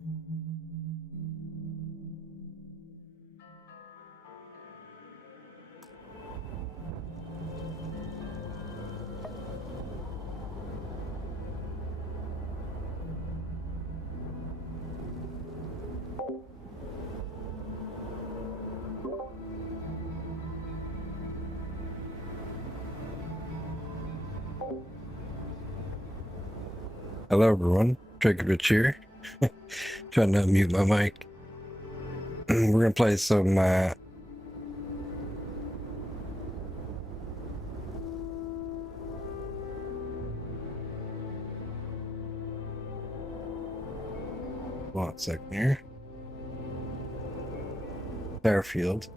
Hello everyone, Drakoviche here. Trying to mute my mic. We're gonna play some one second here. Starfield.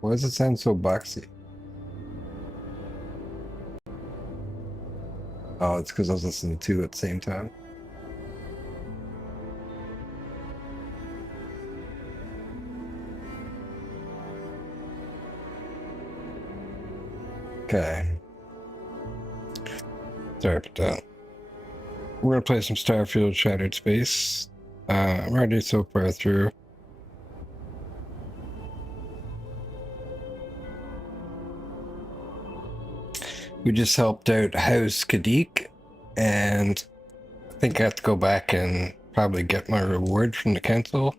Why does it sound so boxy? Oh, it's because I was listening to two at the same time. Okay. Sorry about that. We're gonna play some Starfield Shattered Space. I'm already so far through. We just helped out House Kadik, and I think I have to go back and probably get my reward from the council.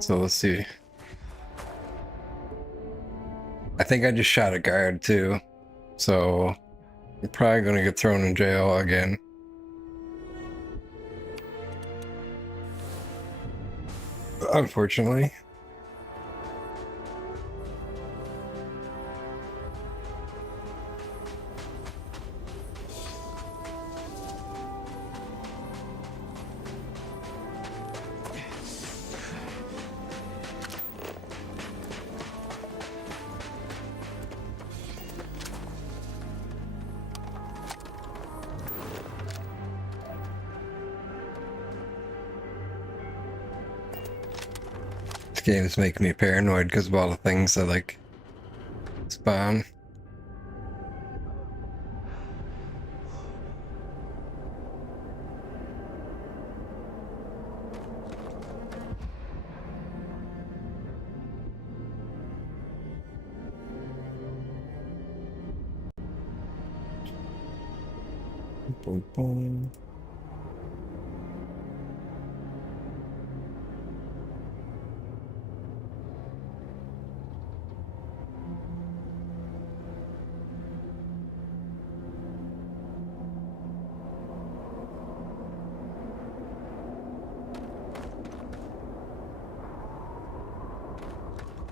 So let's see. I think I just shot a guard too, so I'm probably gonna get thrown in jail again. Unfortunately. This game is making me paranoid because of all the things that like spawn. Boom, boom.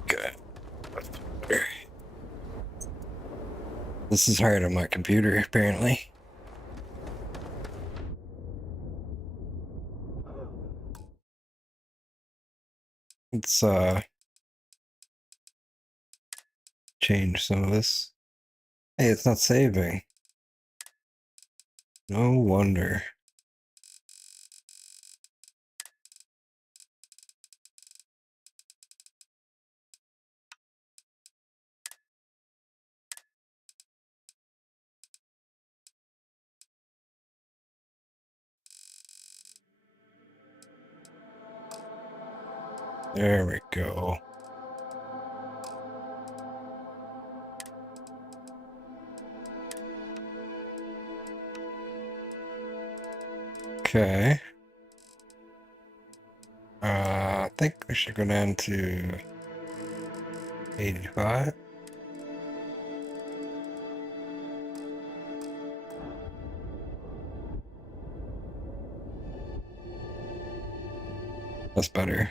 Good. This is hard on my computer, apparently. Let's change some of this. Hey, it's not saving. No wonder. There we go. Okay. I think we should go down to 85. That's better.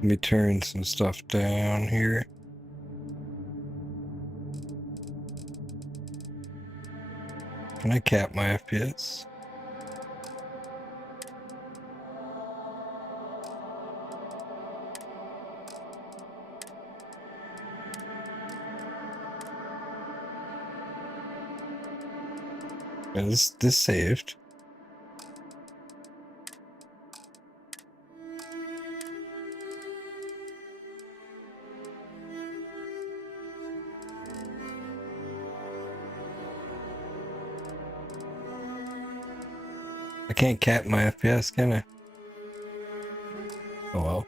Let me turn some stuff down here. Can I cap my FPS? Yeah, this saved. I can't cap my FPS, can I? Oh well.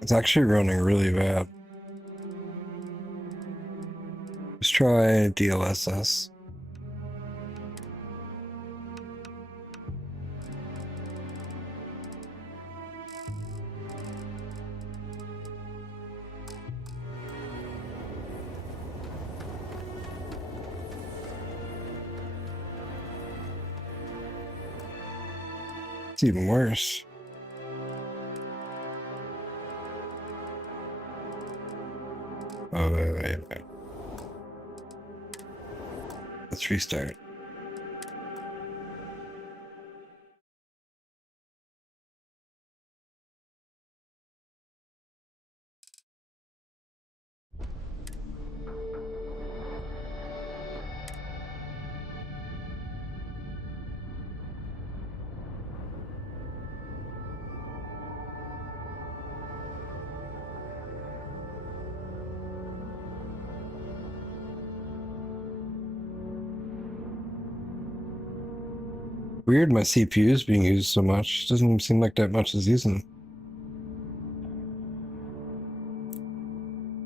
It's actually running really bad. Let's try DLSS. It's even worse. Oh, wait. Let's restart. Weird, my CPU is being used so much. Doesn't even seem like that much is using.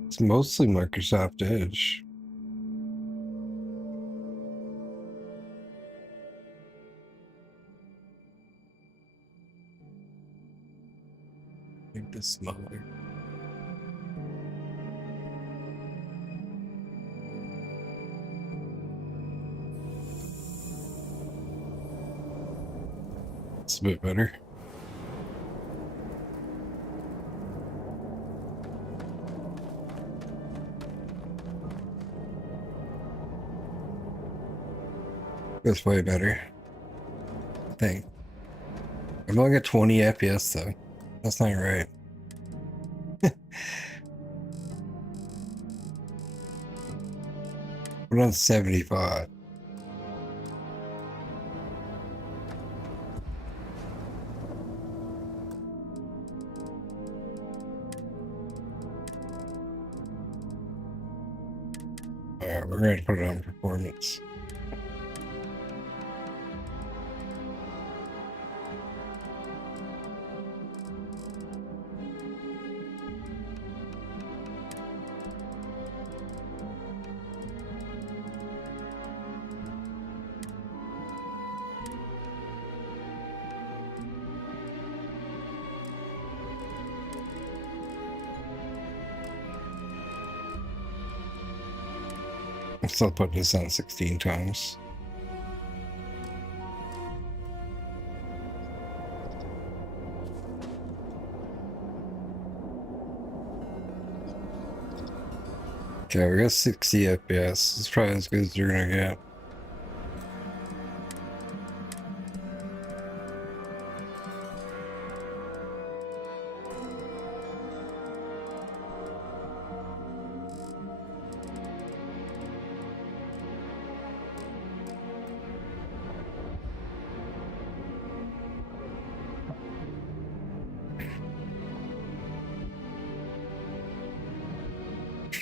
It's mostly Microsoft Edge. Make this smaller. It's a bit better. That's way better. I think. I'm only at 20 FPS though. That's not right. We're on 75. Alright, we're going to put it on performance. I'm still putting this on 16 times. Okay, we got 60 FPS. It's probably as good as you're gonna get.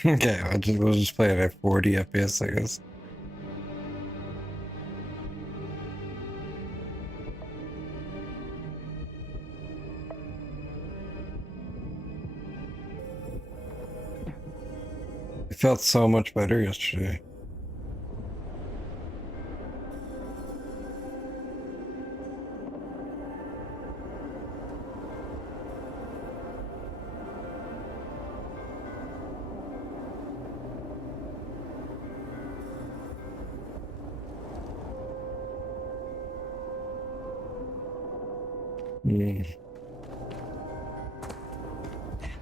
Okay, we'll just play it at 40 FPS, I guess. felt so much better yesterday.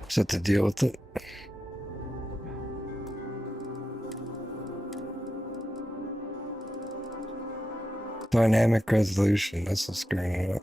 Just have to deal with it. Dynamic resolution, that's what's screwing it up.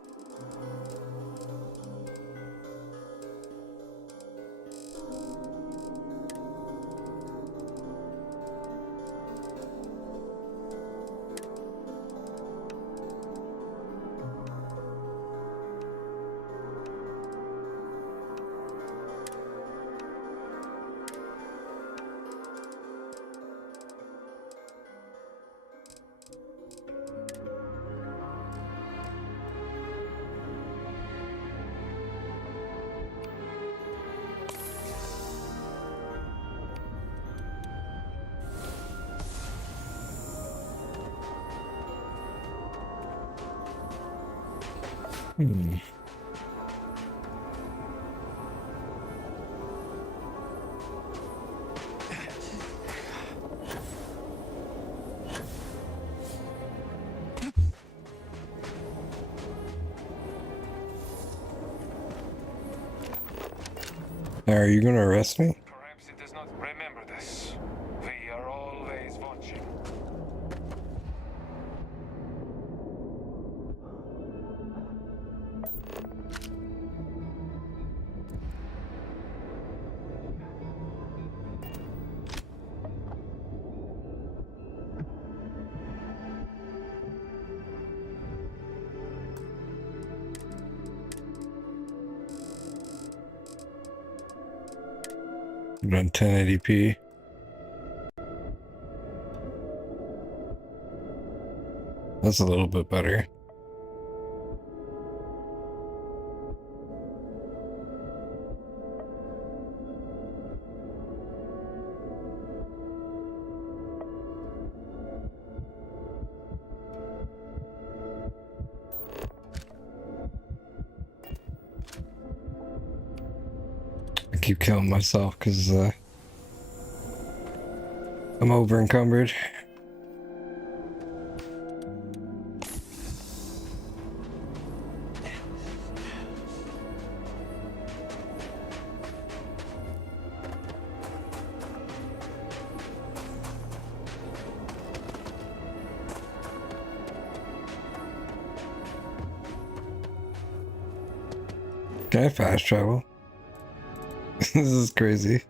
Are you gonna arrest me? Perhaps it does not remember this. We are always watching. On 1080p. That's a little bit better. I keep killing myself because I'm over encumbered. Can I fast travel? This is crazy.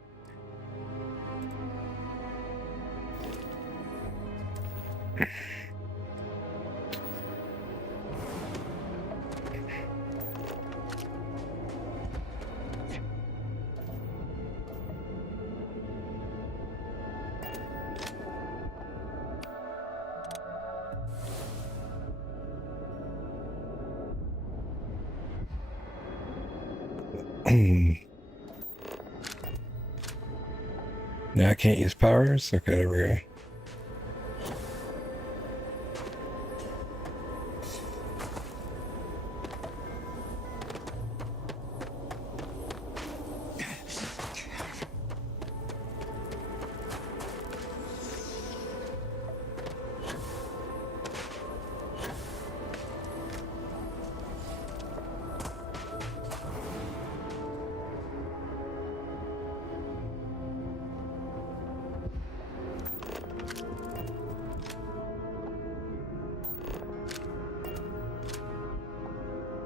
Yeah, I can't use powers? Okay, there we go.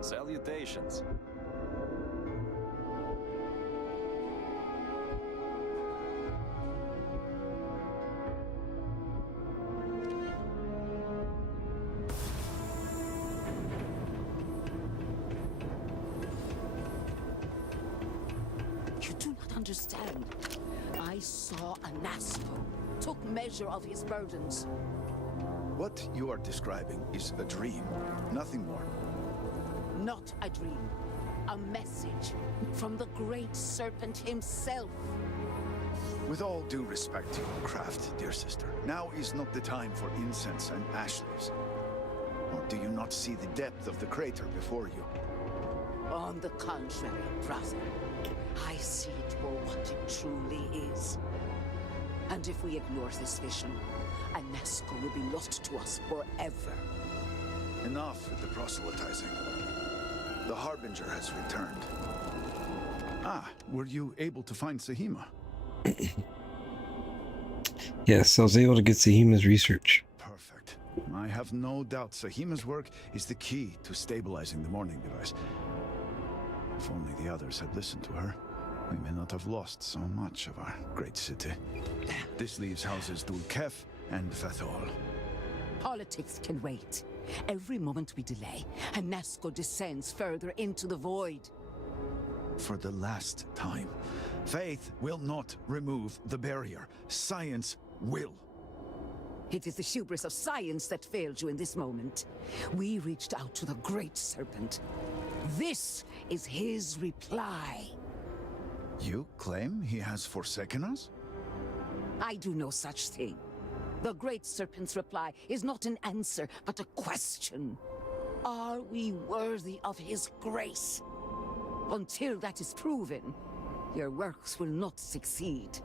Salutations. You do not understand. I saw Anaspo, took measure of his burdens. What you are describing is a dream, nothing more. Not a dream. A message from the great serpent himself. With all due respect to your craft, dear sister, now is not the time for incense and ash leaves. Or do you not see the depth of the crater before you? On the contrary, brother, I see it for what it truly is. And if we ignore this vision, Anasco will be lost to us forever. Enough with the proselytizing. The Harbinger has returned. Ah, were you able to find Sahima? Yes, I was able to get Sahima's research. Perfect. I have no doubt Sahima's work is the key to stabilizing the morning device. If only the others had listened to her, we may not have lost so much of our great city. This leaves houses Dul Kef and Fathol. Politics can wait. Every moment we delay, Anasco descends further into the void. For the last time, faith will not remove the barrier. Science will. It is the hubris of science that failed you in this moment. We reached out to the Great Serpent. This is his reply. You claim he has forsaken us? I do no such thing. The Great Serpent's reply is not an answer, but a question. Are we worthy of his grace? Until that is proven, your works will not succeed.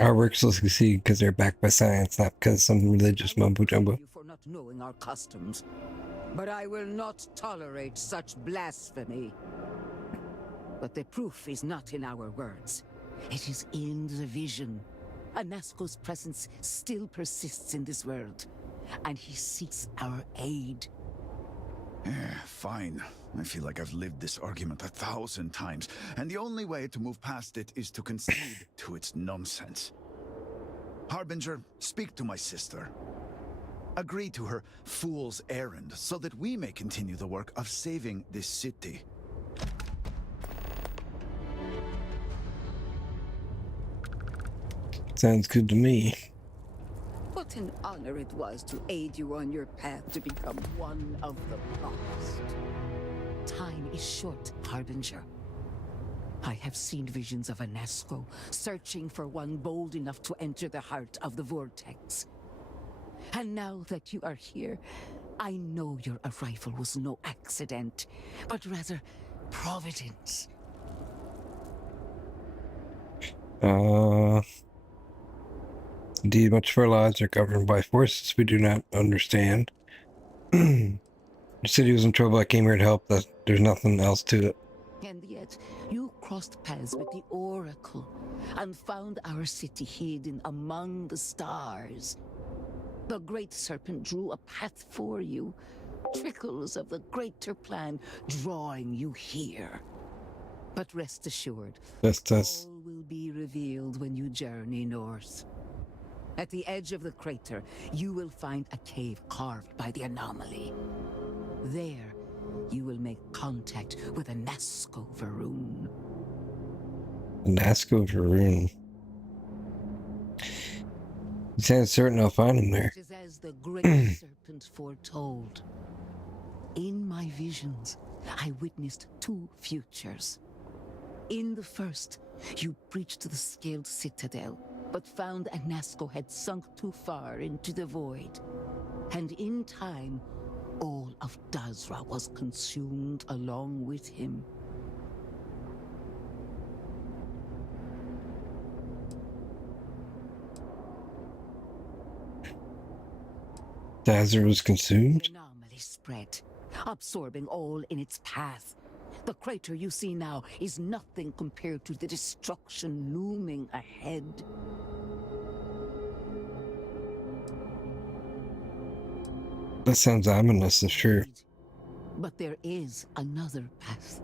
Our works will succeed because they're backed by science, not because some religious mumbo jumbo. You for not knowing our customs, but I will not tolerate such blasphemy. But the proof is not in our words. It is in the vision. Anasco's presence still persists in this world, and he seeks our aid. Fine. I feel like I've lived this argument 1,000 times, and the only way to move past it is to concede to its nonsense. Harbinger, speak to my sister. Agree to her fool's errand so that we may continue the work of saving this city. Sounds good to me. What an honor it was to aid you on your path to become one of the promised. Time is short, Harbinger. I have seen visions of Anasco, searching for one bold enough to enter the heart of the vortex. And now that you are here, I know your arrival was no accident, but rather providence. Indeed, much of our lives are governed by forces we do not understand. The city was in trouble. I came here to help. There's nothing else to it. And yet, you crossed paths with the Oracle and found our city hidden among the stars. The Great Serpent drew a path for you, trickles of the greater plan drawing you here. But rest assured, That's all will be revealed when you journey north. At the edge of the crater, you will find a cave carved by the anomaly. There, you will make contact with a Nasco Varun. Nasco Varun. You sound certain I'll find him there. It is as the Great Serpent foretold. In my visions, I witnessed two futures. In the first, you breached the scaled citadel, but found Anasco had sunk too far into the void. And in time, all of Dazra was consumed along with him. Dazra was consumed? The anomaly spread, absorbing all in its path. The crater you see now is nothing compared to the destruction looming ahead. That sounds ominous, if true. But there is another path.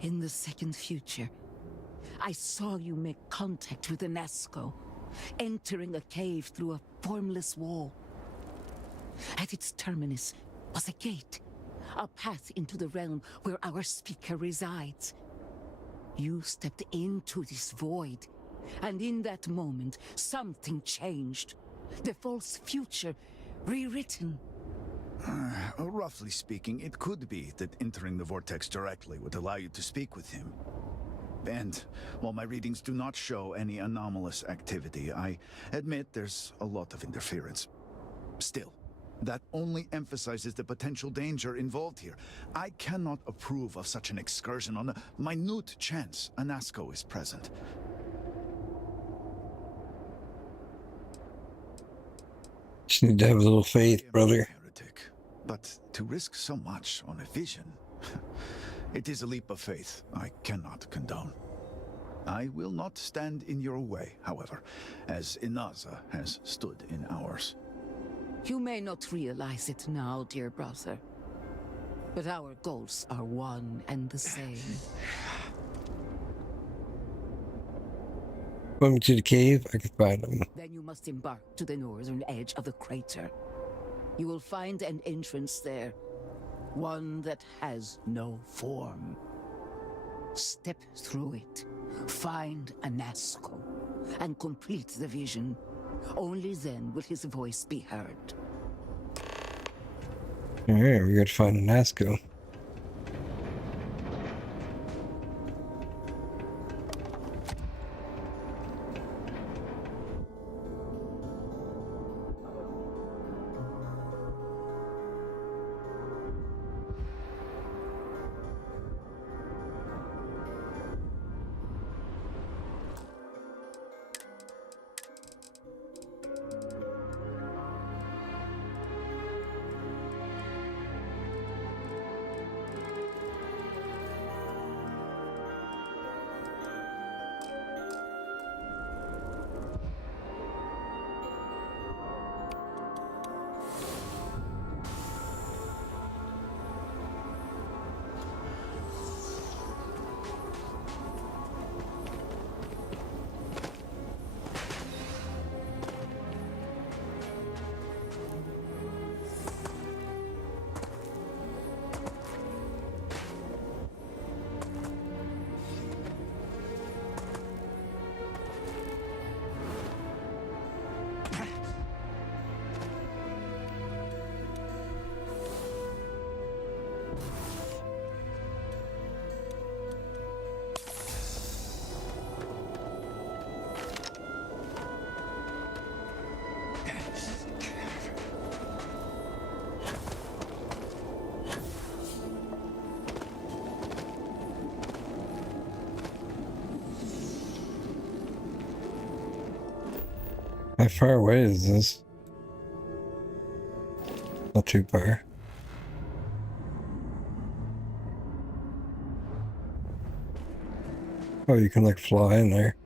In the second future, I saw you make contact with Anasco, entering a cave through a formless wall. At its terminus was a gate, a path into the realm where our speaker resides. You stepped into this void, and in that moment, something changed. The false future rewritten. Roughly speaking, it could be that entering the vortex directly would allow you to speak with him. And while my readings do not show any anomalous activity, I admit there's a lot of interference. Still, that only emphasizes the potential danger involved here. I cannot approve of such an excursion on the minute chance Anasco is present. Just need to have a little faith, I am brother. no heretic, but to risk so much on a vision, it is a leap of faith I cannot condone. I will not stand in your way, however, as Inaza has stood in ours. You may not realize it now, dear brother, but our goals are one and the same. Come to the cave, I can find them. Then you must embark to the northern edge of the crater. You will find an entrance there, one that has no form. Step through it, find Anasco, and complete the vision. Only then will his voice be heard. Alright, we gotta find an Nasco. How far away is this? Not too far. Oh, you can like fly in there.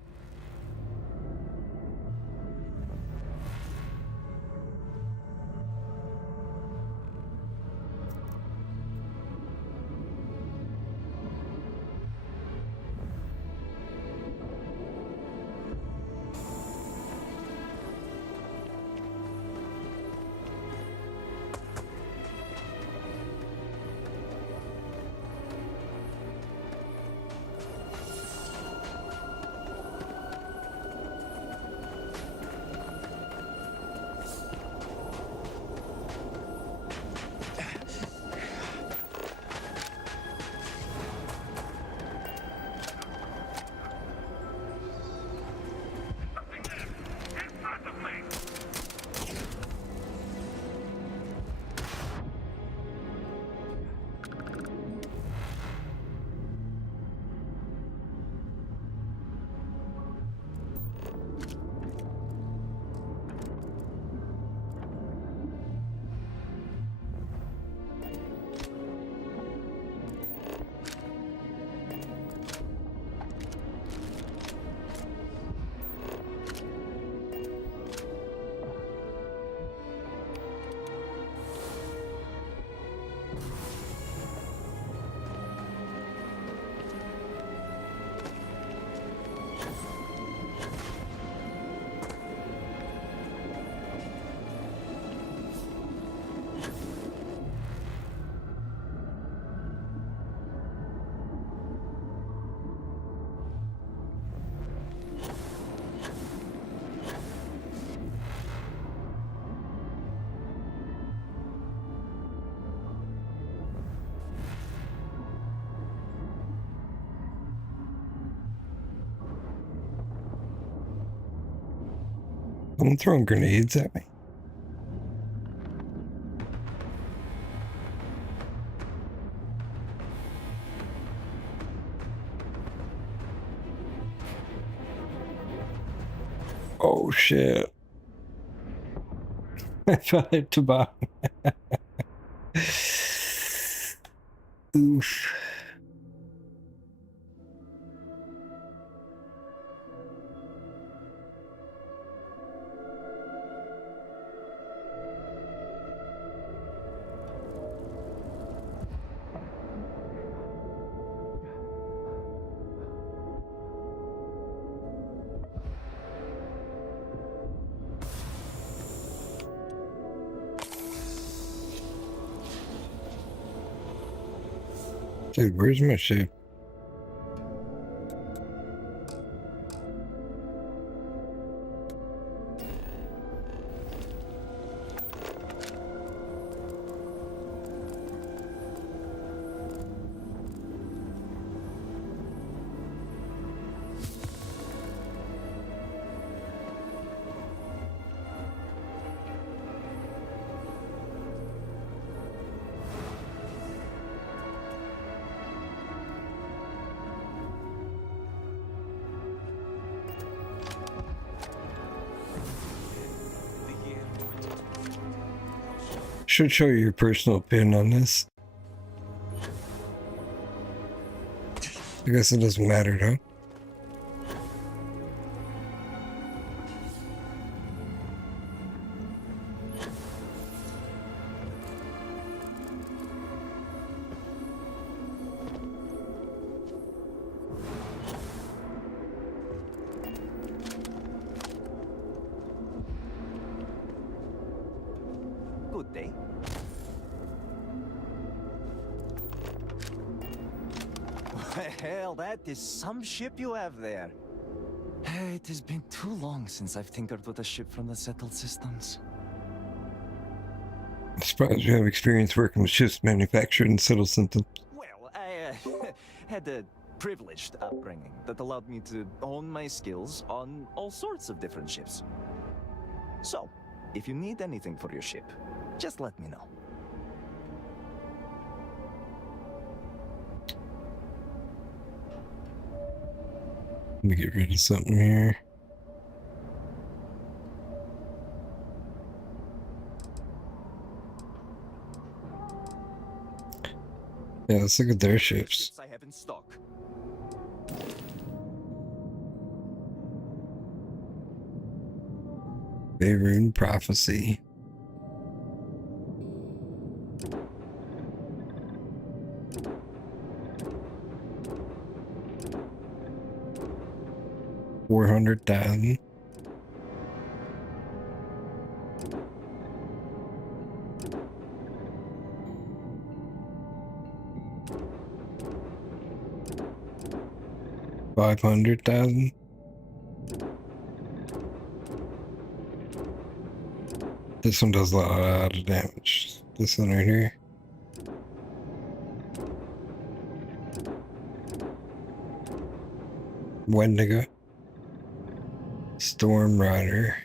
I'm throwing grenades at me. Oh shit. I fell hit to bottom. Oof. Dude, where's my ship? Should show you your personal opinion on this. I guess it doesn't matter, though. Good day. Well, that is some ship you have there. It has been too long since I've tinkered with a ship from the settled systems. I'm surprised you have experience working with ships manufactured in settled systems. Well, I had a privileged upbringing that allowed me to hone my skills on all sorts of different ships. So, if you need anything for your ship, just let me know. Let me get rid of something here. Yeah, let's look at their ships. I have in stock. Faerun Prophecy. $400,000. $500,000. This one does a lot of damage. This one right here. Wendigo. Storm Rider.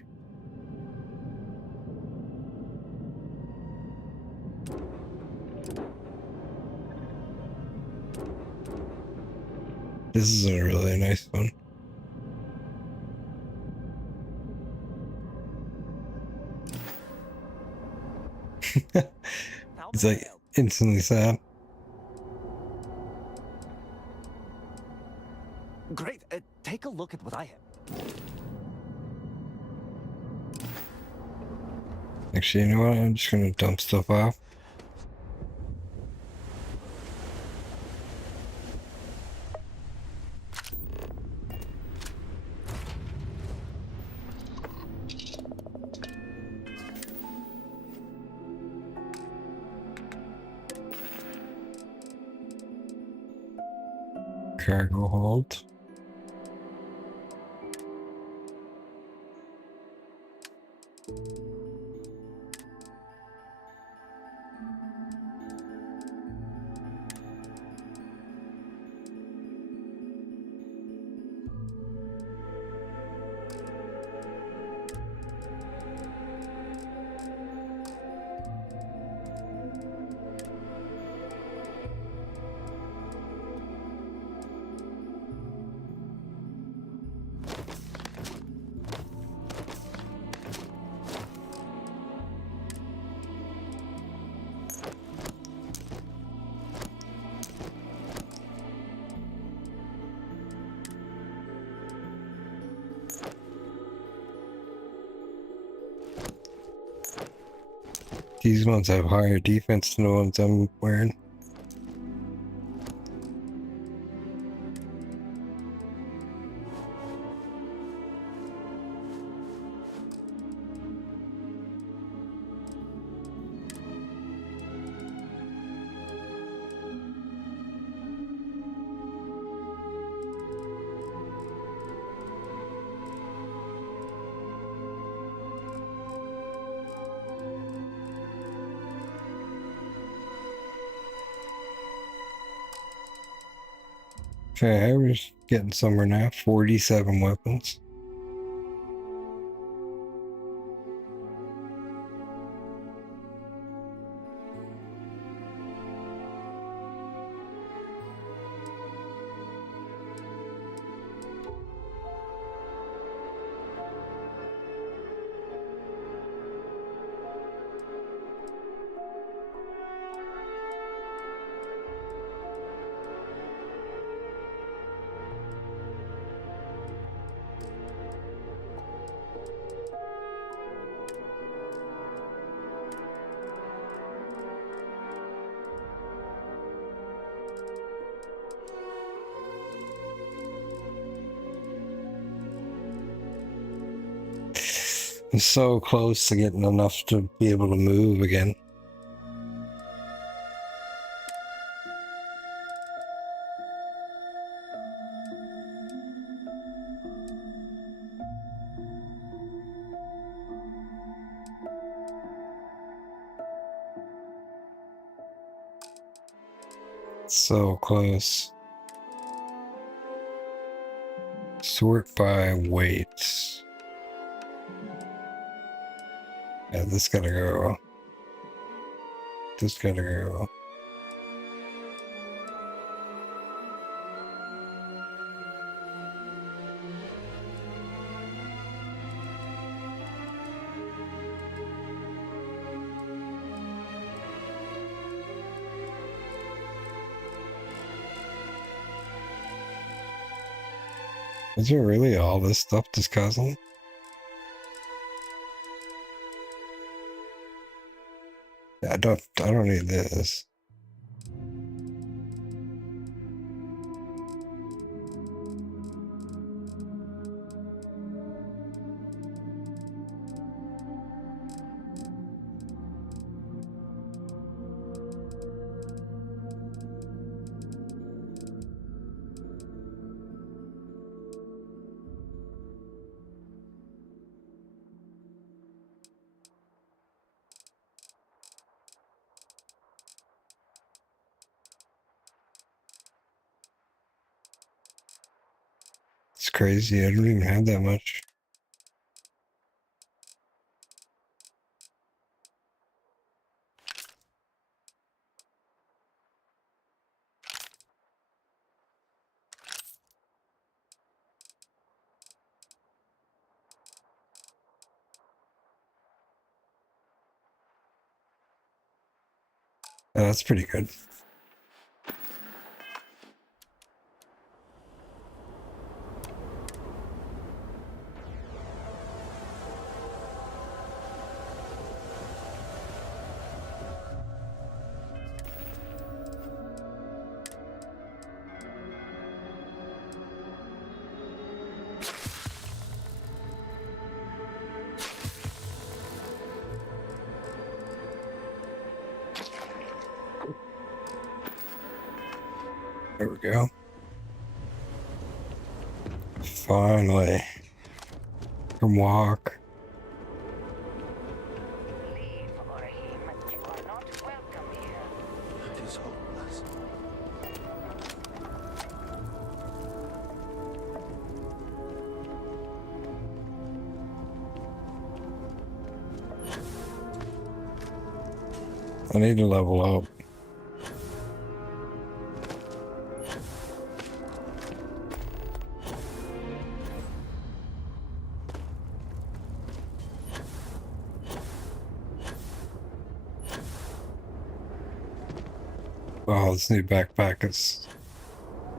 This is a really nice one. It's like instantly sad. Great. Take a look at what I have. Actually, you know what? I'm just gonna dump stuff off. Cargo hold. These ones have higher defense than the ones I'm wearing. Okay, we're getting somewhere now. 47 weapons. I'm so close to getting enough to be able to move again. So close. Sort by weights. Yeah, this gotta go. This gotta go. Is there really all this stuff discussing? I don't need this. It's crazy. I don't even have that much. That's pretty good. There we go. Finally. Can walk. Leave, Orahim. You are not welcome here. It is hopeless. I need to level up. Oh, this new backpack is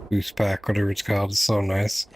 boost pack, whatever it's called, is so nice.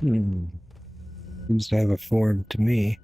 Seems to have a form to me.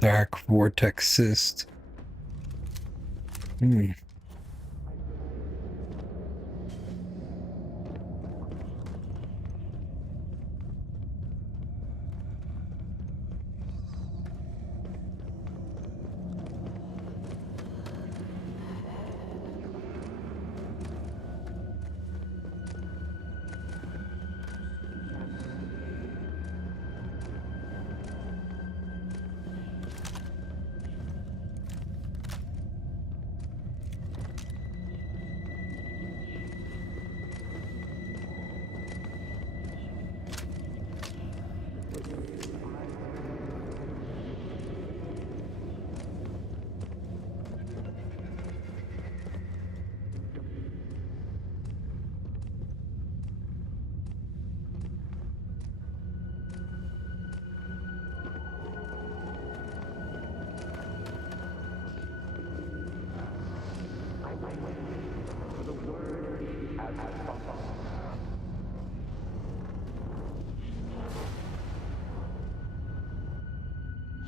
Dark vortex cyst.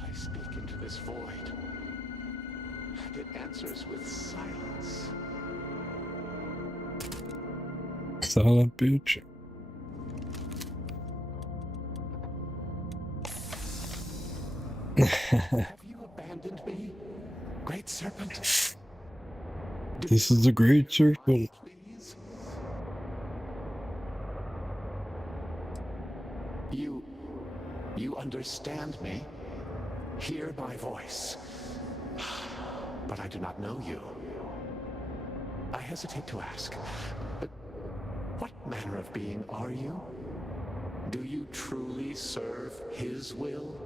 I speak into this void, and it answers with silence. Silent bitch. Have you abandoned me, Great Serpent? This is the Great Serpent. Please? You understand me? Hear my voice. But I do not know you. I hesitate to ask, but what manner of being are you? Do you truly serve his will?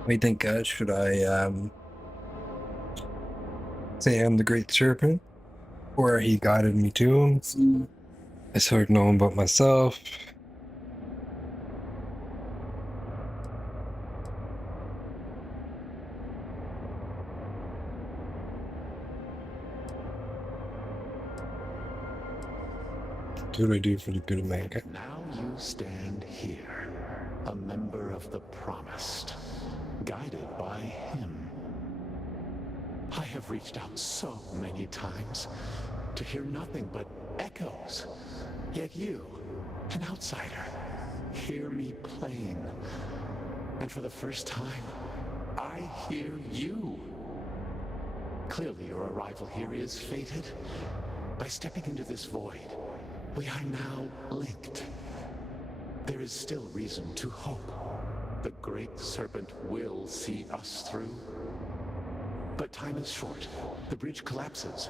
What do you think, guys? Should I say I'm the Great Serpent? Or he guided me to him? I sort of know about myself. What do I do for the good of mankind? Now you stand here, a member of the Promised, guided by him. I have reached out so many times to hear nothing but echoes. Yet you, an outsider, hear me plain. And for the first time, I hear you. Clearly your arrival here is fated. By stepping into this void, we are now linked. There is still reason to hope. The Great Serpent will see us through. But time is short. The bridge collapses.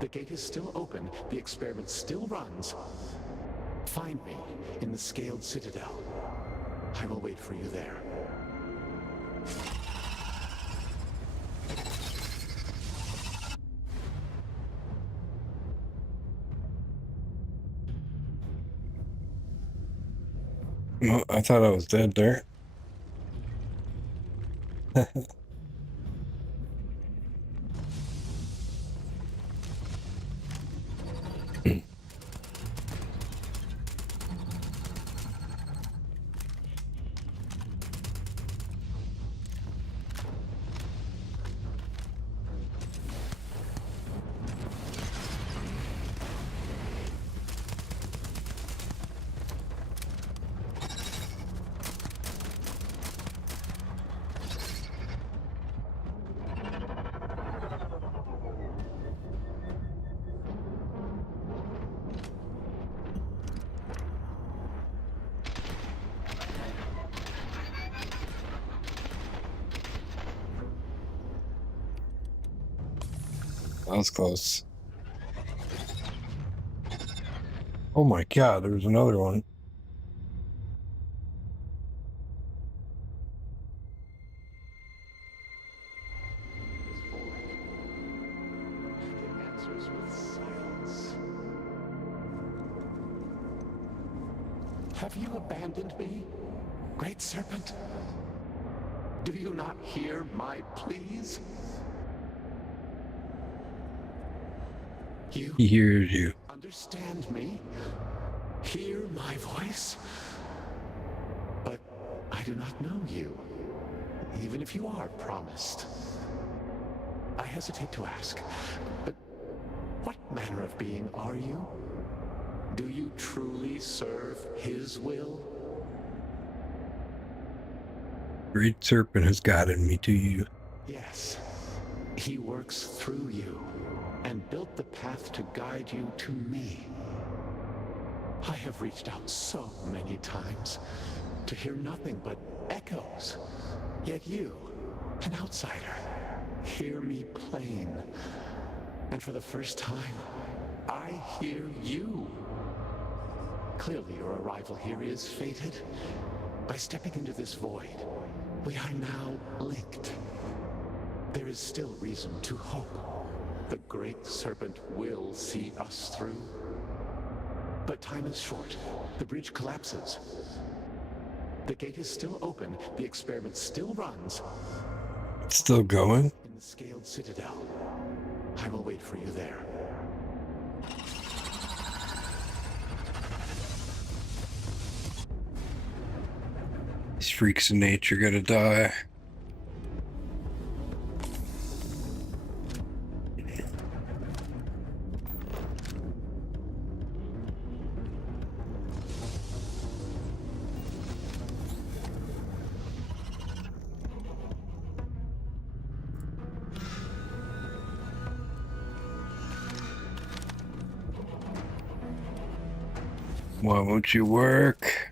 The gate is still open. The experiment still runs. Find me in the Scaled Citadel. I will wait for you there. Well, I thought I was dead there. That was close. Oh my god, there was another one. This void. It answers with silence. Have you abandoned me, Great Serpent? Do you not hear my pleas? You He hears you. understand me? Hear my voice? But I do not know you, even if you are promised. I hesitate to ask, but what manner of being are you? Do you truly serve his will? Great Serpent has guided me to you. Yes. He works through you and built the path to guide you to me. I have reached out so many times to hear nothing but echoes. Yet you, an outsider, hear me plain. And for the first time, I hear you. Clearly your arrival here is fated. By stepping into this void, we are now linked. There is still reason to hope. The Great Serpent will see us through. But time is short. The bridge collapses. The gate is still open. The experiment still runs. It's still going? In the scaled citadel. I will wait for you there. These freaks of nature gotta die. Why won't you work?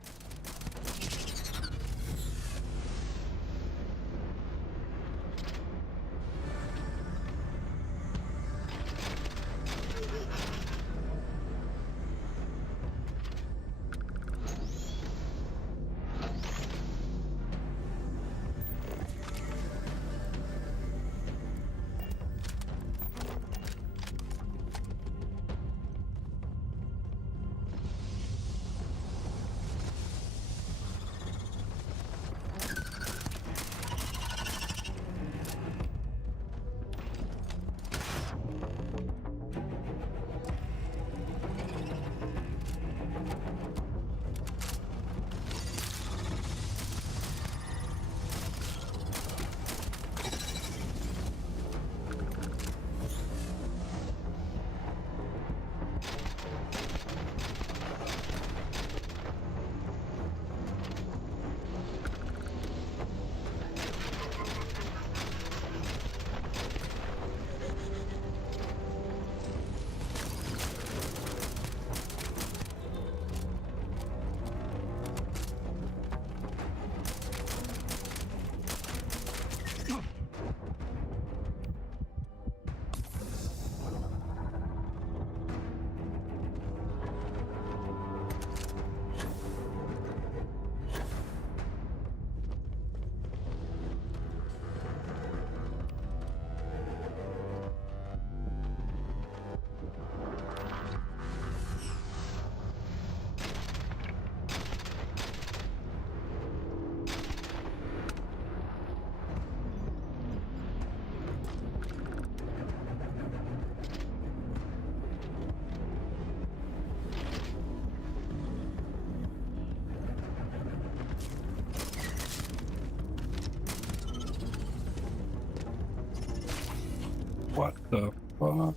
What the fuck?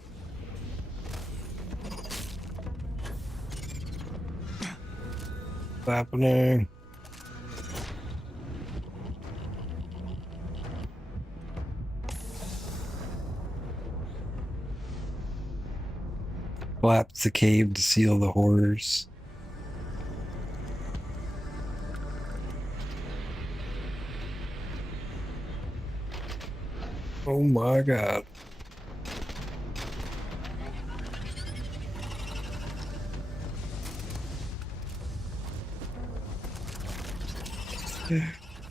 What's happening? Collapse the cave to seal the horrors. Oh my god.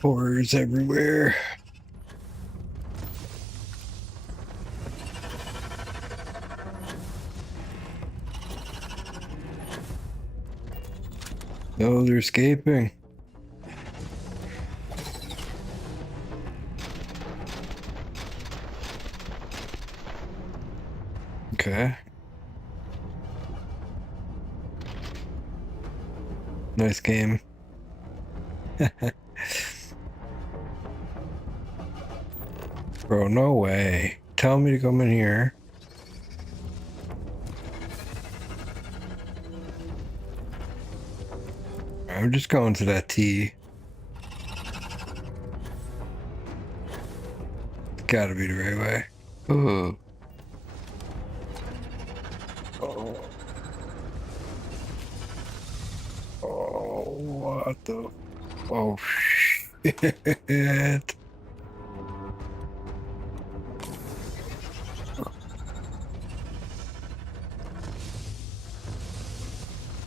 Horrors everywhere. Oh, they're escaping. Okay. Nice game. Bro, no way. Tell me to come in here. I'm just going to that T. It's gotta be the right way. Ooh. Oh. Oh, what the? Oh, shit.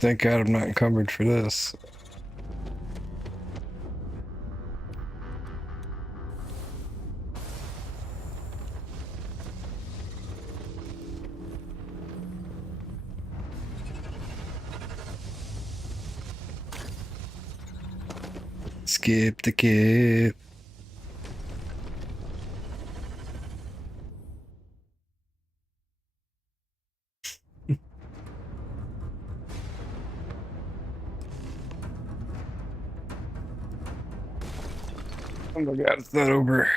Thank God I'm not encumbered for this. Skip the kid. Oh my god, it's not over.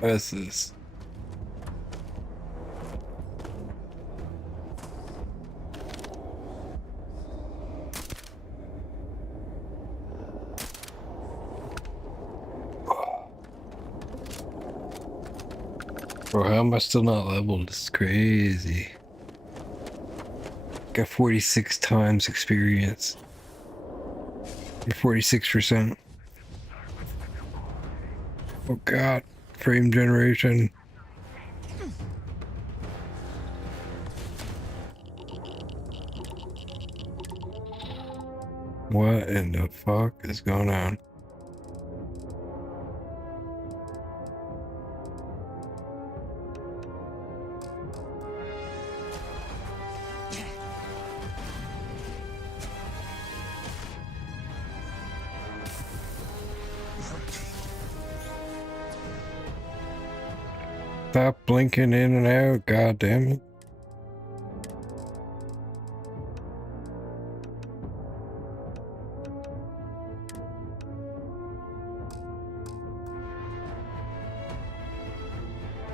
This is. Bro, how am I still not leveled? This is crazy. Got 46 times experience. 46%. Oh god. Frame generation. What in the fuck is going on? Stop blinking in and out, god damn it.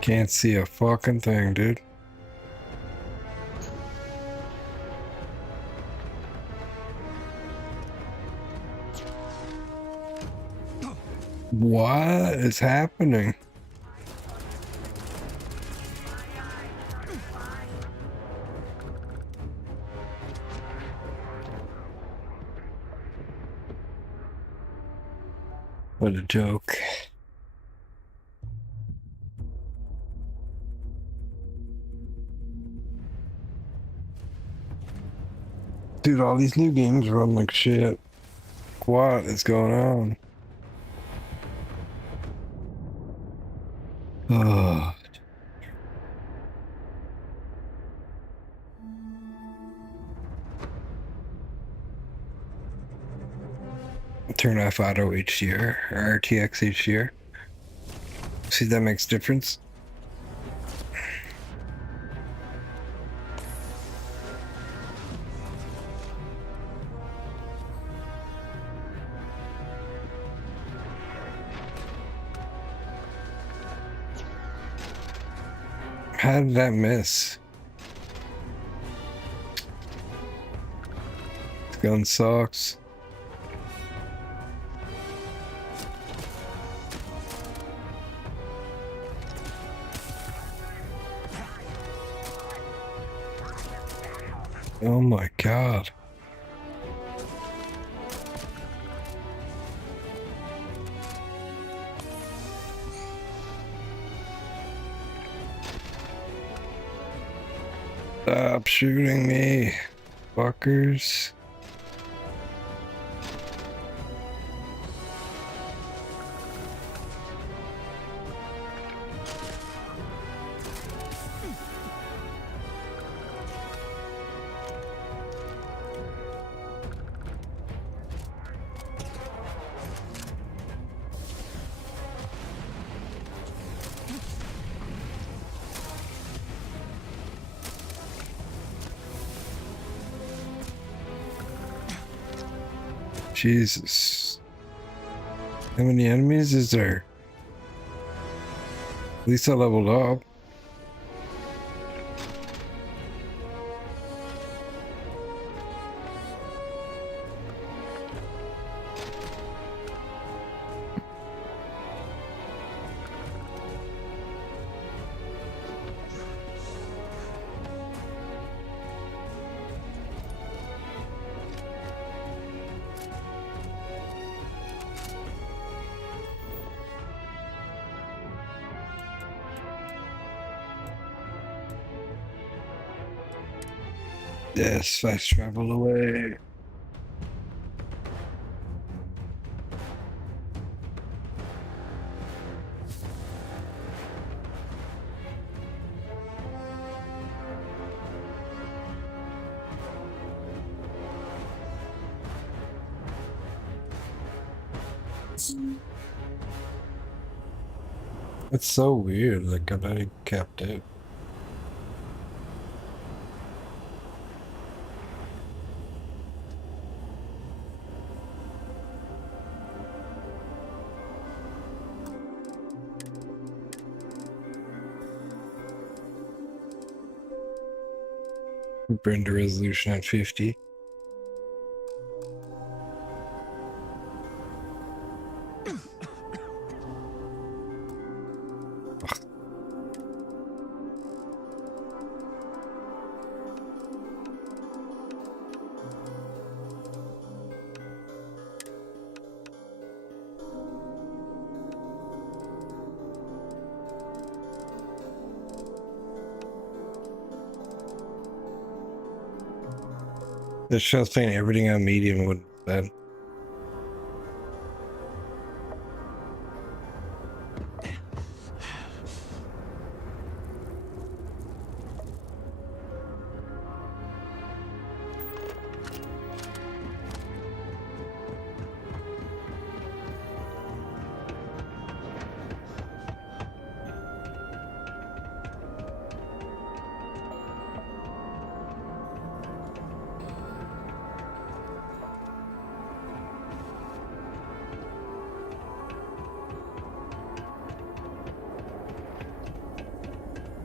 Can't see a fucking thing, dude. What is happening? What a joke. Dude, all these new games run like shit. What is going on? Ugh. Turn off auto HDR or RTX HDR. See, that makes difference. How did that miss? This gun sucks. Oh my god. Stop shooting me, fuckers. Jesus. How many enemies is there? At least I leveled up. Yes, fast travel away. It's so weird, like I'm not capped out. Bring the resolution at 50. The show's playing everything on medium would bad.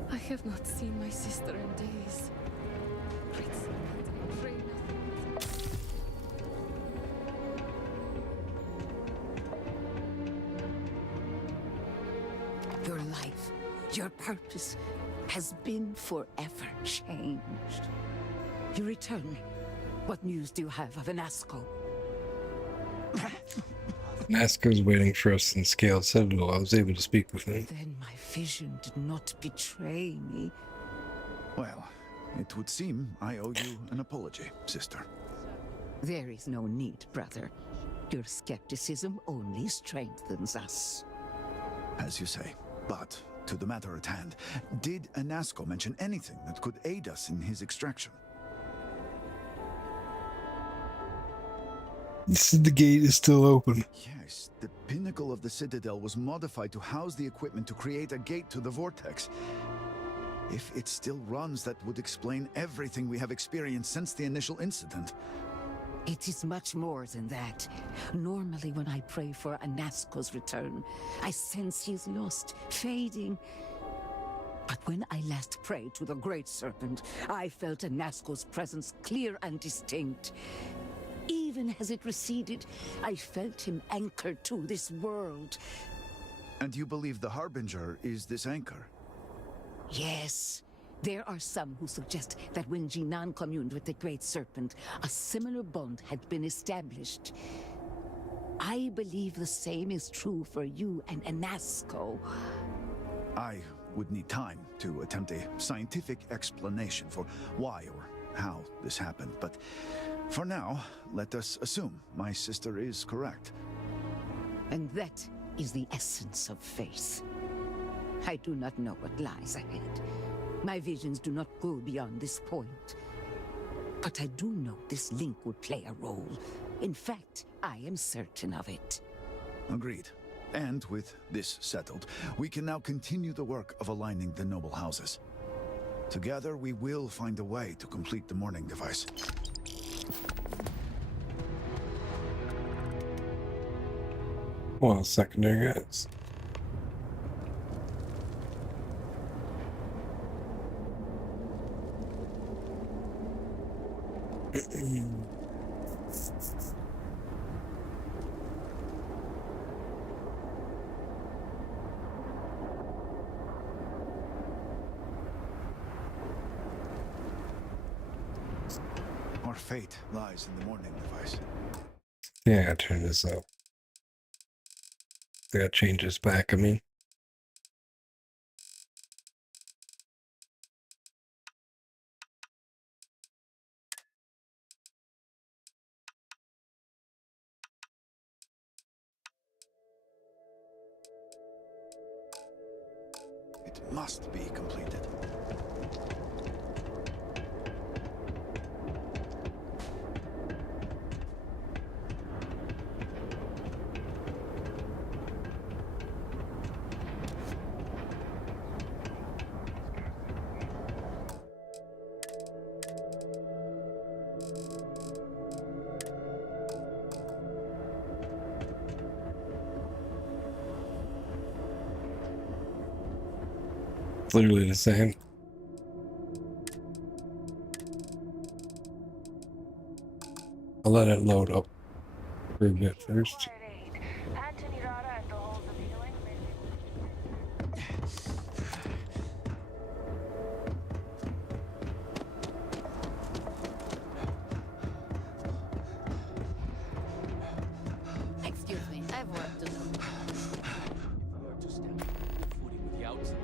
I have not seen my sister in days. Pray nothing. Your life, your purpose, has been forever changed. You return. What news do you have of Anasco? Nasco's waiting for us in Scaled Citadel. I was able to speak with him. Then my vision did not betray me. Well, it would seem I owe you an apology, sister. There is no need, brother. Your skepticism only strengthens us. As you say. But, to the matter at hand, did Anasco mention anything that could aid us in his extraction? The gate is still open. Yes, the pinnacle of the Citadel was modified to house the equipment to create a gate to the Vortex. If it still runs, that would explain everything we have experienced since the initial incident. It is much more than that. Normally when I pray for Anasco's return, I sense he's lost, fading. But when I last prayed to the Great Serpent, I felt Anasco's presence clear and distinct. Even as it receded, I felt him anchored to this world. And you believe the Harbinger is this anchor? Yes. There are some who suggest that when Jinan communed with the Great Serpent, a similar bond had been established. I believe the same is true for you and Anasco. I would need time to attempt a scientific explanation for why or how this happened, but for now, let us assume my sister is correct. And that is the essence of faith. I do not know what lies ahead. My visions do not go beyond this point. But I do know this link would play a role. In fact, I am certain of it. Agreed. And with this settled, we can now continue the work of aligning the noble houses. Together, we will find a way to complete the mourning device. Well, secondary guys. Our fate lies in the mourning device. Yeah, I gotta turn this up. I gotta change this back, I mean. It must be completed. It's literally the same. I'll let it load up for a bit first. Anthony Rada at the halls of healing. Excuse me, I've work to do. If we are to stand on equal footing with the outsiders,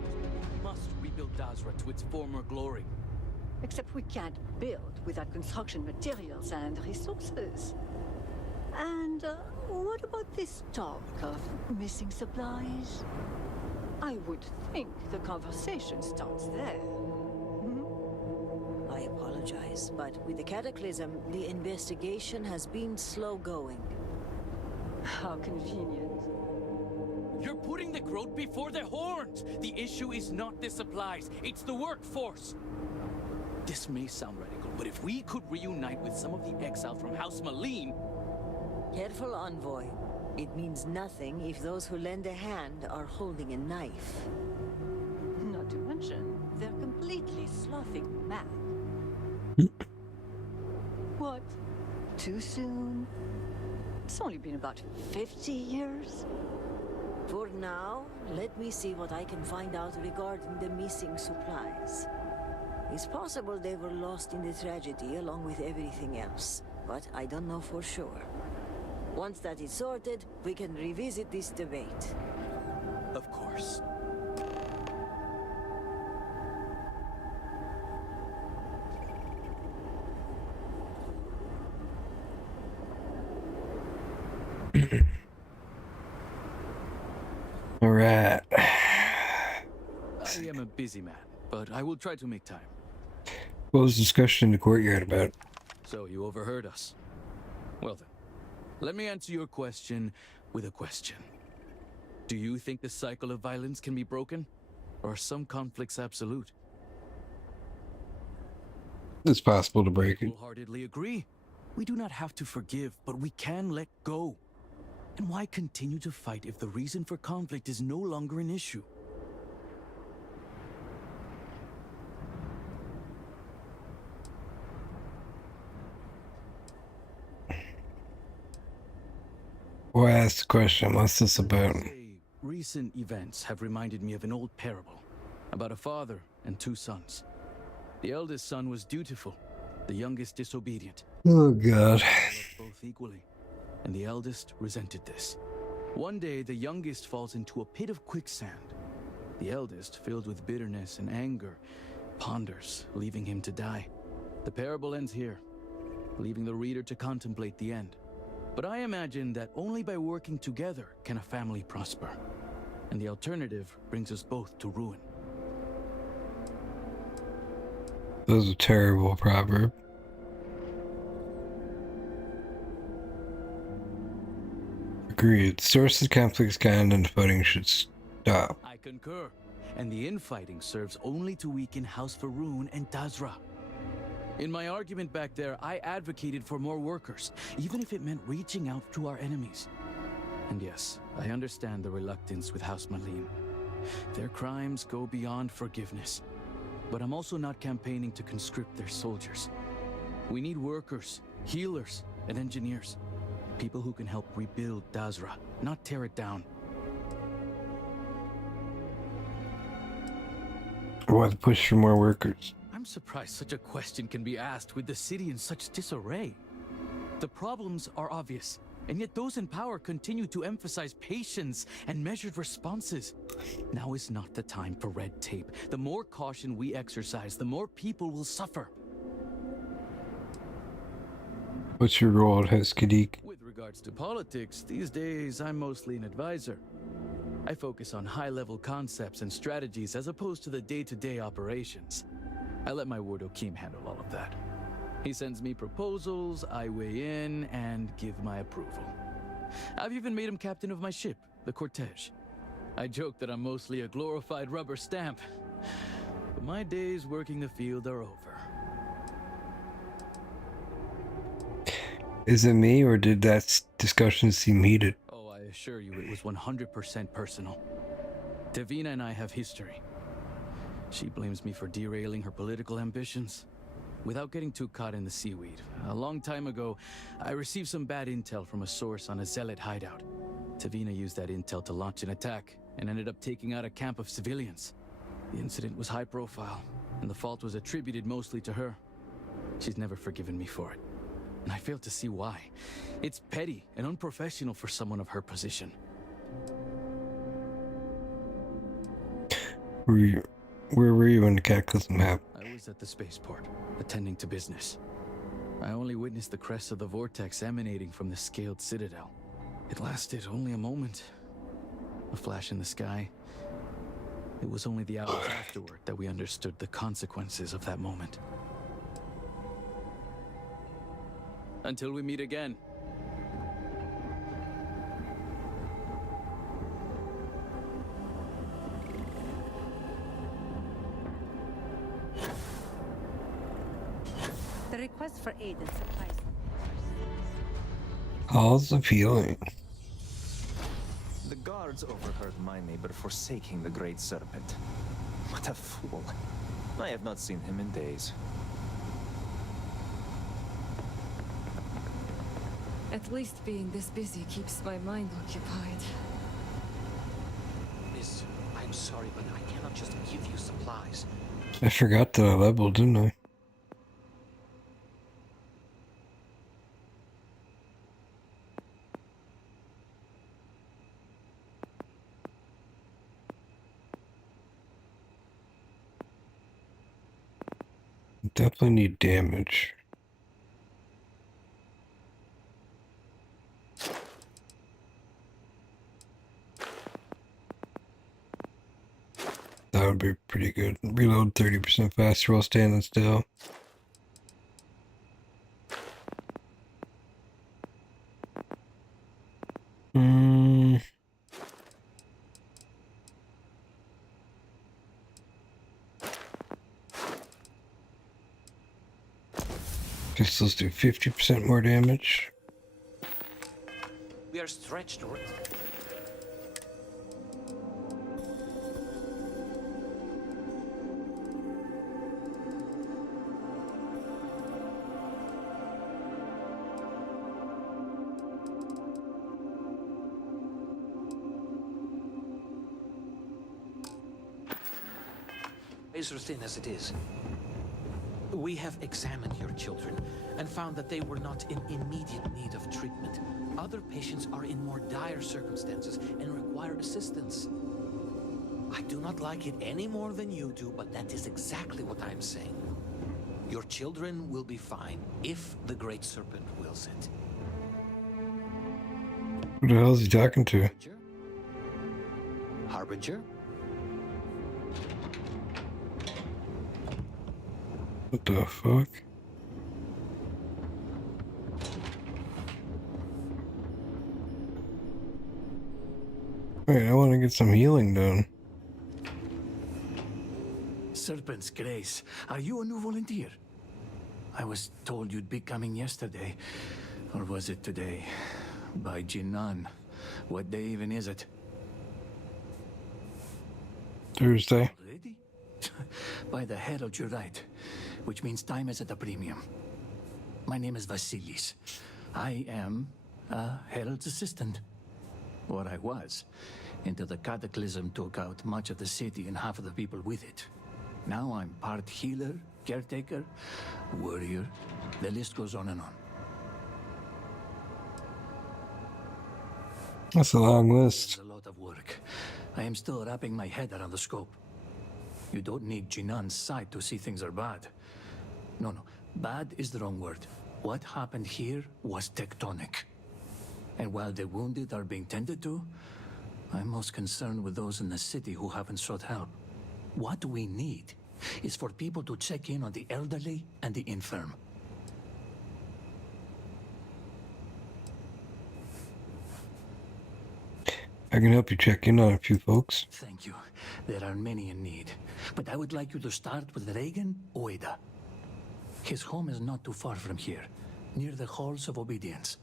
we must rebuild Dazra to its former glory. Except we can't build without construction materials and resources. And what about this talk of missing supplies? I would think the conversation starts there. I apologize, but with the cataclysm, the investigation has been slow going. How convenient. You're putting the growth before the horns! The issue is not the supplies, it's the workforce! This may sound radical, but if we could reunite with some of the exiles from House Malim... Careful, Envoy. It means nothing if those who lend a hand are holding a knife. Not to mention, they're completely sloughing mad. What? Too soon? It's only been about 50 years. For now, let me see what I can find out regarding the missing supplies. It's possible they were lost in the tragedy along with everything else, but I don't know for sure. Once that is sorted, we can revisit this debate. Of course. All right. I am a busy man, but I will try to make time. What was discussion in the courtyard about? So you overheard us. Well then, let me answer your question with a question. Do you think the cycle of violence can be broken? Or are some conflicts absolute? It's possible to break it. Wholeheartedly agree. We do not have to forgive, but we can let go. And why continue to fight if the reason for conflict is no longer an issue? ask the question, what's this about? Recent events have reminded me of an old parable about a father and two sons. The eldest son was dutiful, the youngest disobedient. Oh, God. Loved both equally, and the eldest resented this. One day, the youngest falls into a pit of quicksand. The eldest, filled with bitterness and anger, ponders, leaving him to die. The parable ends here, leaving the reader to contemplate the end. But I imagine that only by working together can a family prosper. And the alternative brings us both to ruin. That was a terrible proverb. Agreed. Source of conflicts kind and fighting should stop. I concur. And the infighting serves only to weaken House Faroon and Tazra. In my argument back there, I advocated for more workers, even if it meant reaching out to our enemies. And yes, I understand the reluctance with House Malin. Their crimes go beyond forgiveness. But I'm also not campaigning to conscript their soldiers. We need workers, healers, and engineers. People who can help rebuild Tazra, not tear it down. Why the push for more workers? I'm surprised such a question can be asked with the city in such disarray. The problems are obvious, and yet those in power continue to emphasize patience and measured responses. Now is not the time for red tape. The more caution we exercise, the more people will suffer. What's your role at Heskadik? With regards to politics, these days I'm mostly an advisor. I focus on high-level concepts and strategies as opposed to the day-to-day operations. I let my ward Okeem handle all of that. He sends me proposals, I weigh in, and give my approval. I've even made him captain of my ship, the Cortege. I joke that I'm mostly a glorified rubber stamp, but my days working the field are over. Is it me, or did that discussion seem heated? Oh, I assure you it was 100% personal. Davina and I have history. She blames me for derailing her political ambitions. Without getting too caught in the seaweed, a long time ago, I received some bad intel from a source on a zealot hideout. Tavina used that intel to launch an attack and ended up taking out a camp of civilians. The incident was high profile, and the fault was attributed mostly to her. She's never forgiven me for it, and I fail to see why. It's petty and unprofessional for someone of her position. Where were you when the cataclysm happened? I was at the spaceport, attending to business. I only witnessed the crest of the vortex emanating from the scaled citadel. It lasted only a moment. A flash in the sky. It was only the hours afterward that we understood the consequences of that moment. Until we meet again. The request for aid and supplies. How's the feeling? The guards overheard my neighbor forsaking the Great Serpent. What a fool. I have not seen him in days. At least being this busy keeps my mind occupied. Miss, I'm sorry, but I cannot just give you supplies. I forgot that I leveled, didn't I? Definitely need damage. That would be pretty good. Reload 30% faster while standing still. Pistols do 50% more damage. We are stretched. razor thin as it is. We have examined your children and found that they were not in immediate need of treatment. Other patients are in more dire circumstances and require assistance. I do not like it any more than you do, but that is exactly what I'm saying. Your children will be fine if the Great Serpent wills it. Who the hell is he talking to? Harbinger? What the fuck? Wait, I want to get some healing done. Serpent's Grace, are you a new volunteer? I was told you'd be coming yesterday. Or was it today? By Jinan. What day even is it? Thursday. Already? By the Herald, you're right. Which means time is at a premium. My name is Vasilis. I am a Herald's assistant. Or I was, until the cataclysm took out much of the city and half of the people with it. Now I'm part healer, caretaker, warrior. The list goes on and on. That's a long list. It's a lot of work. I am still wrapping my head around the scope. You don't need Jinan's sight to see things are bad. No. Bad is the wrong word. What happened here was tectonic. And while the wounded are being tended to, I'm most concerned with those in the city who haven't sought help. What we need is for people to check in on the elderly and the infirm. I can help you check in on a few folks. Thank you. There are many in need. But I would like you to start with Reagan Oeda. His home is not too far from here, near the Halls of Obedience.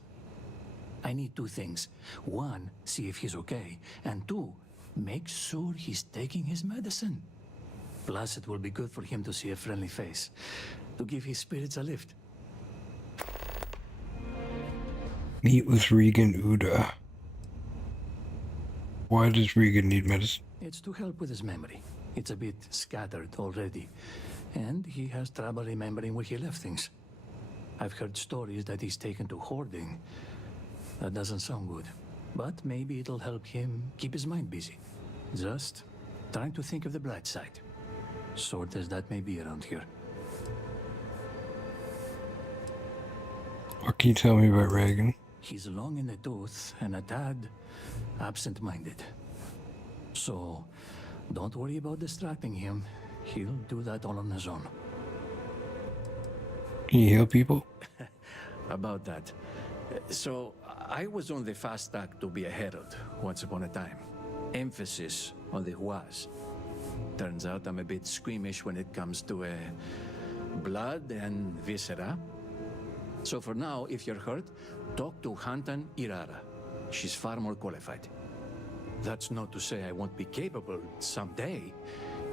I need two things. One, see if he's okay. And two, make sure he's taking his medicine. Plus, it will be good for him to see a friendly face, to give his spirits a lift. Meet with Regan Uda. Why does Regan need medicine? It's to help with his memory. It's a bit scattered already. And he has trouble remembering where he left things. I've heard stories that he's taken to hoarding. That doesn't sound good. But maybe it'll help him keep his mind busy. Just trying to think of the bright side. Sort as that may be around here. What can you tell me about Reagan? He's long in the tooth and a tad absent-minded. So, don't worry about distracting him. He'll do that all on his own. Can you heal people? About that. So, I was on the fast track to be a herald once upon a time. Emphasis on the was. Turns out I'm a bit squeamish when it comes to blood and viscera. So for now, if you're hurt, talk to Hantan Irara. She's far more qualified. That's not to say I won't be capable someday.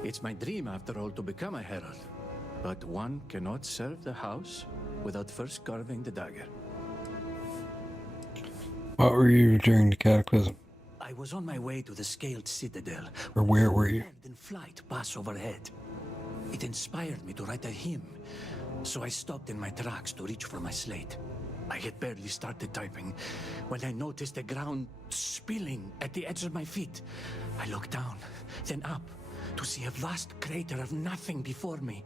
It's my dream, after all, to become a herald. But one cannot serve the house without first carving the dagger. What were you during the cataclysm? I was on my way to the Scaled Citadel. Or where were you? In flight pass overhead. It inspired me to write a hymn, so I stopped in my tracks to reach for my slate. I had barely started typing when I noticed the ground spilling at the edge of my feet. I looked down, then up, to see a vast crater of nothing before me,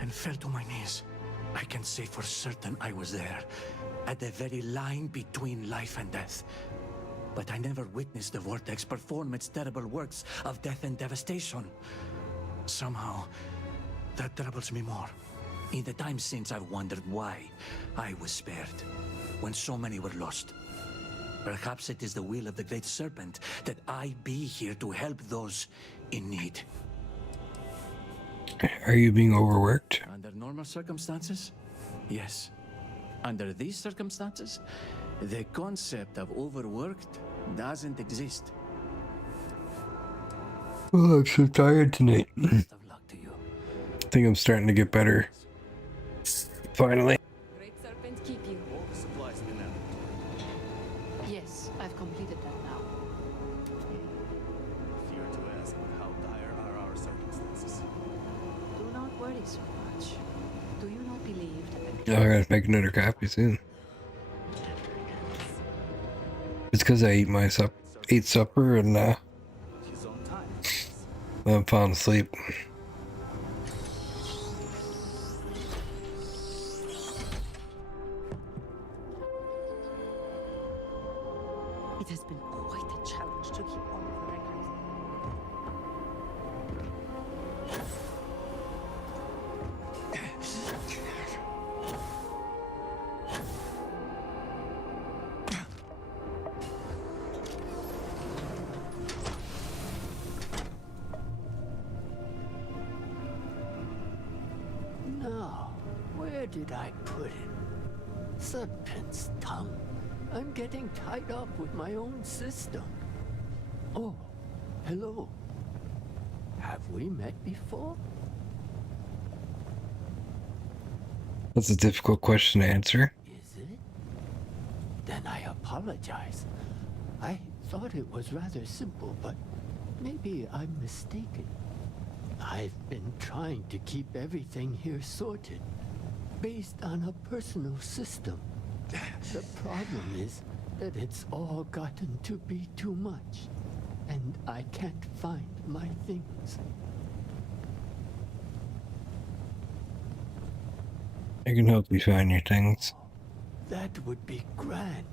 and fell to my knees. I can say for certain I was there, at the very line between life and death. But I never witnessed the vortex perform its terrible works of death and devastation. Somehow, that troubles me more. In the time since, I've wondered why I was spared, when so many were lost. Perhaps it is the will of the Great Serpent that I be here to help those in need. Are you being overworked? Under normal circumstances, yes. Under these circumstances, the concept of overworked doesn't exist. Oh, I'm so tired tonight. Best of luck to you. I think I'm starting to get better. Finally. Great Serpent keep you. All the supplies been out. Yes, I've completed that now. Fear to ask, but how dire are our circumstances? so much. Do you not believe that? Oh, I gotta make another copy soon. It's because I ate supper and I'm falling asleep. It has been quite a challenge to keep all of the records. Now, where did I put it? Serpent's tongue. I'm getting tied up with my own system. Oh, hello. Have we met before? That's a difficult question to answer. Is it? Then I apologize. I thought it was rather simple, but maybe I'm mistaken. I've been trying to keep everything here sorted, based on a personal system. The problem is that it's all gotten to be too much, and I can't find my things. I can help you find your things. That would be grand.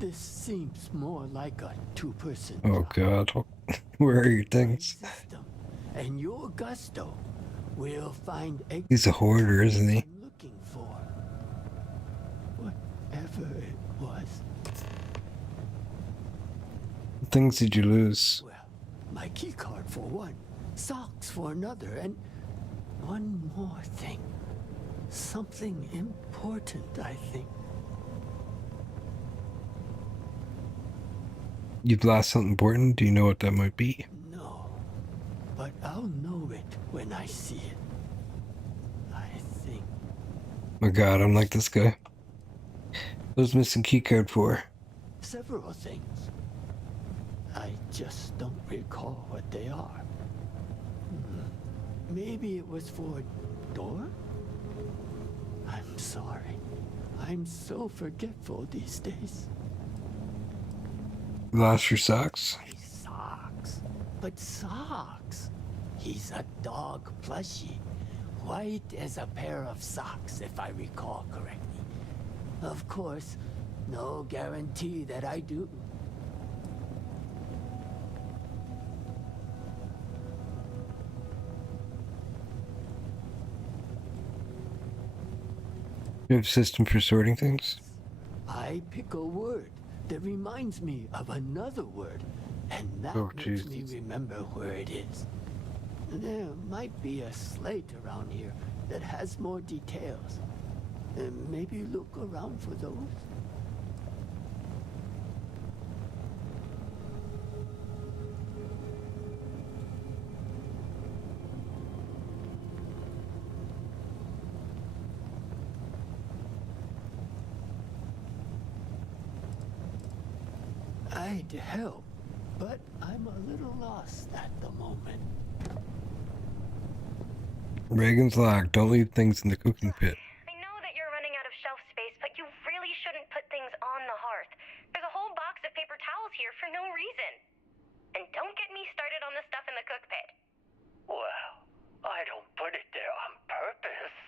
This seems more like a two-person Oh God, where are your things? system, and your gusto will find He's a hoarder, isn't he? I'm looking for. Whatever it was. What things did you lose? Well, my key card for one, socks for another, and one more thing. Something important, I think. You've lost something important? Do you know what that might be? No, but I'll know it when I see it. I think. Oh God, I'm like this guy. What's missing keycard for? Several things. I just don't recall what they are. Maybe it was for a door? I'm sorry. I'm so forgetful these days. You lost your socks? Socks. But socks. He's a dog plushie. White as a pair of socks, if I recall correctly. Of course, no guarantee that I do. You have a system for sorting things? I pick a word that reminds me of another word, and that makes me remember where it is. There might be a slate around here that has more details. Maybe look around for those. I'd help, but I'm a little lost at the moment. Reagan's locked. Don't leave things in the cooking pit. I know that you're running out of shelf space, but you really shouldn't put things on the hearth. There's a whole box of paper towels here for no reason. And don't get me started on the stuff in the cook pit. Well, I don't put it there on purpose.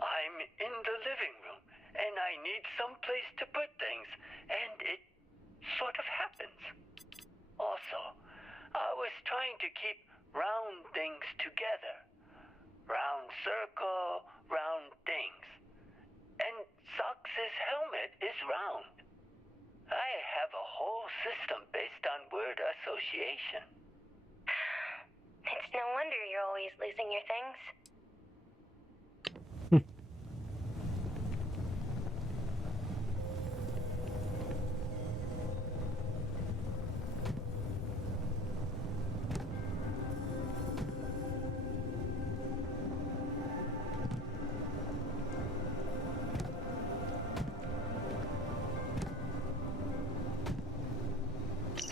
I'm in the living room, and I need some place to put things, and it sort of happens. Also, I was trying to keep round things together. Round circle, round things. And Sox's helmet is round. I have a whole system based on word association. It's no wonder you're always losing your things.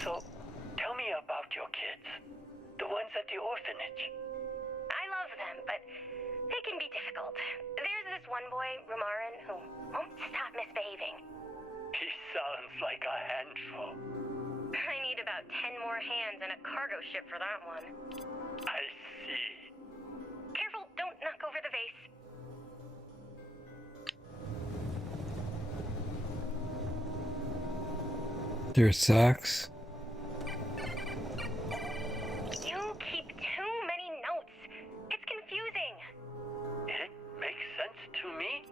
So, tell me about your kids. The ones at the orphanage. I love them, but one boy, Rumarin, who won't stop misbehaving. He sounds like a handful. I need about 10 more hands and a cargo ship for that one. I see. Careful, don't knock over the vase. Their socks. You keep too many notes. It's confusing. It makes sense to me.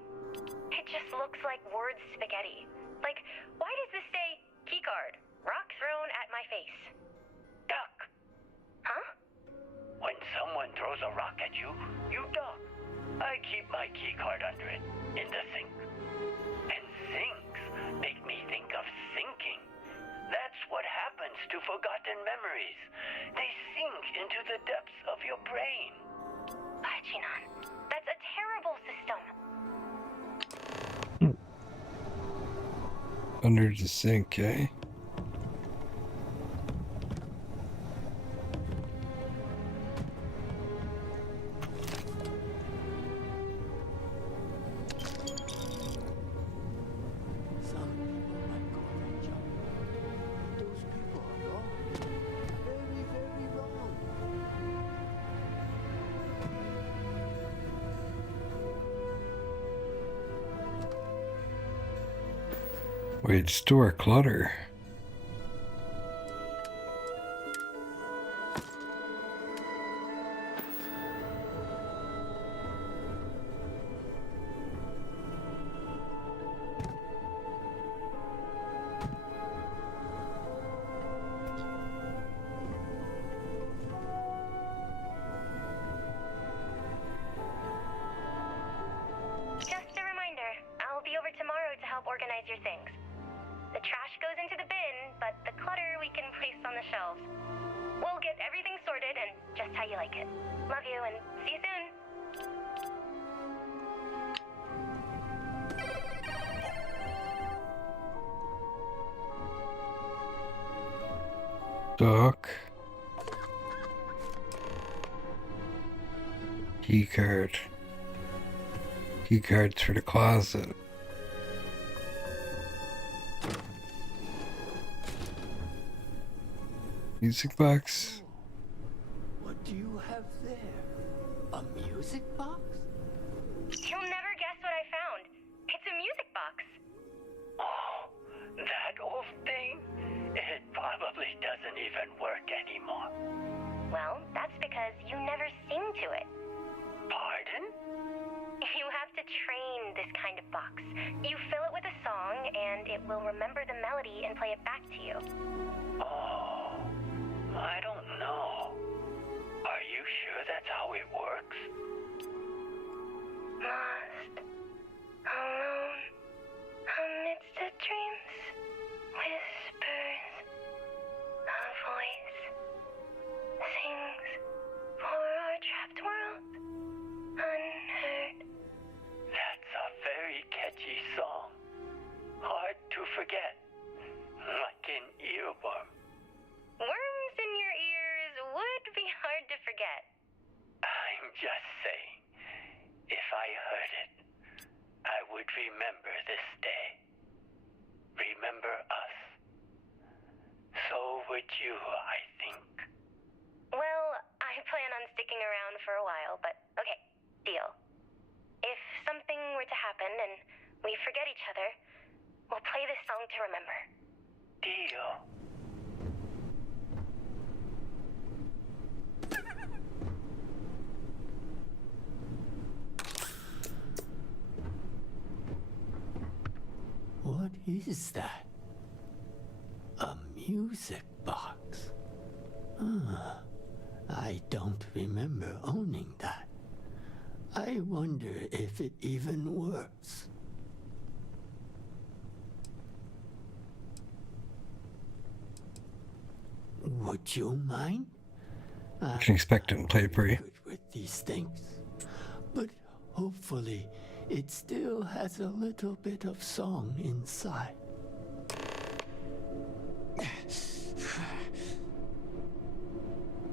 It just looks like word spaghetti. Like, why does this say keycard? Rock thrown at my face. Duck. Huh? When someone throws a rock at you, you duck. I keep my keycard under it, in the sink. And sinks make me think of sinking. That's what happens to forgotten memories. They sink into the depths of your brain. Bachinan, that's a terrible system. Under the sink, eh? Some people might call that jump. Those people are wrong. Very, very wrong. Wait, store clutter. Just a reminder, I'll be over tomorrow to help organize your things. The trash goes into the bin, but the clutter we can place on the shelves. We'll get everything sorted and just how you like it. Love you and see you soon. Doc. Key card. Key cards for the closet. Music box. What do you have there? A music box? You'll never guess what I found. It's a music box. Oh, that old thing? It probably doesn't even work anymore. Well, that's because you never sing to it. Pardon? You have to train this kind of box. You fill it with a song, and it will remember the melody and play it back to you. Oh, I don't know. Are you sure that's how it works? Lost, alone, amidst the dreams, whispers, a voice sings for our trapped world, unheard. That's a very catchy song. Hard to forget. Like an earworm. Worms in your ears would be hard to forget. I'm just saying, if I heard it, I would remember this day. Remember us. So would you, I think. Well, I plan on sticking around for a while, but okay, deal. If something were to happen and we forget each other, we'll play this song to remember. Deal. What is that? A music box? I don't remember owning that. I wonder if it even works. Would you mind? You can expect it to play pretty. Good with these things, but hopefully it still has a little bit of song inside.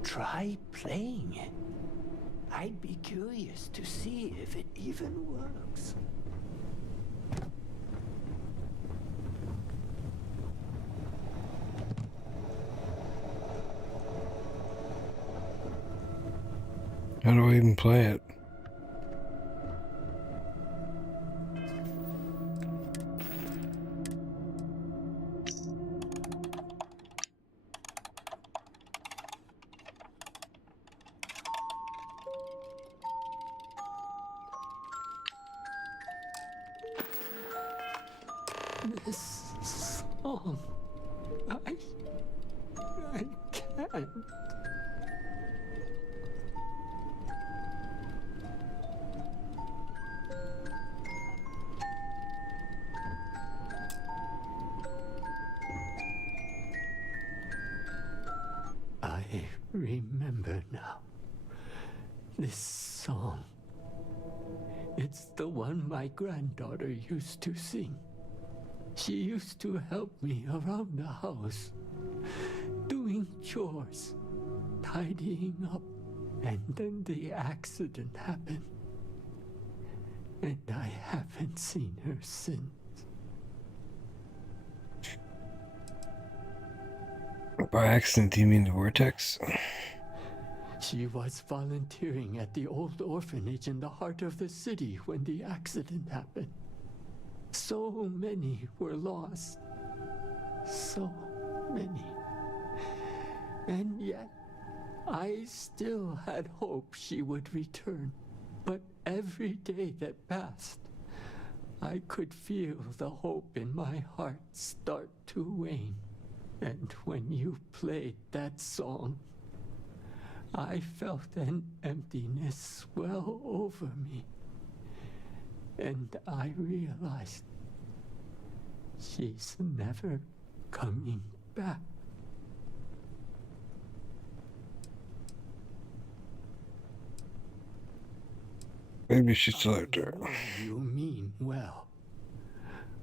Try playing it. I'd be curious to see if it even works. How do I even play it? This song, I can't. I remember now. This song. It's the one my granddaughter used to sing. She used to help me around the house, doing chores, tidying up, and then the accident happened. And I haven't seen her since. By accident, do you mean the vortex? She was volunteering at the old orphanage in the heart of the city when the accident happened. So many were lost. So many. And yet, I still had hope she would return. But every day that passed, I could feel the hope in my heart start to wane. And when you played that song, I felt an emptiness swell over me. And I realized she's never coming back. Maybe she's still out there. You mean well,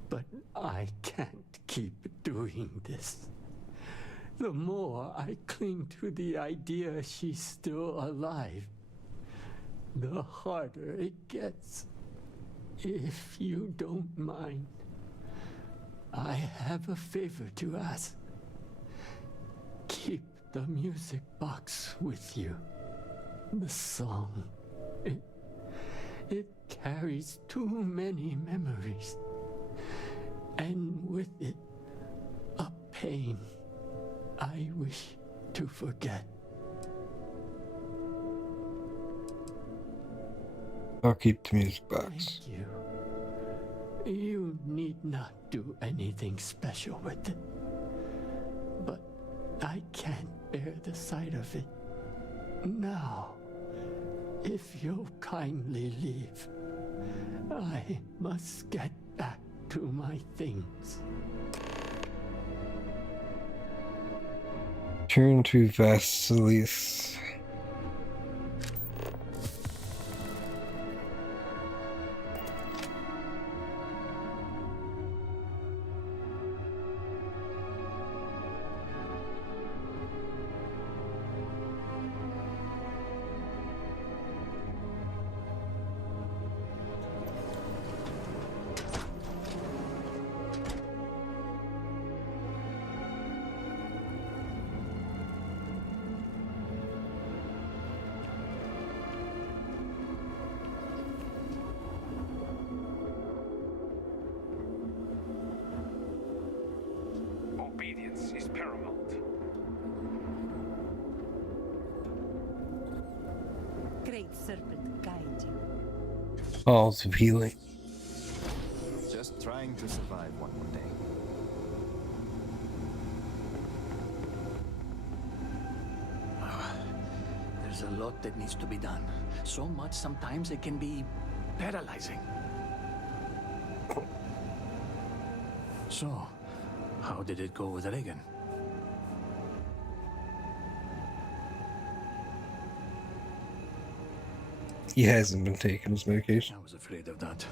but I can't keep doing this. The more I cling to the idea she's still alive, the harder it gets. If you don't mind, I have a favor to ask. Keep the music box with you. The song. It carries too many memories. And with it, a pain I wish to forget. I'll keep the music box. Thank you. You need not do anything special with it. But I can't bear the sight of it. Now, if you'll kindly leave, I must get back to my things. Turn to Vasilis. Obedience is paramount. Great Serpent guide you. Halls of healing. Just trying to survive one more day. There's a lot that needs to be done. So much sometimes it can be paralyzing. So, how did it go with Reagan? He hasn't been taking his medication. I was afraid of that.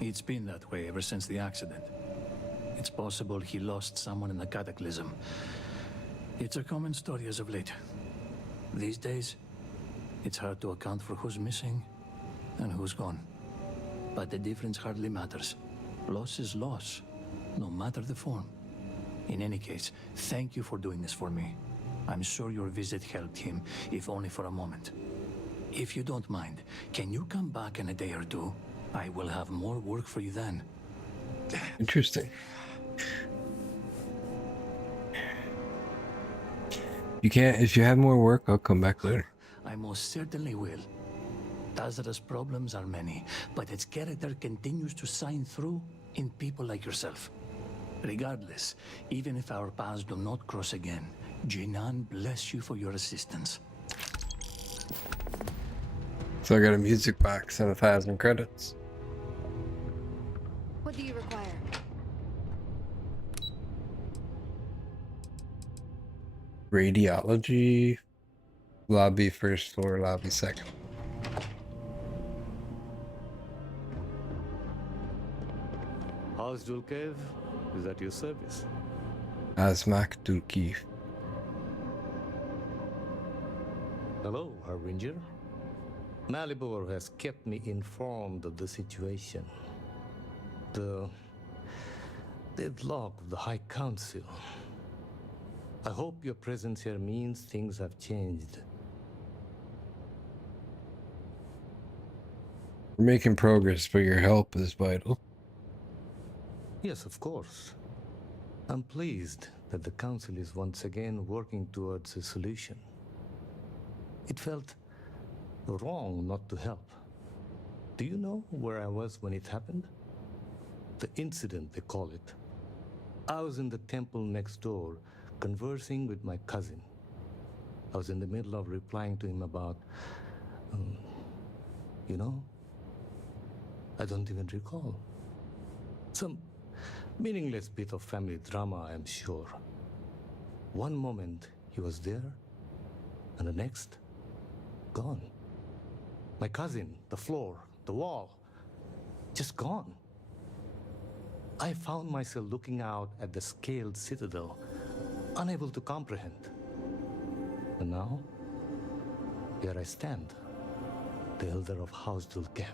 It's been that way ever since the accident. It's possible he lost someone in the cataclysm. It's a common story as of late. These days, It's hard to account for who's missing and who's gone. But the difference hardly matters. Loss is loss, no matter the form. In any case, thank you for doing this for me. I'm sure your visit helped him, if only for a moment. If you don't mind, can you come back in a day or two? I will have more work for you then. Interesting. You can't. If you have more work, I'll come back later. I most certainly will. Tazra's problems are many, but its character continues to shine through in people like yourself. Regardless, even if our paths do not cross again, Jinan bless you for your assistance. So I got a music box and 1,000 credits. What do you require? Radiology. Lobby first floor, lobby second. How's Drakoviche? Is at your service. Asmak Dulkif. Hello, Harbinger. Malibor has kept me informed of the situation. The deadlock of the High Council. I hope your presence here means things have changed. We're making progress, but your help is vital. Yes, of course. I'm pleased that the Council is once again working towards a solution. It felt wrong not to help. Do you know where I was when it happened? The incident, they call it. I was in the temple next door, conversing with my cousin. I was in the middle of replying to him about, you know, I don't even recall. Some meaningless bit of family drama, I'm sure. One moment he was there, and the next, gone. My cousin, the floor, the wall, just gone. I found myself looking out at the scaled citadel, unable to comprehend. And now, here I stand, the elder of House Drakoviche.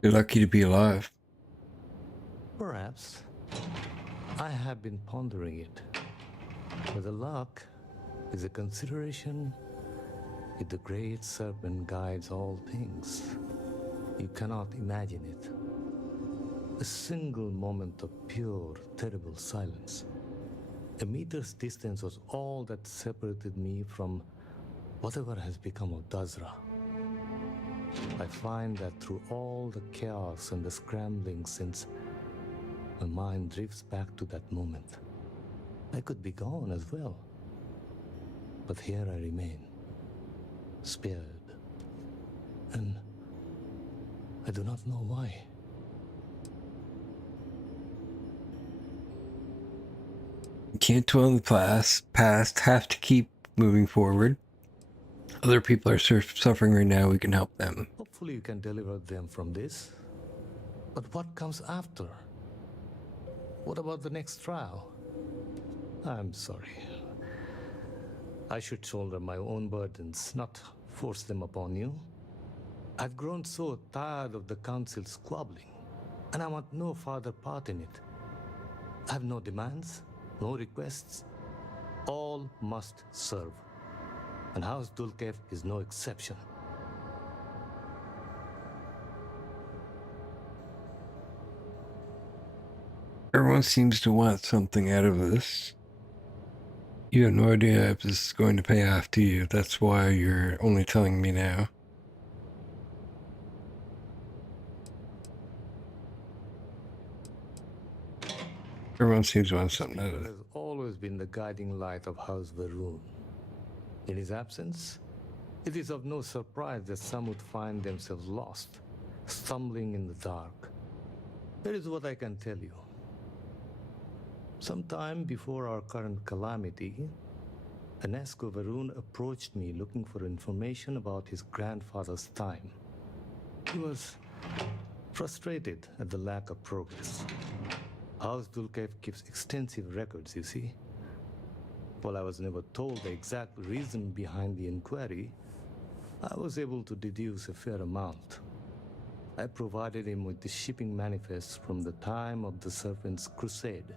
You're lucky to be alive. Perhaps. I have been pondering it. Whether luck is a consideration if the great serpent guides all things. You cannot imagine it. A single moment of pure, terrible silence. A meter's distance was all that separated me from whatever has become of Dazra. I find that through all the chaos and the scrambling since, my mind drifts back to that moment. I could be gone as well. But here I remain, spared. And I do not know why. You can't dwell on the past, have to keep moving forward. Other people are suffering right now, we can help them. Hopefully you can deliver them from this. But what comes after? What about the next trial? I'm sorry. I should shoulder my own burdens, not force them upon you. I've grown so tired of the council squabbling, and I want no further part in it. I have no demands, no requests. All must serve. And House Drakoviche is no exception. Everyone seems to want something out of this. You have no idea if this is going to pay off to you. That's why you're only telling me now. Everyone seems to want something out of it. Has always been the guiding light of House Varun. In his absence, it is of no surprise that some would find themselves lost, stumbling in the dark. Here is what I can tell you. Sometime before our current calamity, Enesco Varun approached me looking for information about his grandfather's time. He was frustrated at the lack of progress. House Drakoviche keeps extensive records, you see. While I was never told the exact reason behind the inquiry, I was able to deduce a fair amount. I provided him with the shipping manifests from the time of the Serpent's crusade.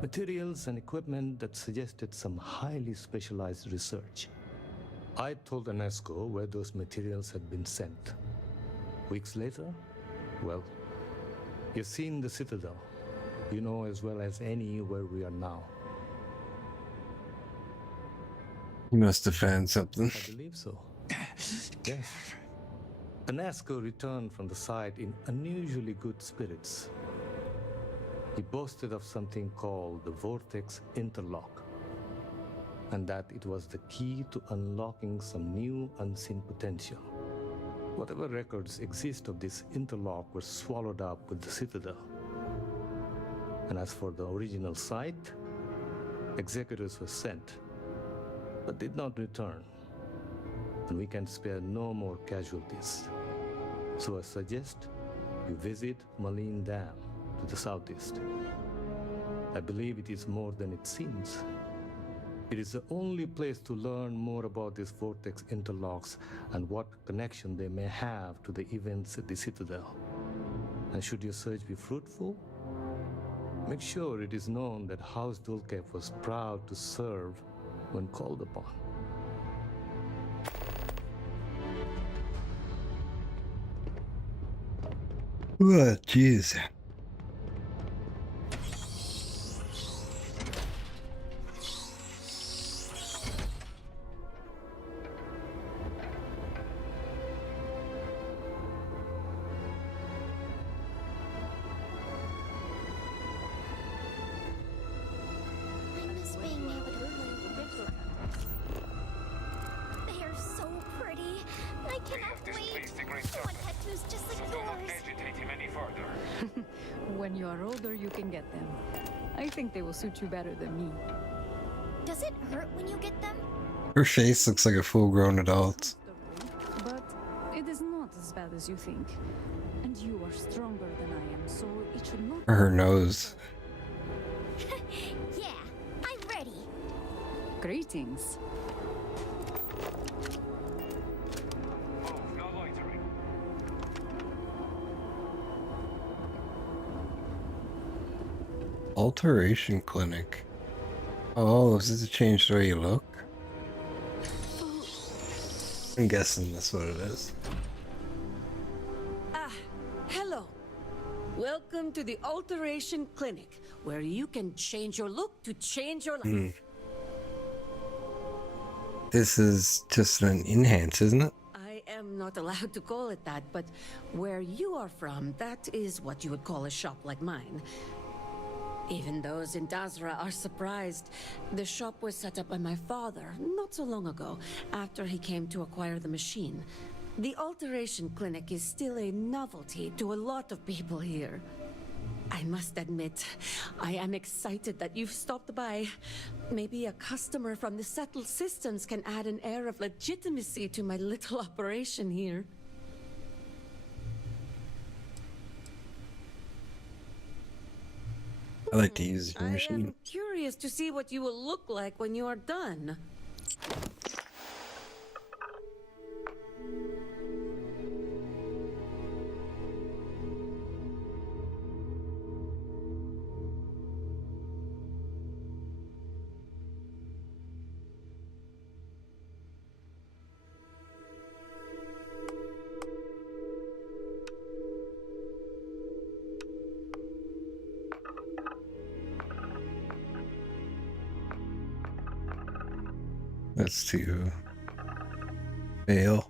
Materials and equipment that suggested some highly specialized research. I told UNESCO where those materials had been sent. Weeks later, well, you've seen the Citadel. You know as well as any where we are now. You must have found something. I believe so. Yes. UNESCO returned from the site in unusually good spirits. He boasted of something called the Vortex Interlock, and that it was the key to unlocking some new unseen potential. Whatever records exist of this interlock were swallowed up with the Citadel. And as for the original site, executors were sent, but did not return. And we can spare no more casualties. So I suggest you visit Malin Dam to the southeast. I believe it is more than it seems. It is the only place to learn more about these vortex interlocks and what connection they may have to the events at the Citadel. And should your search be fruitful, make sure it is known that House Dulcev was proud to serve when called upon. Oh, jeez. I miss being able to play. They are so pretty. I cannot wait. I want tattoos just like yours. Agitate him any further. When you are older, you can get them. I think they will suit you better than me. Does it hurt when you get them? Her face looks like a full-grown adult. But it is not as bad as you think. And you are stronger than I am, so it should not... Or her nose. Yeah, I'm ready. Greetings. Move, no loitering. Alteration clinic. Oh, is this to change the way you look? I'm guessing that's what it is. Ah, hello. Welcome to the Alteration Clinic, where you can change your look to change your life. This is just an enhance, isn't it? I am not allowed to call it that, but where you are from, that is what you would call a shop like mine. Even those in Dazra are surprised. The shop was set up by my father not so long ago, after he came to acquire the machine. The Alteration Clinic is still a novelty to a lot of people here. I must admit, I am excited that you've stopped by. Maybe a customer from the settled systems can add an air of legitimacy to my little operation here. I like to use your I machine. am curious to see what you will look like when you are done. That's to fail.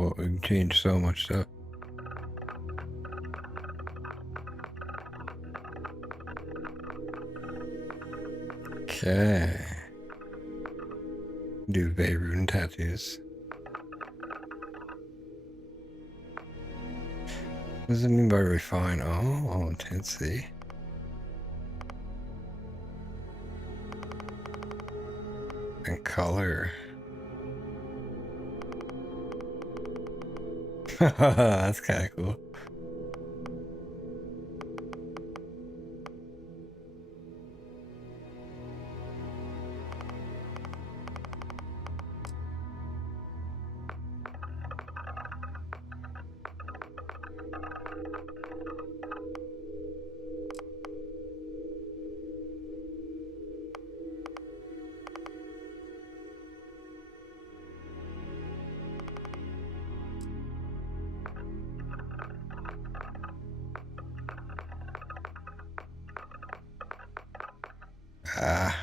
incredible. We can change so much stuff. Okay. Do Beirut tattoos. What does it mean by refine? Oh, intensity. And color. That's kind of cool.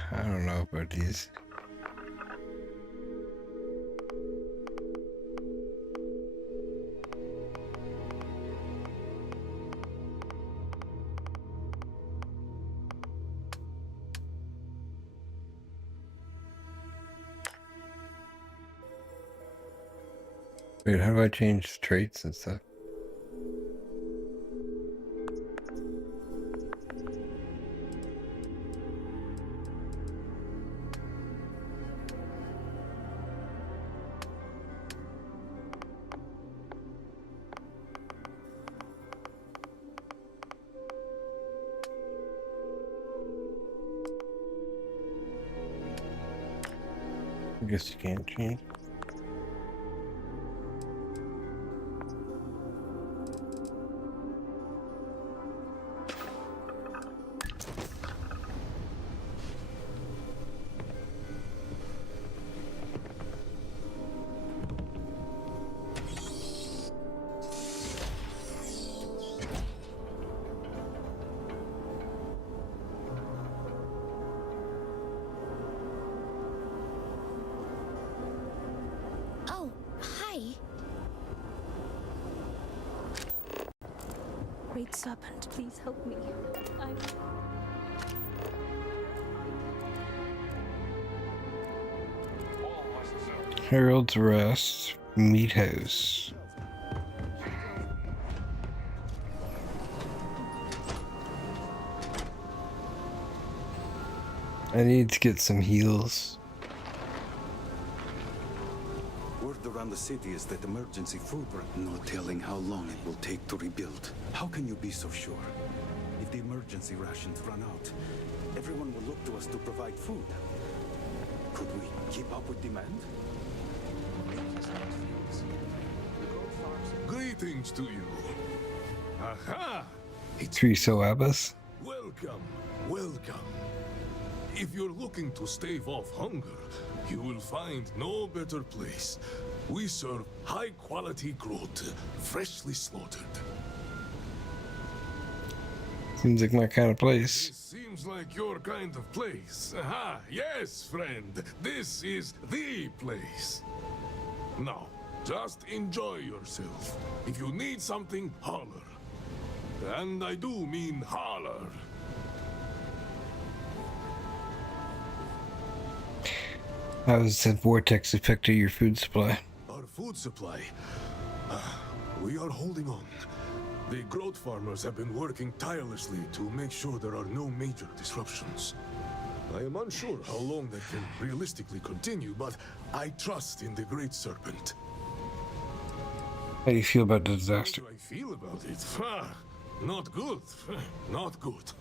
I don't know about these. Wait, how do I change traits and stuff? I guess you can't change. Oh, hi. Great Serpent, please help me. Harold's Rest, Meat House. I need to get some heals. Word around the city is that emergency food no telling how long it will take to rebuild. How can you be so sure? If the emergency rations run out, everyone will look to us to provide food. Could we keep up with demand? Greetings to you. Aha! Three Soabas. Welcome, welcome. If you're looking to stave off hunger, you will find no better place. We serve high-quality growth, freshly slaughtered. Seems like my kind of place. This seems like your kind of place. Aha, yes, friend. This is the place. Now, just enjoy yourself. If you need something, holler. And I do mean holler. How does the vortex affect your food supply? Our food supply? We are holding on. The growth farmers have been working tirelessly to make sure there are no major disruptions. I am unsure how long that can realistically continue, but I trust in the Great Serpent. How do you feel about the disaster? How do I feel about it? Not good. Not good.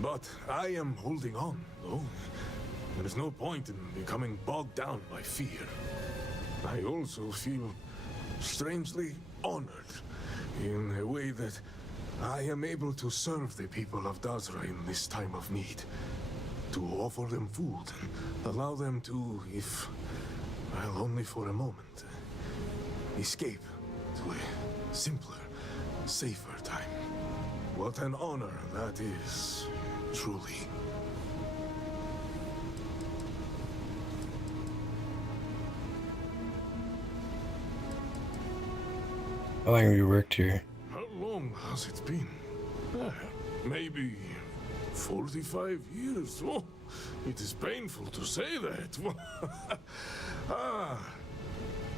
But I am holding on, though. There is no point in becoming bogged down by fear. I also feel strangely honored in a way that I am able to serve the people of Dazra in this time of need. To offer them food and allow them to, if, well, only for a moment, escape to a simpler, safer time. What an honor that is, truly. How long have you worked here? How long has it been? Maybe 45 years. Oh, it is painful to say that.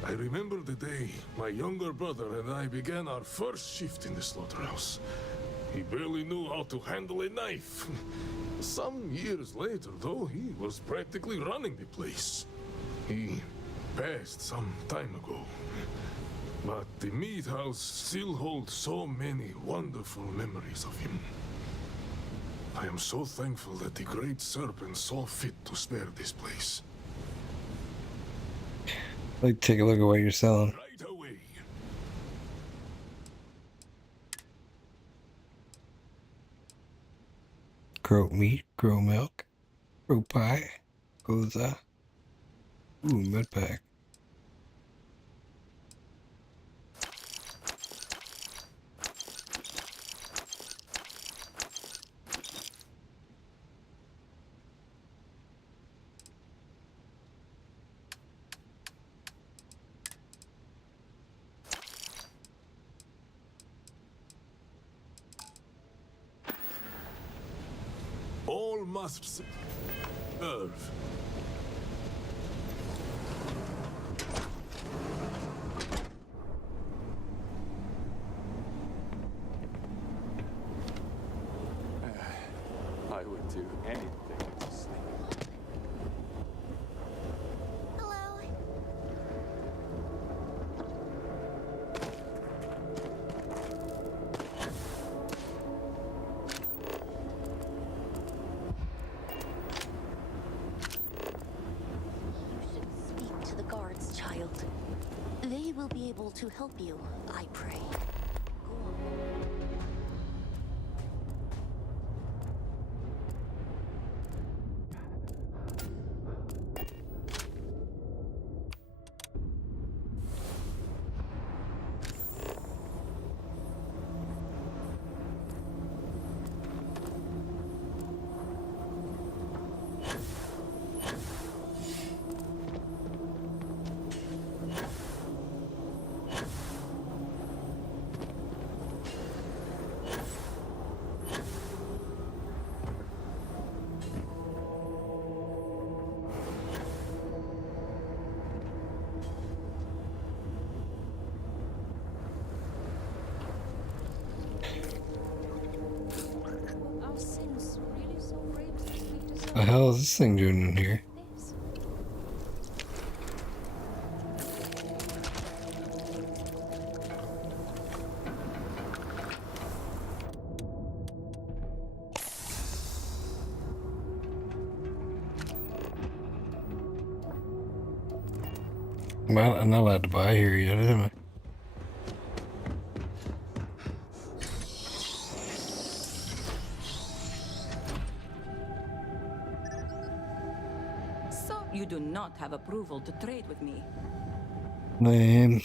I remember the day my younger brother and I began our first shift in the slaughterhouse. He barely knew how to handle a knife. Some years later, though, he was practically running the place. He passed some time ago. But the meat house still holds so many wonderful memories of him. I am so thankful that the Great Serpent saw fit to spare this place. Like, take a look at what you're selling. Right away. Crow meat, crow milk, crow pie, goza. Ooh, med pack. All must serve. I would do anything to sleep. Hello. Speak to the guards, child. They will be able to help you, I pray. Go on. Are sins really so great that we deserve The hell is this thing doing in here? this? Well, I'm not allowed to buy here yet, am I? So you do not have approval to trade with me. Lame.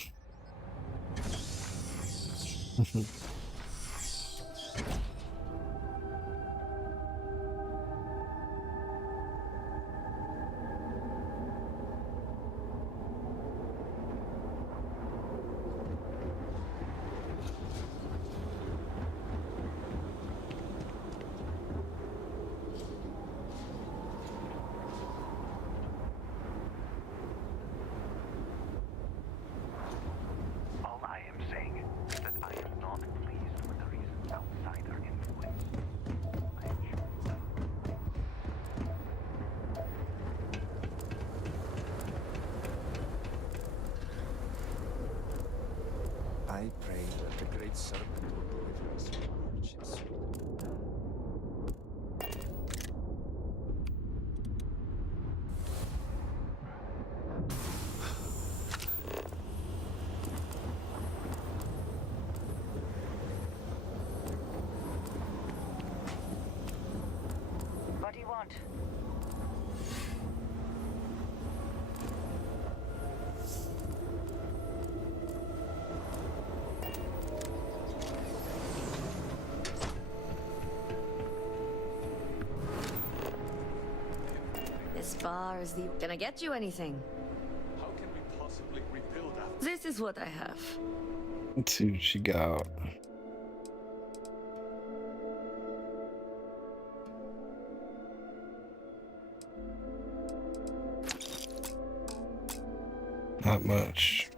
All I am saying is that I am not pleased with the recent outsider influence. I pray that the Great Serpent will deliver us from our hardships. What do you want? As far as the... Can I get you anything? How can we possibly rebuild after? This is what I have. Let's see what she got. Not much.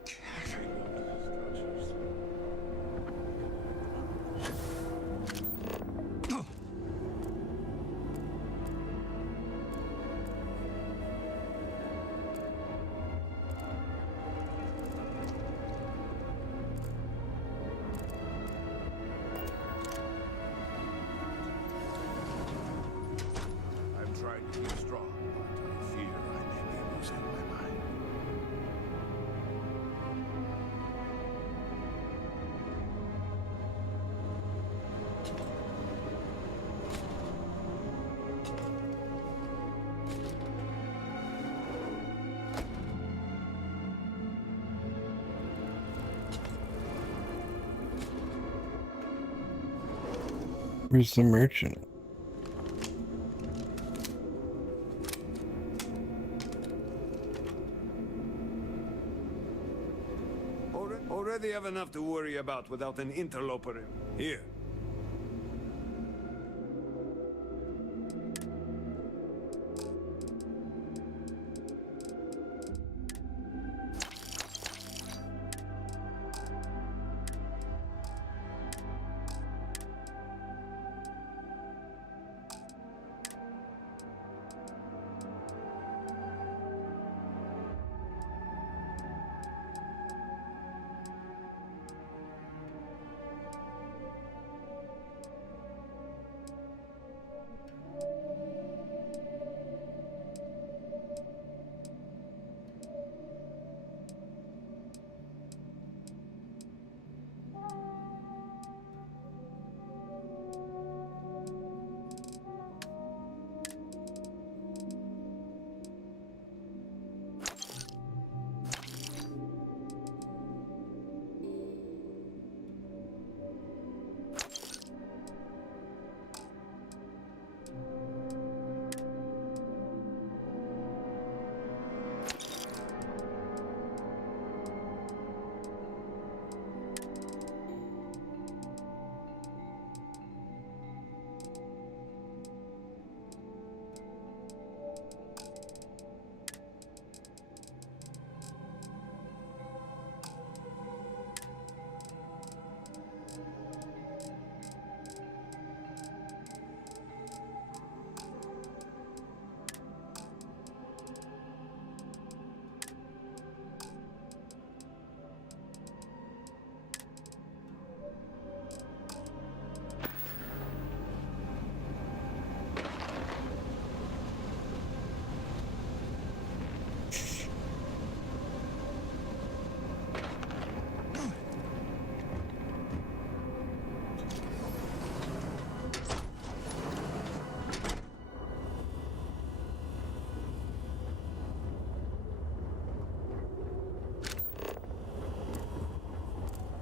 I'm trying to be strong, but I fear I may be losing my mind. Where's the merchant? Already have enough to worry about without an interloper. Here.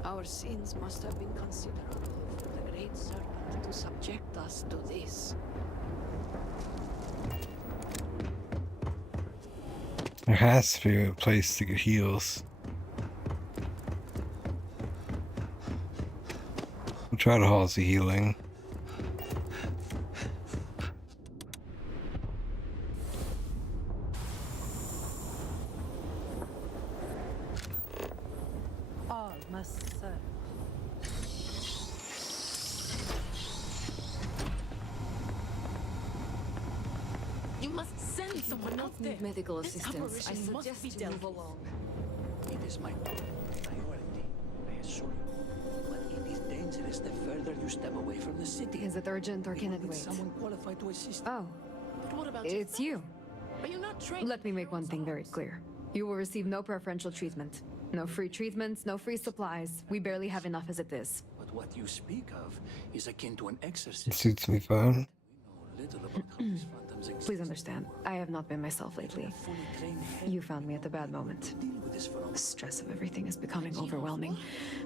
Our sins must have been considerable for the Great Serpent to subject us to this. There has to be a place to get heals. We'll try to halt the healing. All must serve. You must send someone out there. Need medical This assistance. I apparition must suggest be you dealt move with. along. It is my top priority, I assure you. But it is dangerous the further you step away from the city. Is it urgent or can it need wait? someone qualified to assist. Oh, But what about it's you. Are you not trained? Let me make one thing very clear. You will receive no preferential treatment. No free treatments, no free supplies. We barely have enough as it is. But what you speak of is akin to an exorcism. It suits me fine. Little about how these phantoms exist. Please understand, I have not been myself lately. You found me at the bad moment. The stress of everything is becoming overwhelming,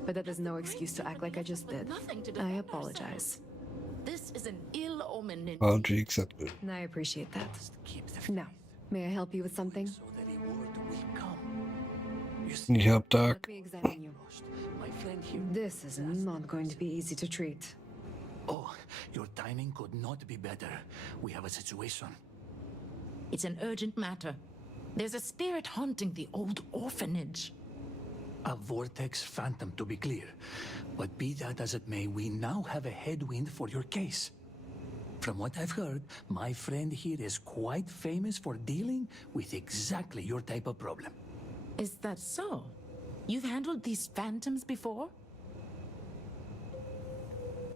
but that is no excuse to act like I just did. I apologize. This is an ill omen. Apology accepted. I appreciate that. Now, may I help you with something? The reward will come. Need help, Doc? Let me examine you. My friend here. This is not going to be easy to treat. Oh, your timing could not be better. We have a situation. It's an urgent matter. There's a spirit haunting the old orphanage. A vortex phantom, to be clear. But be that as it may, we now have a headwind for your case. From what I've heard, my friend here is quite famous for dealing with exactly your type of problem. Is that so? You've handled these phantoms before?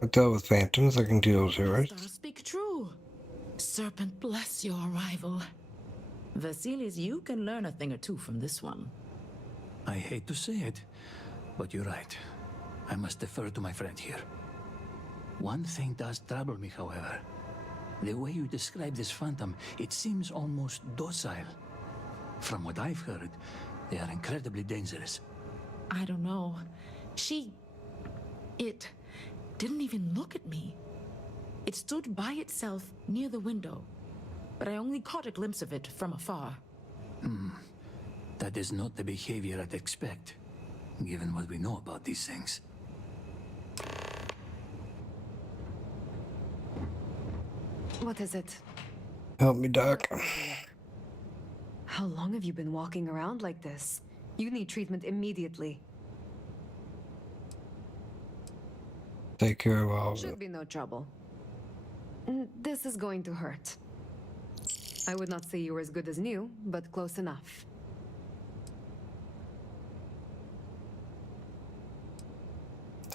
I dealt with phantoms. I can deal with yours. Stars speak true. Serpent bless your arrival. Vasilis, you can learn a thing or two from this one. I hate to say it, but you're right. I must defer to my friend here. One thing does trouble me, however. The way you describe this phantom, it seems almost docile. From what I've heard, they are incredibly dangerous. I don't know. It didn't even look at me. It stood by itself near the window, but I only caught a glimpse of it from afar. That is not the behavior I'd expect, given what we know about these things. What is it? Help me, Doc. How long have you been walking around like this? You need treatment immediately. Take care of all of Should it. be no trouble. This is going to hurt. I would not say you were as good as new, but close enough.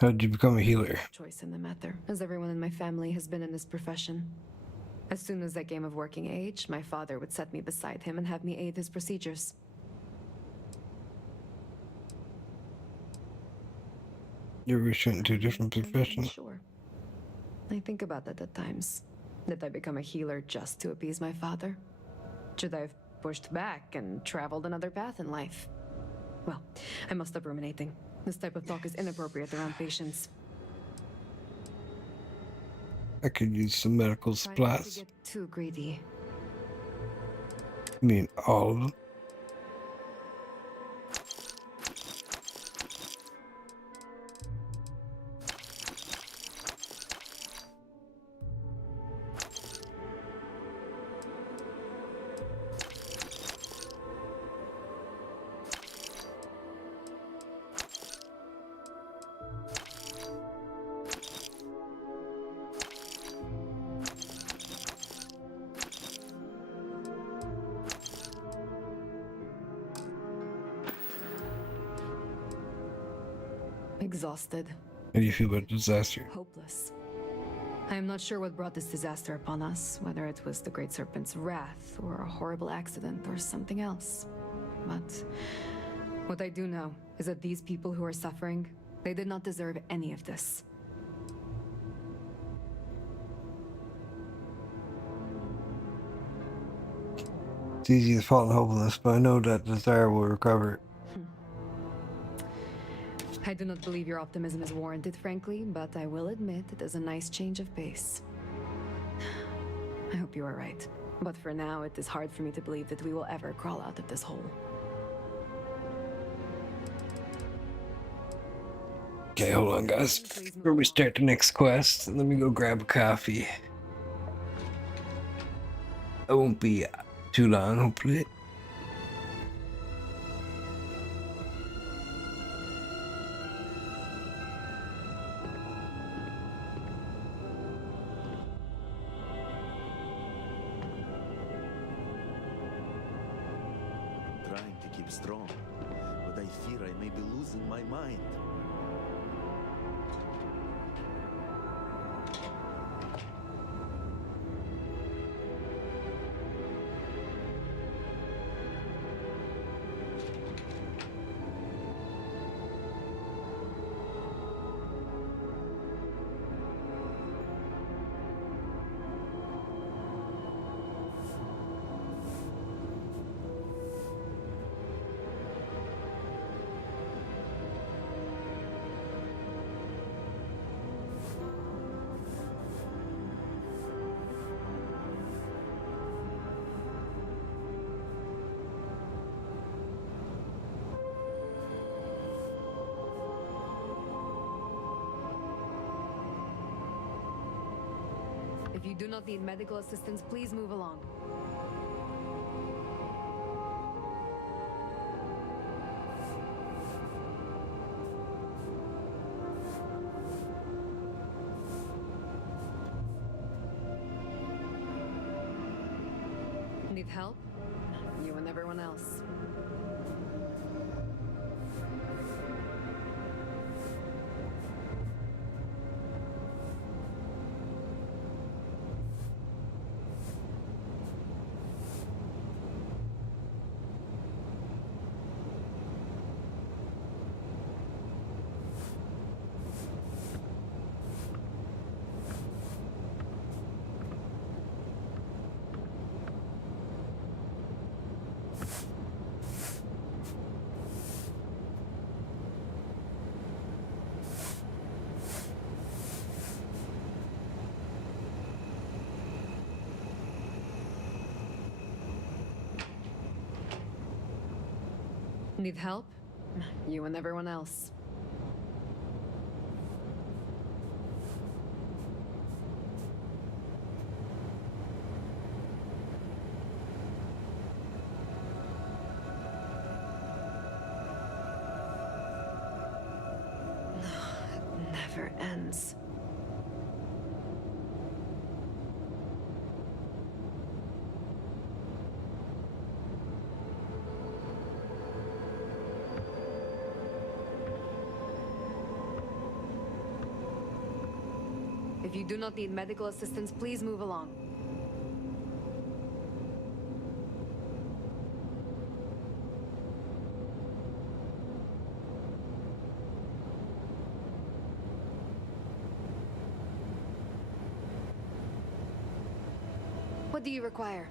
How did you become a healer? Choice in the matter, as everyone in my family has been in this profession. As soon as I came of working age, my father would set me beside him and have me aid his procedures. You're reaching two different professions. Sure. I think about that at times. Did I become a healer just to appease my father? Should I have pushed back and traveled another path in life? Well, I must stop ruminating. This type of talk is inappropriate around patients. I could use some medical Try not to supplies. get too greedy. I mean, all of them. Exhausted. How do you feel about disaster? Hopeless. I am not sure what brought this disaster upon us, whether it was the Great Serpent's wrath, or a horrible accident, or something else. But what I do know is that these people who are suffering, they did not deserve any of this. It's easy to fall in hopeless, but I know that desire will recover. I do not believe your optimism is warranted, frankly, but I will admit it is a nice change of pace. I hope you are right. But for now, it is hard for me to believe that we will ever crawl out of this hole. Okay, hold on, guys. Before we start the next quest, let me go grab a coffee. It won't be too long, hopefully. Trying to keep strong, but I fear I may be losing my mind. you do not need medical assistance, please move along. Need help? You and everyone else. Need help? You and everyone else. It never ends. If you do not need medical assistance, please move along. What do you require?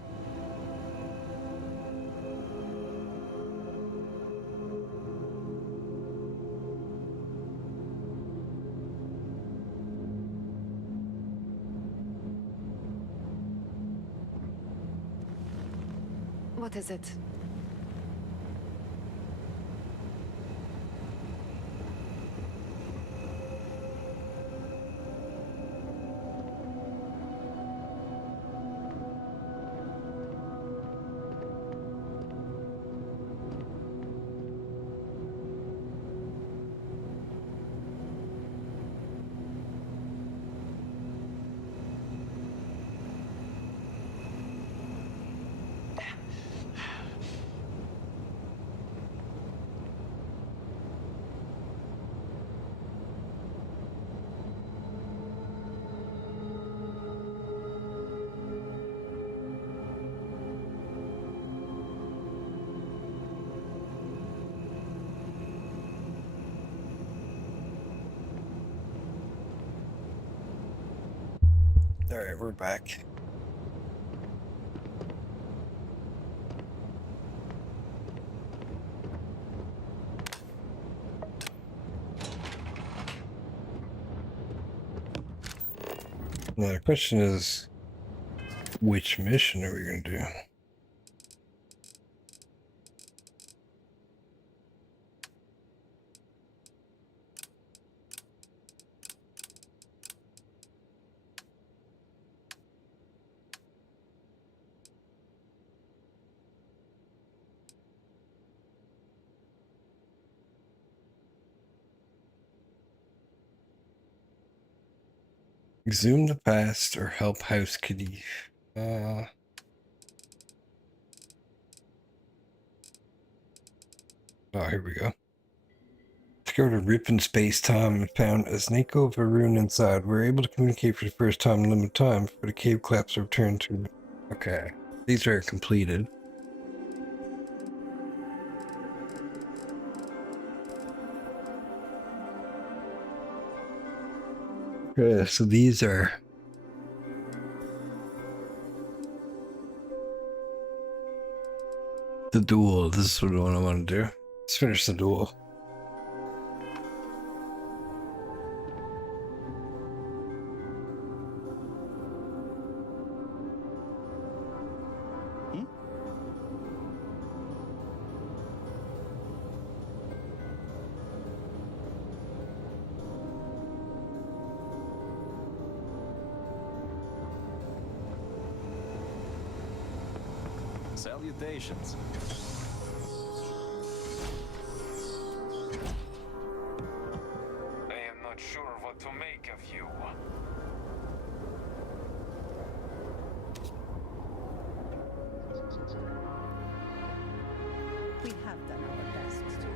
What is it? Alright, we're back. Now the question is, which mission are we going to do? Exhume the past or help House Kadif. Oh, here we go. Discovered a rip in space-time and found a Znako of a rune inside. We're able to communicate for the first time in limited time for the cave collapse return to... Okay. These are completed. Okay, so these are... the duel. This is what I want to do. Let's finish the duel. Salutations. I am not sure what to make of you. We have done our best to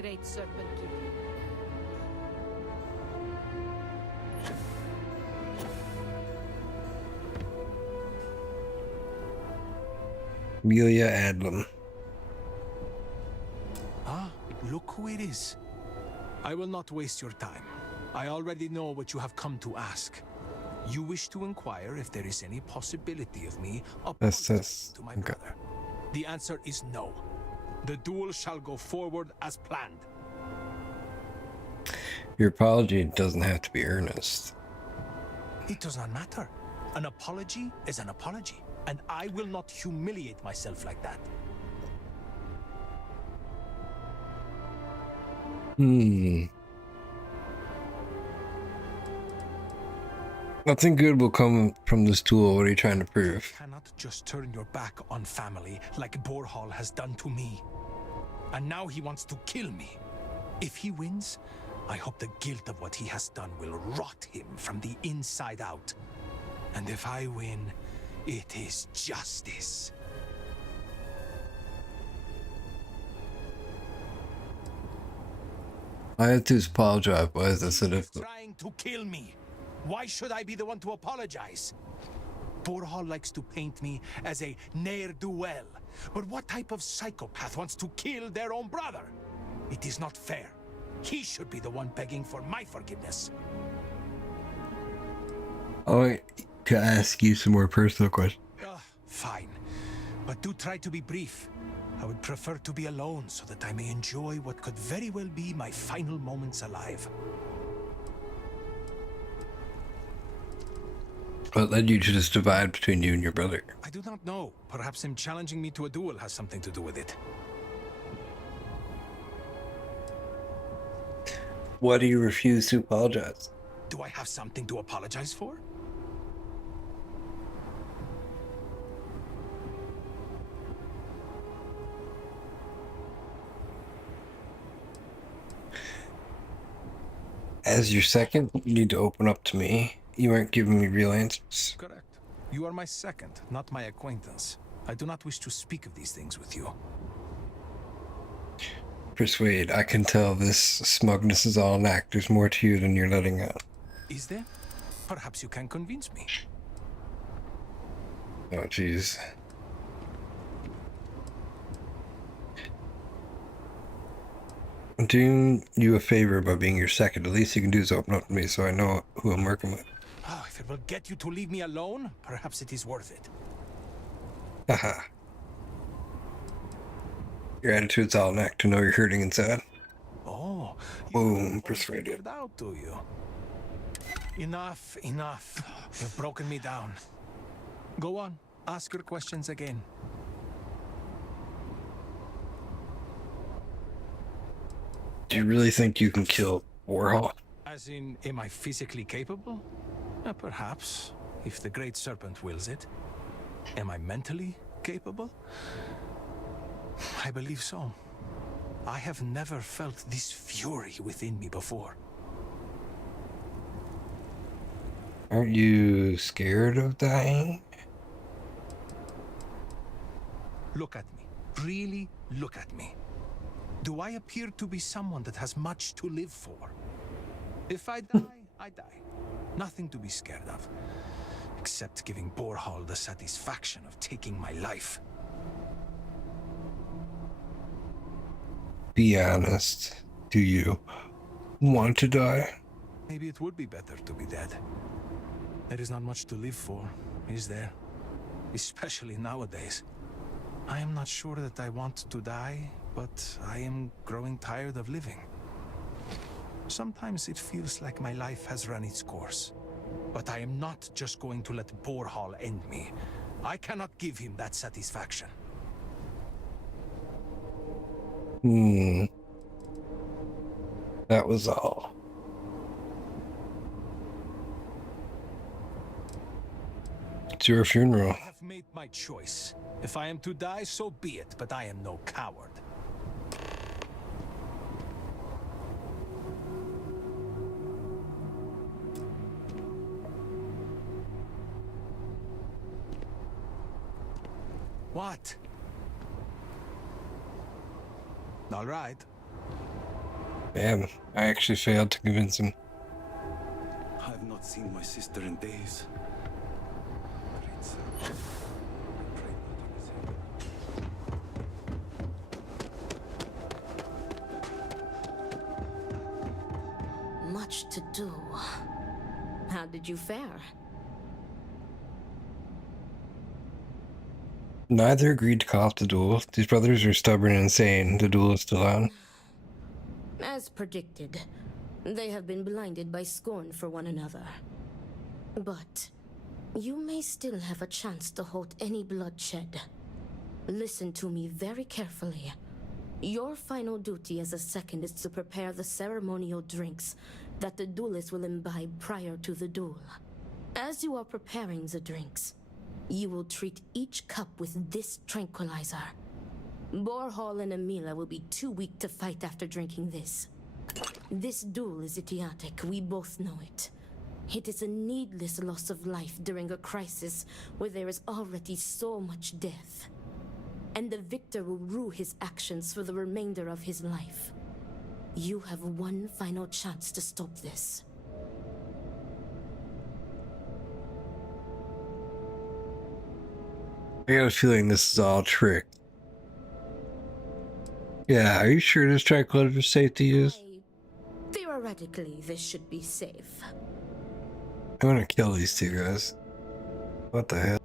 Great Serpent Keeper. Amelia Adlam. Ah, look who it is. I will not waste your time. I already know what you have come to ask. You wish to inquire if there is any possibility of me apologizing to my brother. The answer is no. The duel shall go forward as planned. Your apology doesn't have to be earnest. It does not matter. An apology is an apology, and I will not humiliate myself like that. Nothing good will come from this duel. What are you trying to prove? You cannot just turn your back on family like Borhall has done to me. And now he wants to kill me. If he wins, I hope the guilt of what he has done will rot him from the inside out. And if I win, it is justice. I had to apologize. Why is this so difficult? Trying to kill me. Why should I be the one to apologize? Borhall likes to paint me as a ne'er-do-well. But what type of psychopath wants to kill their own brother? It is not fair. He should be the one begging for my forgiveness. I could ask you some more personal questions. Fine. But do try to be brief. I would prefer to be alone so that I may enjoy what could very well be my final moments alive. What led you to this divide between you and your brother? I do not know. Perhaps him challenging me to a duel has something to do with it. Why do you refuse to apologize? Do I have something to apologize for? As your second, you need to open up to me. You aren't giving me real answers. Correct. You are my second, not my acquaintance. I do not wish to speak of these things with you. Persuade, I can tell this smugness is all an act. There's more to you than you're letting out. Is there? Perhaps you can convince me. Oh, jeez. I'm doing you a favor by being your second. The least you can do is open up to me so I know who I'm working with. Oh, if it will get you to leave me alone, perhaps it is worth it. Haha. Your attitude's all an act to know you're hurting inside. Oh. Boom, persuaded. Out, do you? Enough, enough. You've broken me down. Go on, ask your questions again. Do you really think you can kill Warhol? As in, am I physically capable? Perhaps, if the Great Serpent wills it. Am I mentally capable? I believe so. I have never felt this fury within me before. Aren't you scared of dying? Look at me. Really look at me. Do I appear to be someone that has much to live for? If I die, I die. Nothing to be scared of. Except giving Borhall the satisfaction of taking my life. Be honest. Do you want to die? Maybe it would be better to be dead. There is not much to live for, is there? Especially nowadays. I am not sure that I want to die, but I am growing tired of living. Sometimes it feels like my life has run its course. But I am not just going to let Borhall end me. I cannot give him that satisfaction. That was all. It's your funeral. I have made my choice. If I am to die, so be it, but I am no coward. What? All right. Damn, I actually failed to convince him. I have not seen my sister in days. Much to do. How did you fare? Neither agreed to call off the duel. These brothers are stubborn and insane. The duel is still on. As predicted, they have been blinded by scorn for one another. But you may still have a chance to halt any bloodshed. Listen to me very carefully. Your final duty as a second is to prepare the ceremonial drinks that the duelist will imbibe prior to the duel. As you are preparing the drinks, you will treat each cup with this tranquilizer. Borhall and Emila will be too weak to fight after drinking this. This duel is idiotic, we both know it. It is a needless loss of life during a crisis where there is already so much death. And the victor will rue his actions for the remainder of his life. You have one final chance to stop this. I got a feeling this is all a trick. Yeah, are you sure this tranquilizer is safe to use? Theoretically, this should be safe. I want to kill these two guys. What the hell?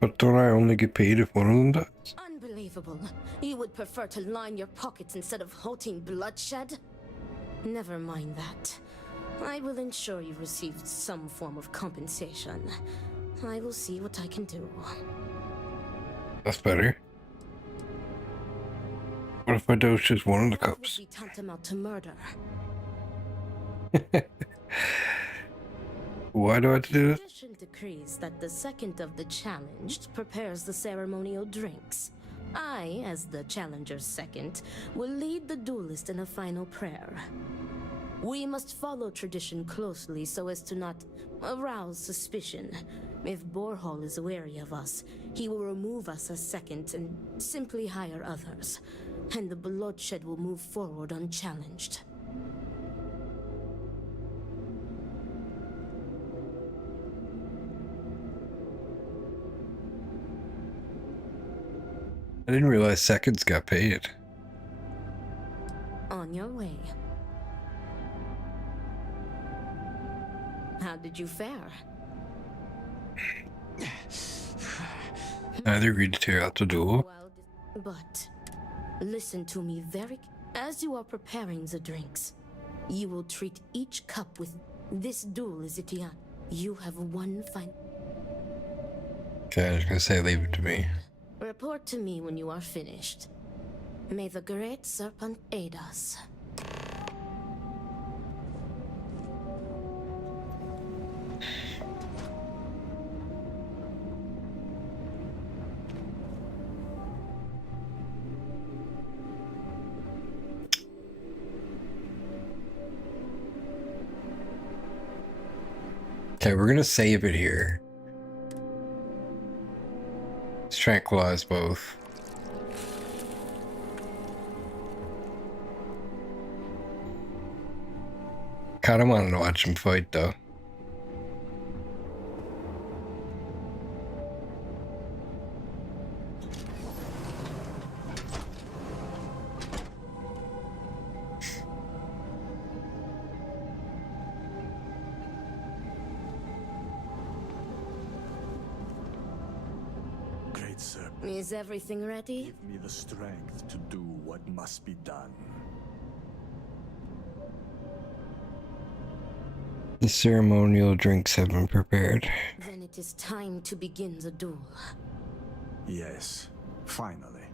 But don't I only get paid if one of them dies? Unbelievable. You would prefer to line your pockets instead of halting bloodshed? Never mind that. I will ensure you received some form of compensation. I will see what I can do. That's better. What if I dose just one of the That cups? would be tantamount to murder. Why do I have to do this? Tradition decrees that the second of the challenged prepares the ceremonial drinks. I, as the challenger's second, will lead the duelist in a final prayer. We must follow tradition closely so as to not arouse suspicion. If Borhall is wary of us, he will remove us as second and simply hire others. And the bloodshed will move forward unchallenged. I didn't realize seconds got paid. On your way. How did you fare? Neither agreed to tear out the duel. But listen to me very. As you are preparing the drinks, you will treat each cup with this duel is idiot. You have one final. Okay, I was gonna say leave it to me. Report to me when you are finished. May the great serpent aid us. Okay, we're gonna save it here. Let's tranquilize both. Kind of wanted to watch him fight, though. Great sir, Is everything ready? give me the strength to do what must be done. The ceremonial drinks have been prepared. Then it is time to begin the duel. Yes, finally.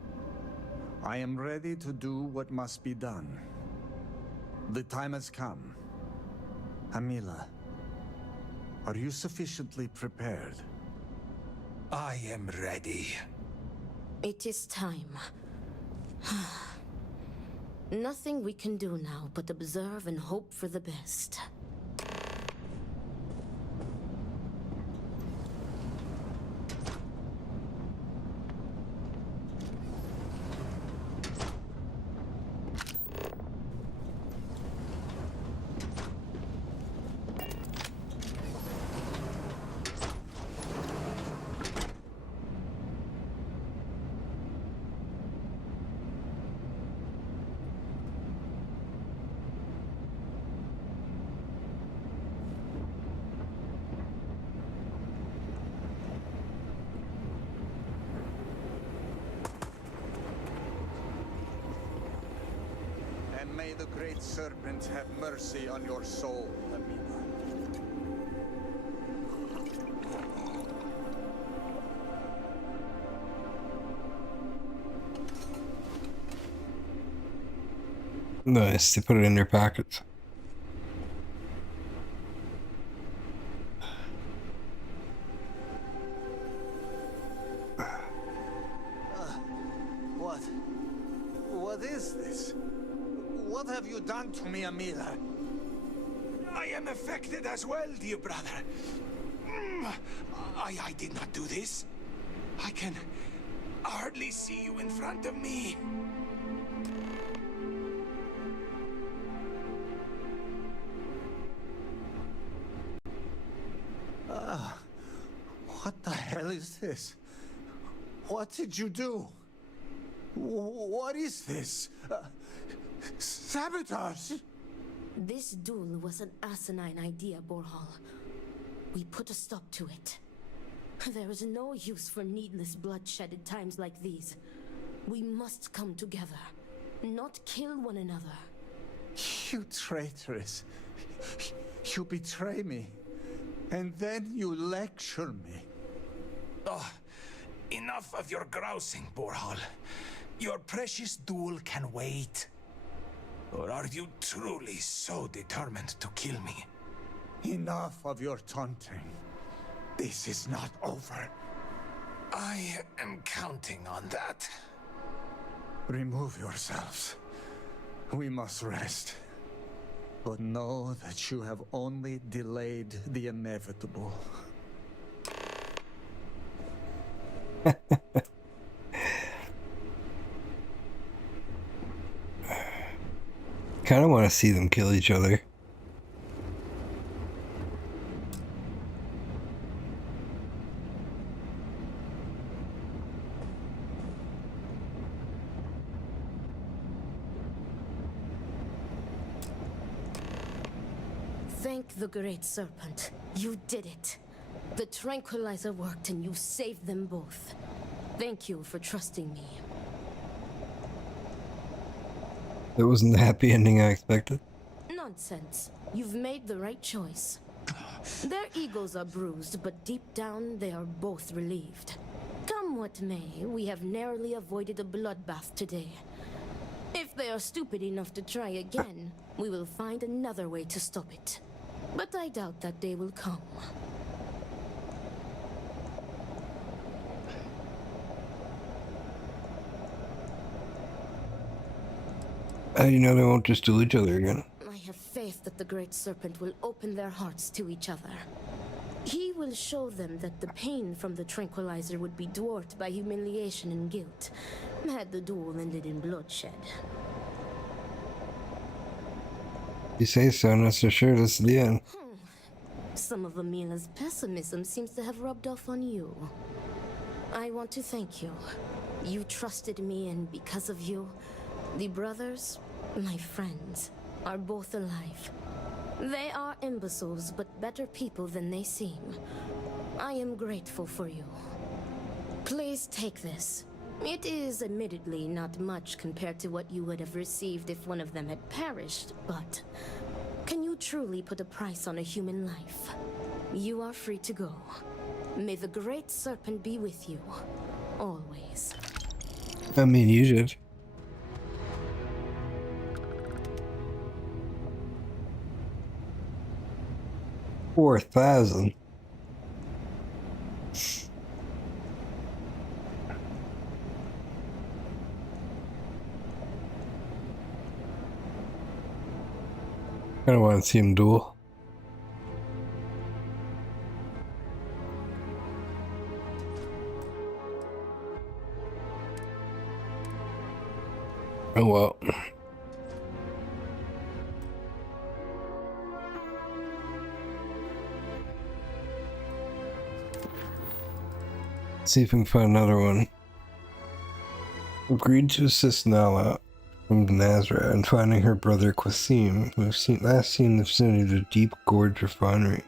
I am ready to do what must be done. The time has come. Amila, are you sufficiently prepared? I am ready. It is time. Nothing we can do now but observe and hope for the best. And may the great serpent have mercy on your soul, Amila. Nice, they put it in their pockets. What? What is this? What have you done to me, Amila? I am affected as well, dear brother. I did not do this. I can hardly see you in front of me. What the hell is this? What did you do? What is this? Sabotage! This duel was an asinine idea, Borhal. We put a stop to it. There is no use for needless bloodshed at times like these. We must come together, not kill one another. You traitoress. You betray me. And then you lecture me. Oh, enough of your grousing, Borhal. Your precious duel can wait. Or are you truly so determined to kill me? Enough of your taunting. This is not over. I am counting on that. Remove yourselves. We must rest. But know that you have only delayed the inevitable. Kind of want to see them kill each other. Thank the Great Serpent. You did it. The tranquilizer worked and you saved them both. Thank you for trusting me. That wasn't the happy ending I expected. Nonsense. You've made the right choice. Their egos are bruised, but deep down they are both relieved. Come what may, we have narrowly avoided a bloodbath today. If they are stupid enough to try again, we will find another way to stop it. But I doubt that day will come. How do you know they won't just duel each other again? I have faith that the Great Serpent will open their hearts to each other. He will show them that the pain from the tranquilizer would be dwarfed by humiliation and guilt, had the duel ended in bloodshed. You say so, not so sure this is the end. Some of Amila's pessimism seems to have rubbed off on you. I want to thank you. You trusted me, and because of you, the brothers, my friends, are both alive. They are imbeciles, but better people than they seem. I am grateful for you. Please take this. It is admittedly not much compared to what you would have received if one of them had perished, but can you truly put a price on a human life? You are free to go. May the Great Serpent be with you, always. I mean, you did. $4,000. I don't want to see him duel. Oh well. See if we can find another one. Agreed to assist Nala from Nazra in finding her brother Qasim, who was last seen in the vicinity of the Deep Gorge refinery.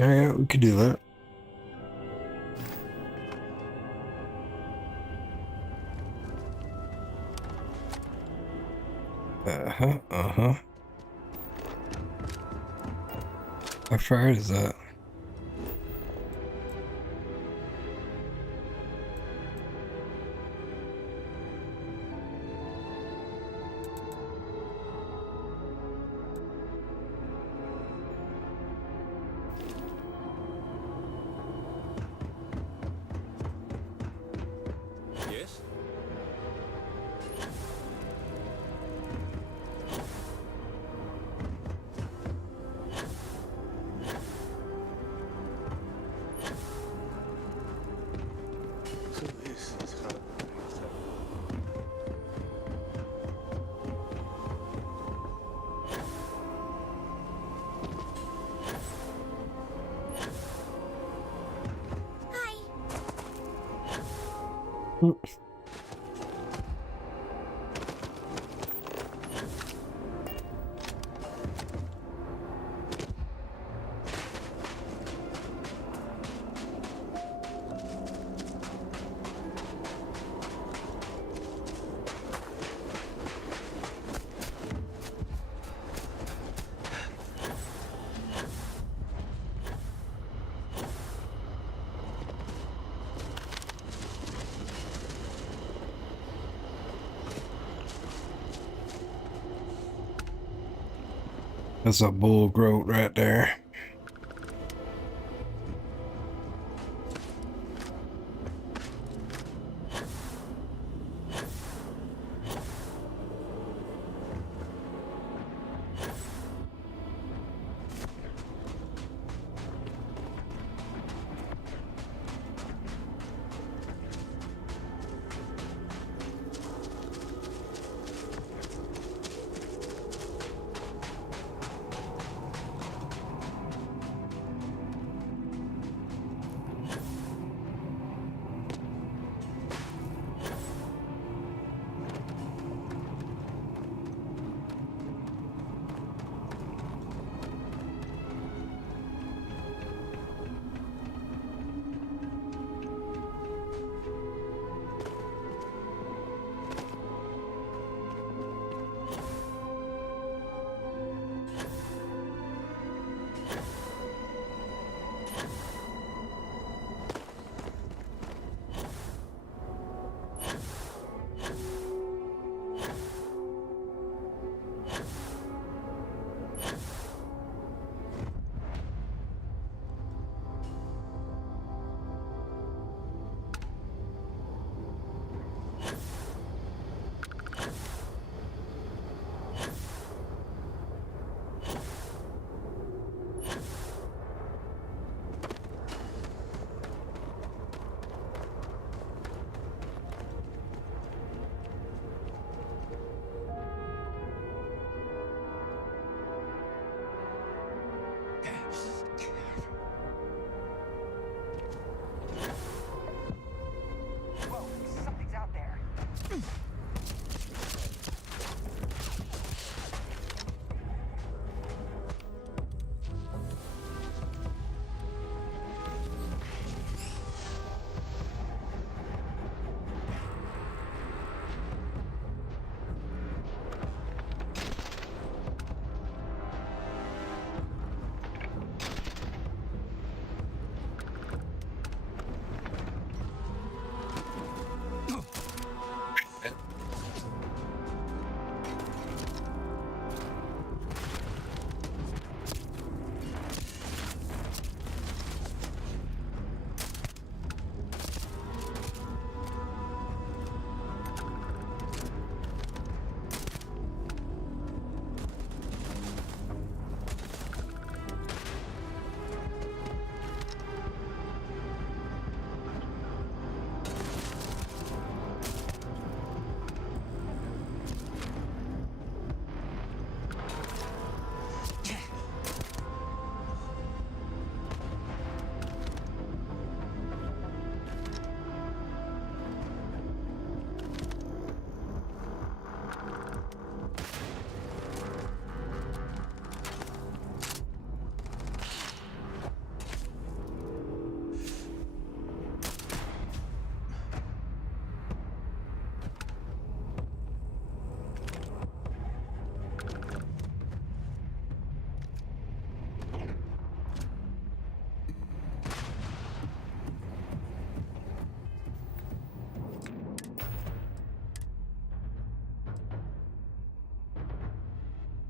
Alright, we could do that. How far is that? Yes? So this is how it's done. That's a bull goat right there.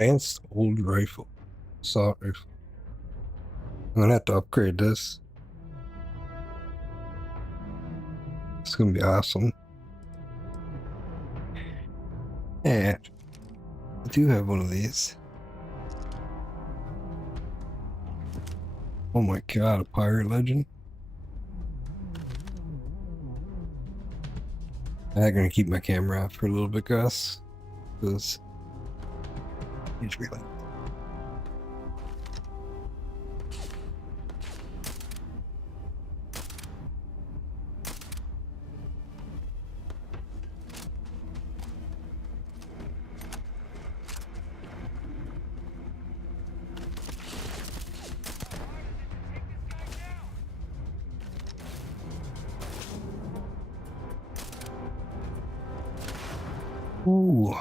Advanced old rifle. Assault rifle. I'm gonna have to upgrade this. It's gonna be awesome. And I do have one of these. Oh my god, a pirate legend. I'm gonna keep my camera off for a little bit, guys. Because it's really. Ooh.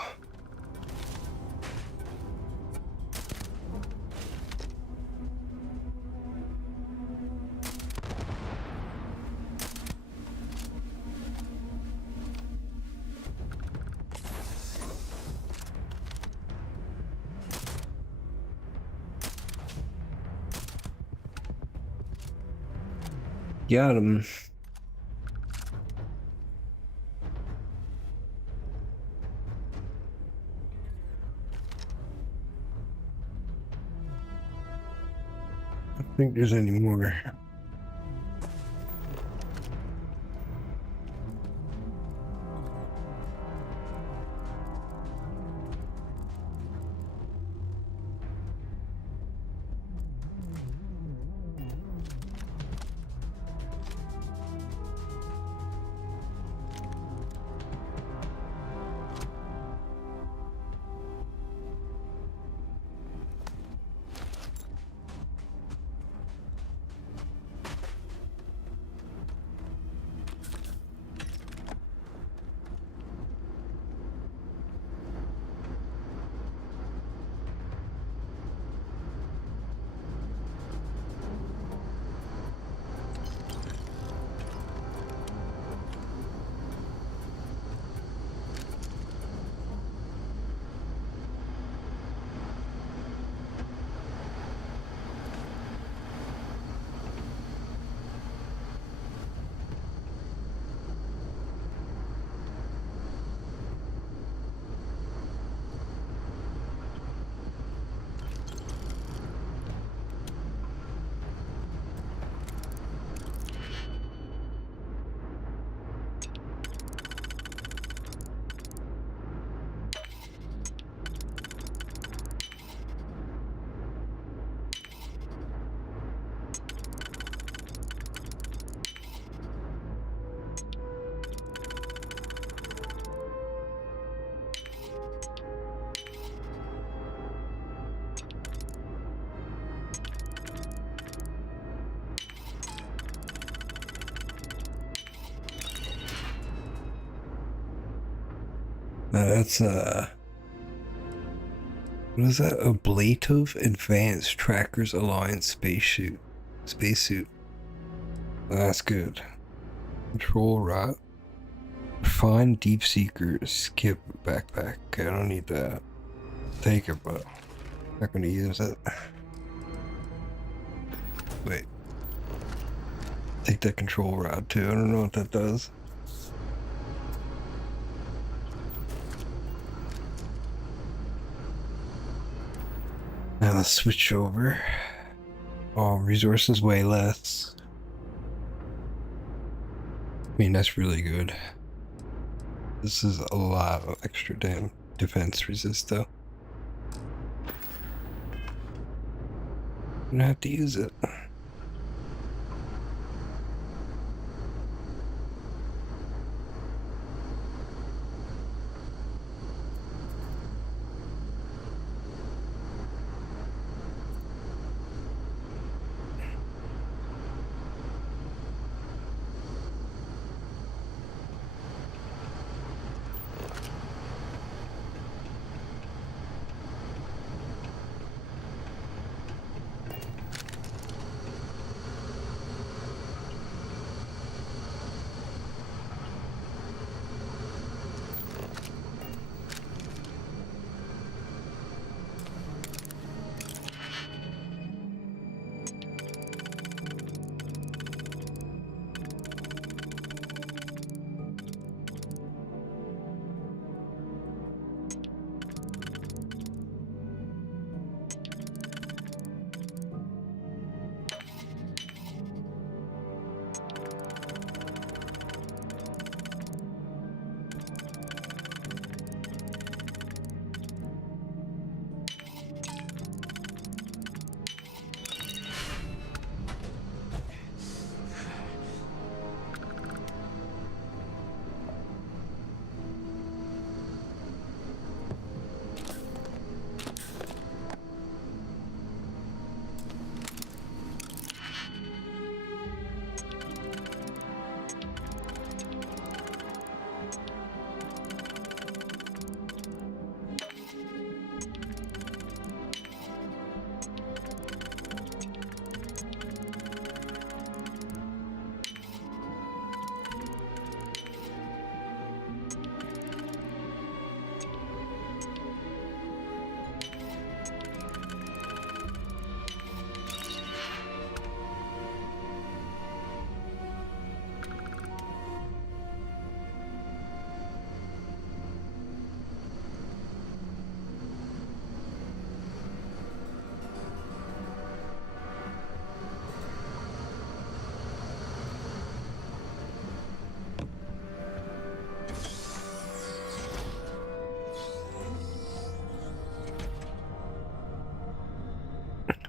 Got him. I don't think there's any more. That's what is that? Ablative Advanced Trackers Alliance spacesuit. That's good. Control rod. Find Deep Seeker. Skip backpack. Okay, I don't need that. Take it, but I'm not gonna use it. Wait. Take that control rod too. I don't know what that does. Now let's switch over. Oh, resources way less. I mean, that's really good. This is a lot of extra damn defense resist though. I'm gonna have to use it.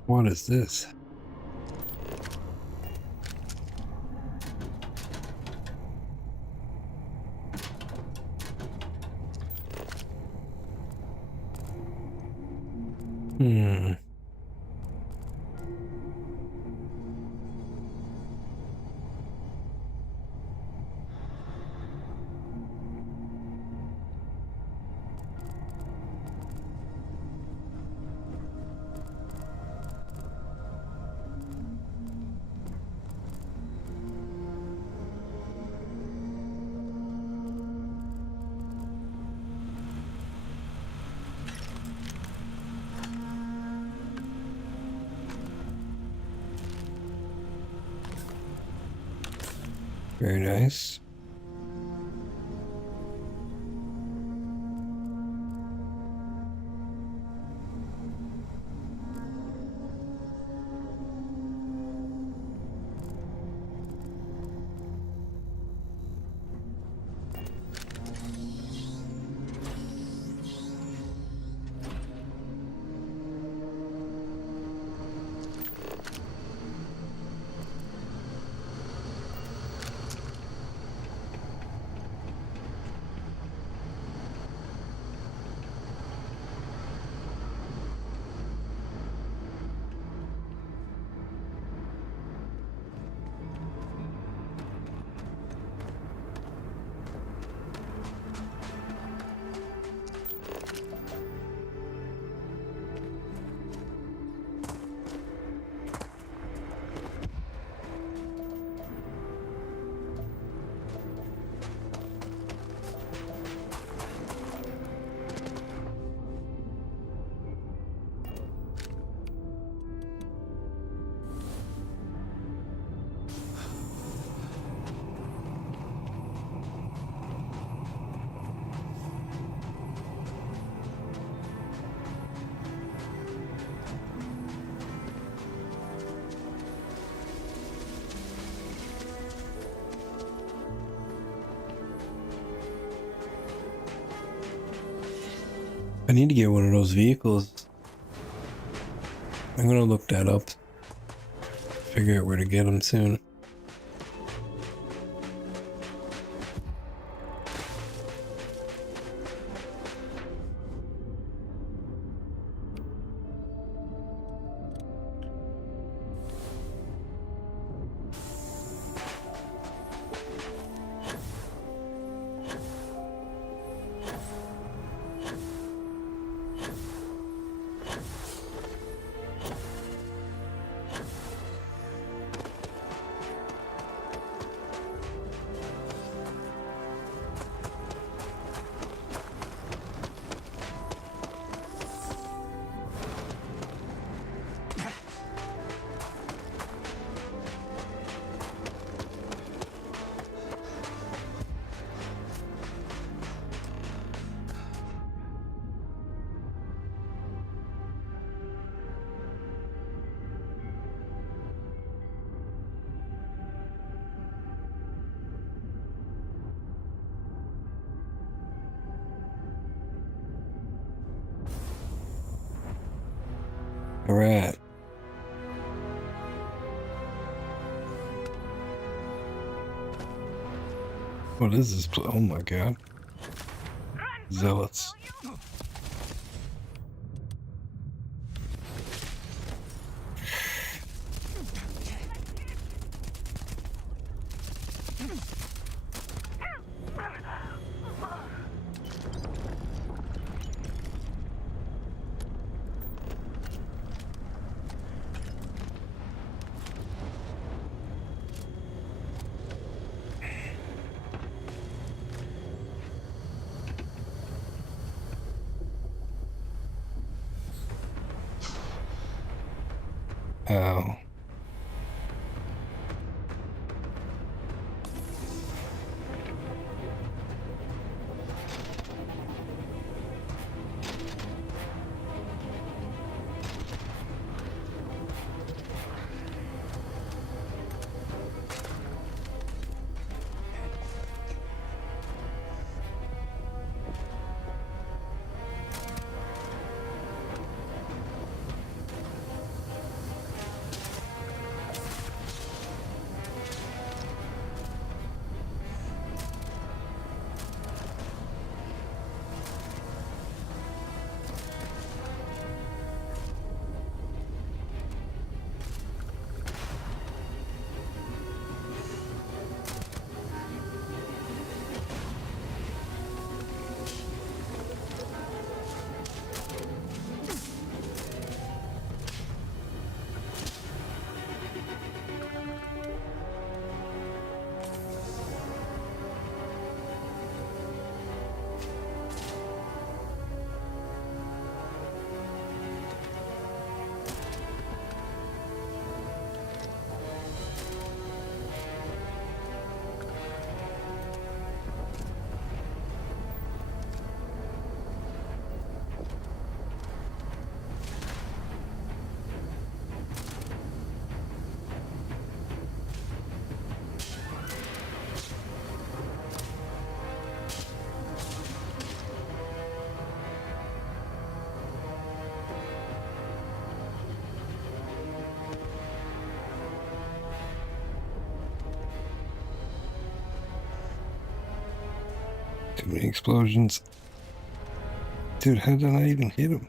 What is this? Very nice. I need to get one of those vehicles. I'm gonna look that up. Figure out where to get them soon. All right. What is this? Oh my god. Zealots. Oh. Too many explosions. Dude, how did I even hit him?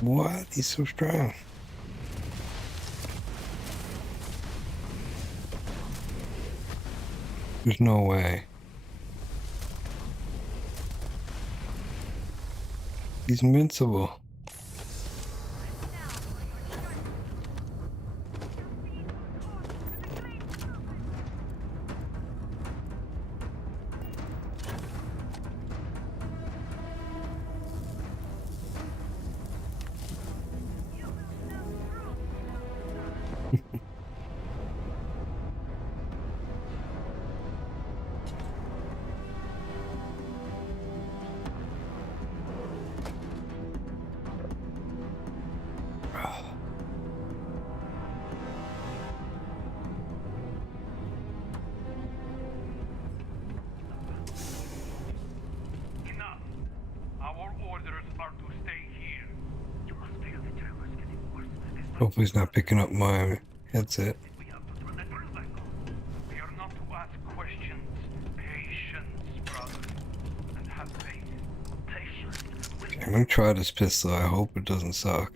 What? He's so strong. There's no way. He's invincible. Hopefully he's not picking up my headset. I'm gonna try this pistol. I hope it doesn't suck.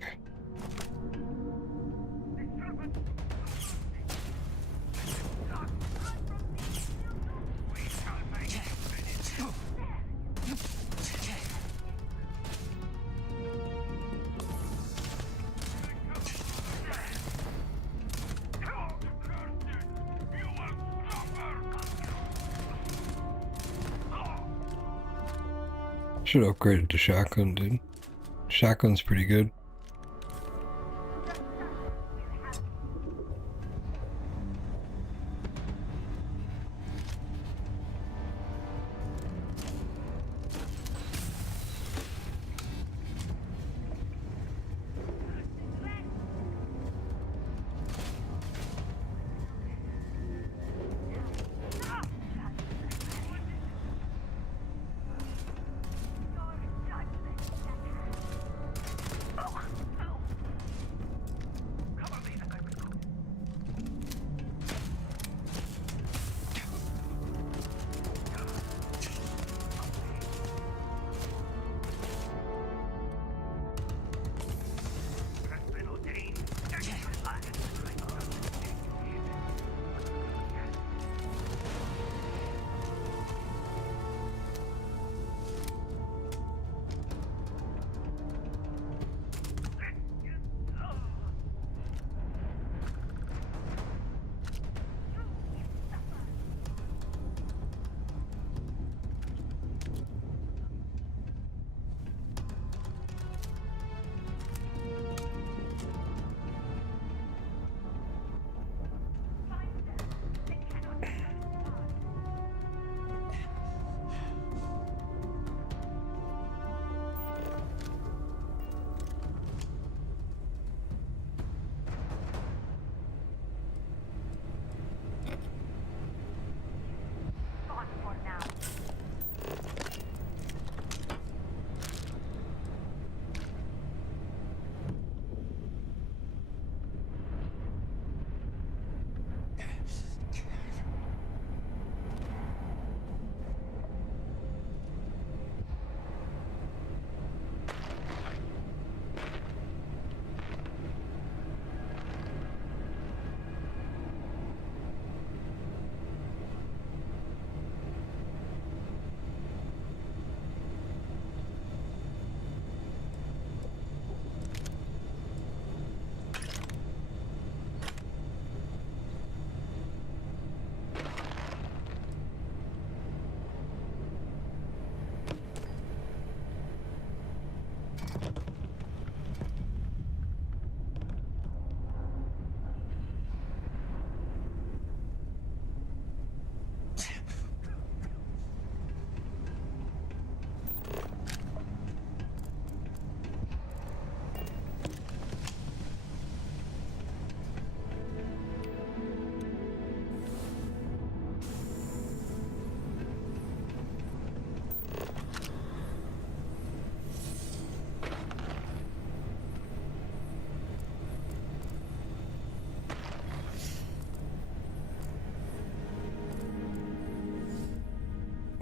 Should have upgraded to shotgun, dude. Shotgun's pretty good.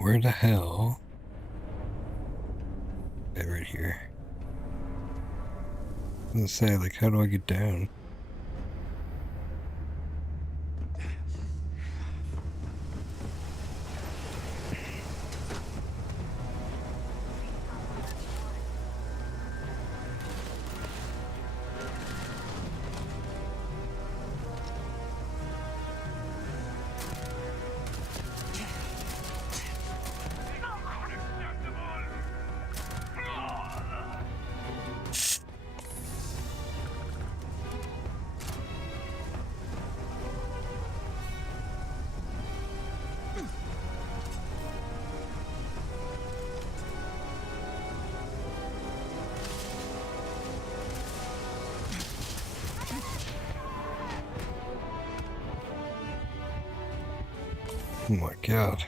where the hell? Okay, right here. I was gonna say, like, how do I get down? Oh my god.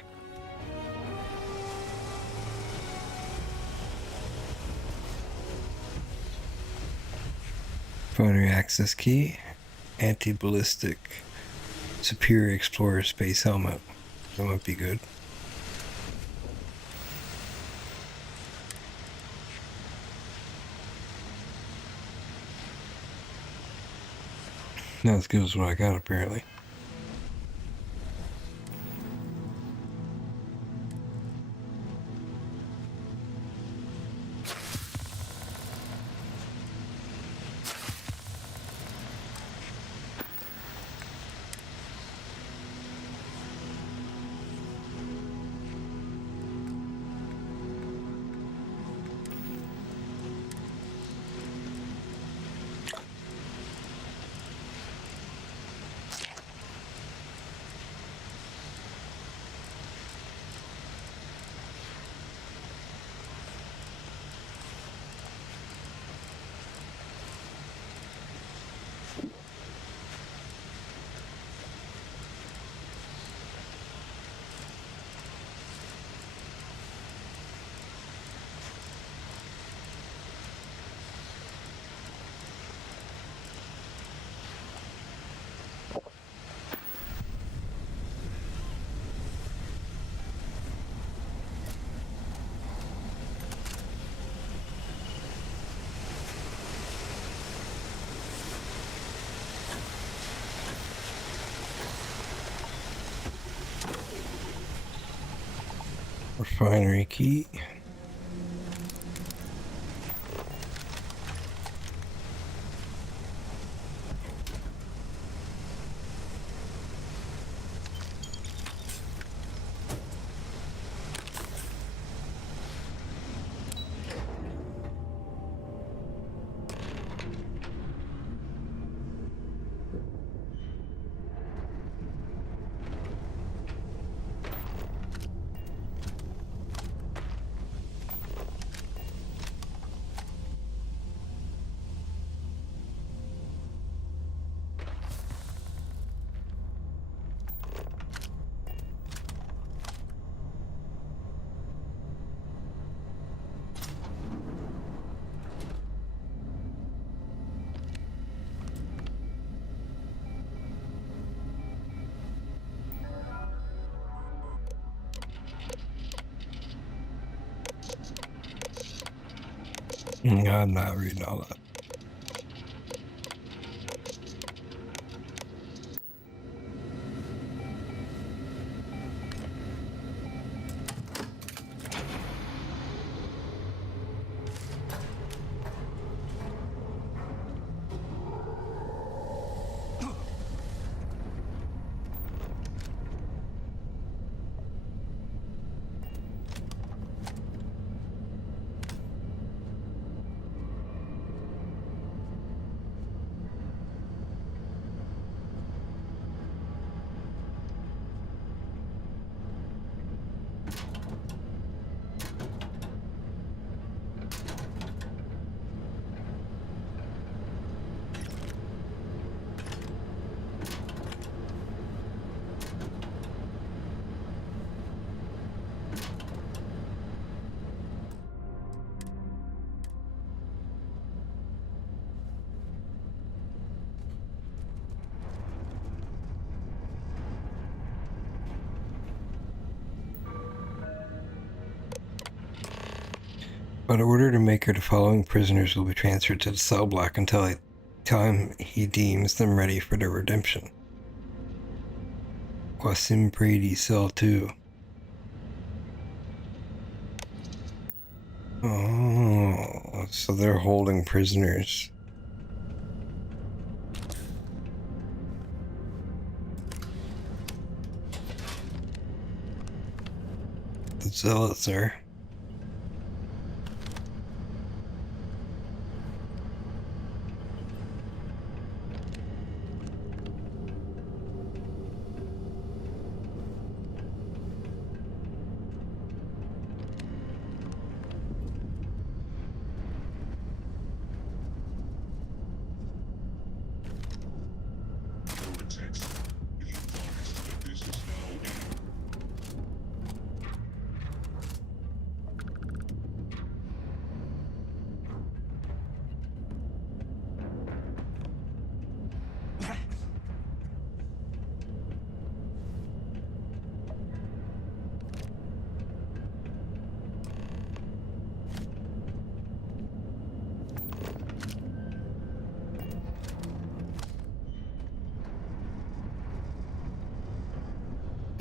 Primary access key. Anti-ballistic. Superior Explorer space helmet. That might be good. Not as good as what I got, apparently. Refinery key. I'm not reading all that. By the order to Maker, the following prisoners will be transferred to the cell block until a time he deems them ready for their redemption. Quasim Brady, Cell 2. Oh, so they're holding prisoners. The zealots are.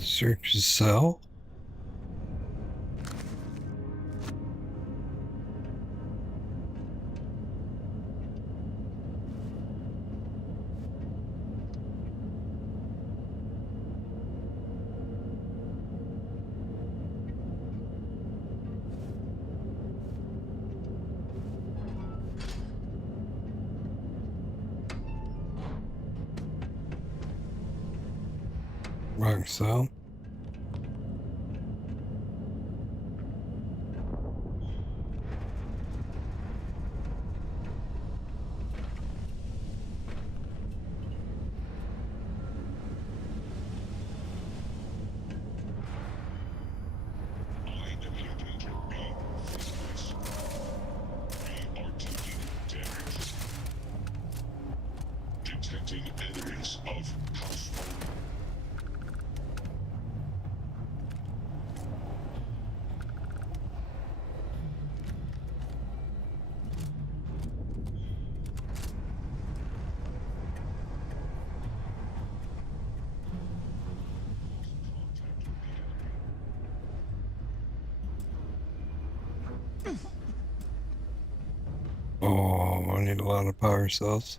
Search the cell. Wrong cell. Detecting evidence of household. Oh, I need a lot of power cells.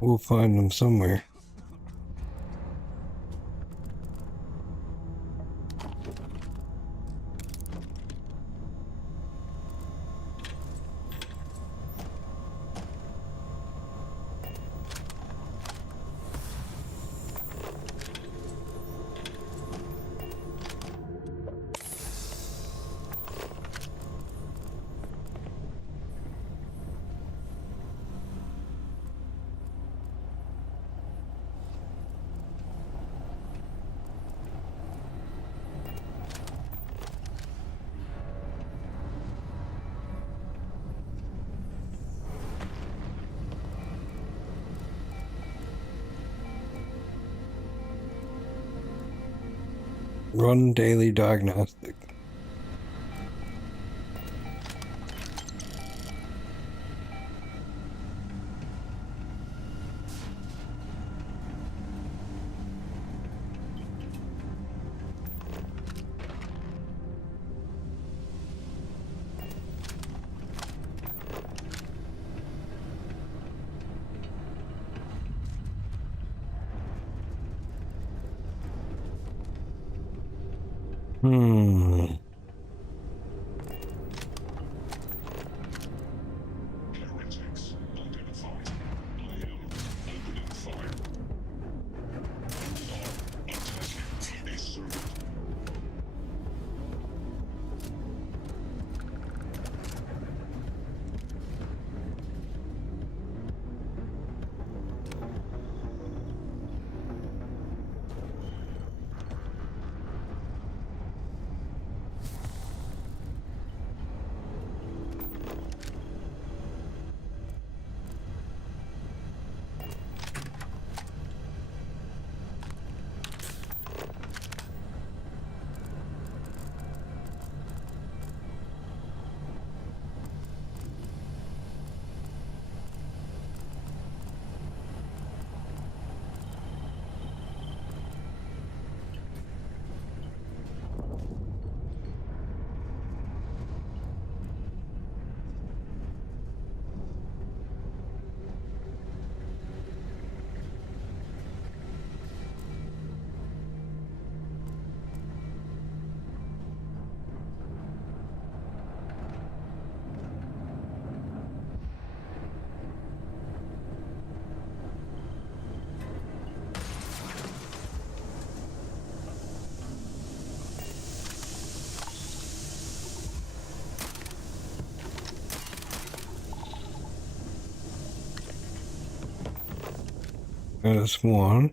We'll find them somewhere. Run daily diagnostic. Hmm. Heretics identified. I am opening fire. Attacking a servant. That's one.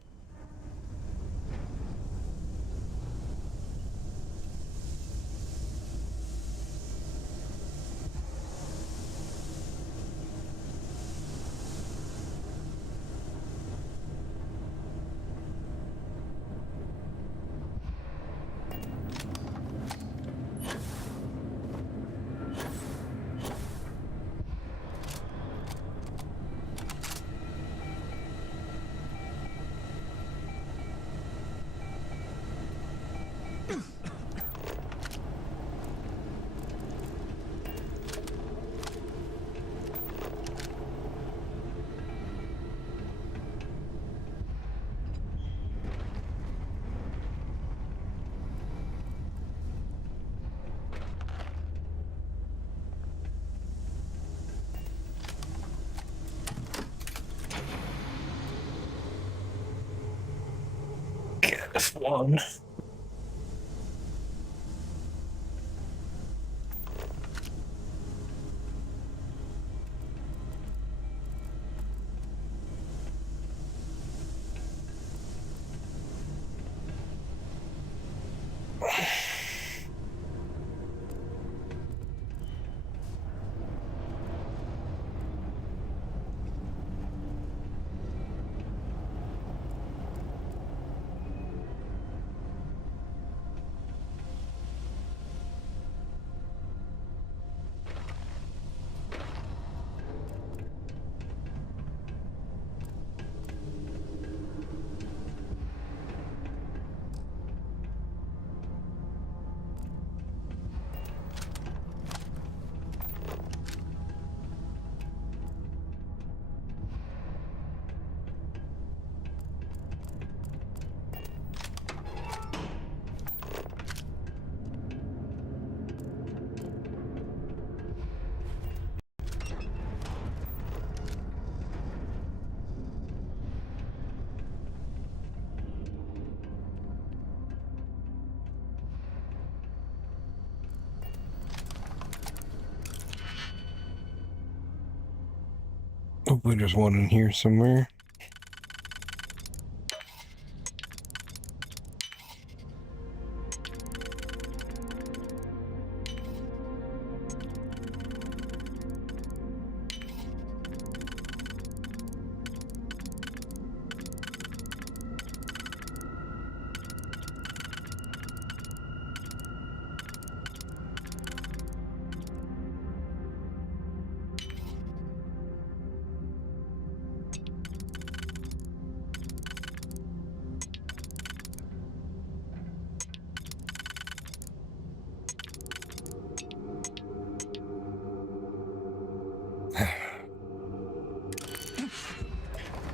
That's one. Hopefully there's one in here somewhere.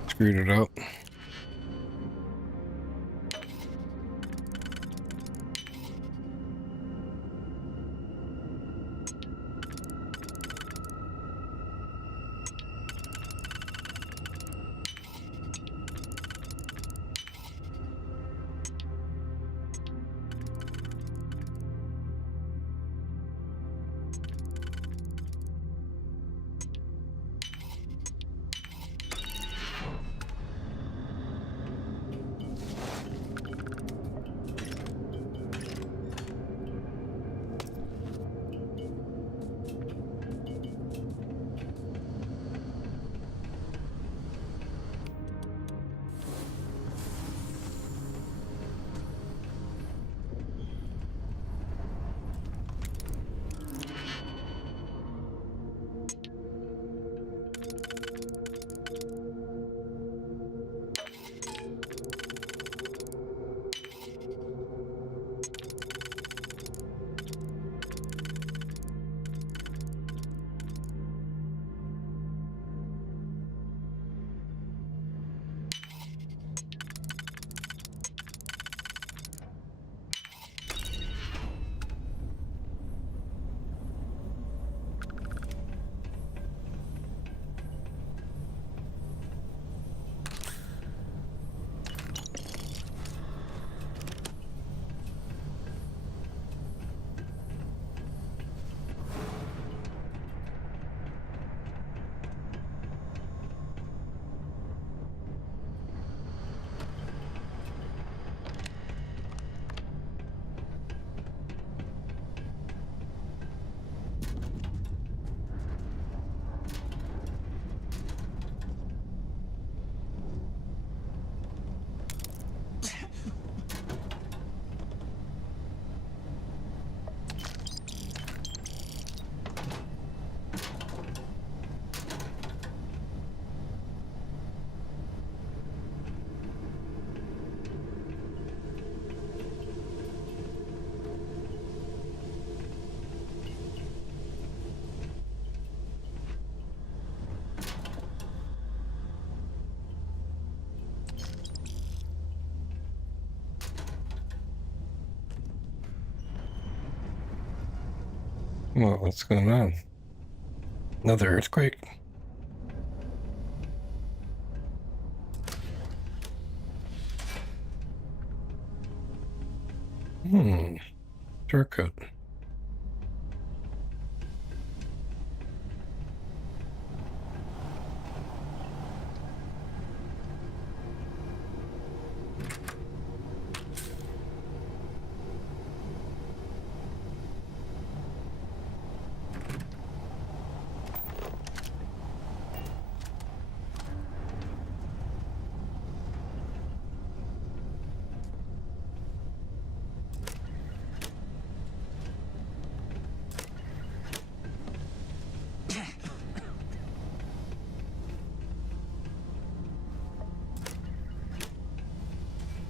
Screwed it up. Well, what's going on? Another earthquake? Shortcut.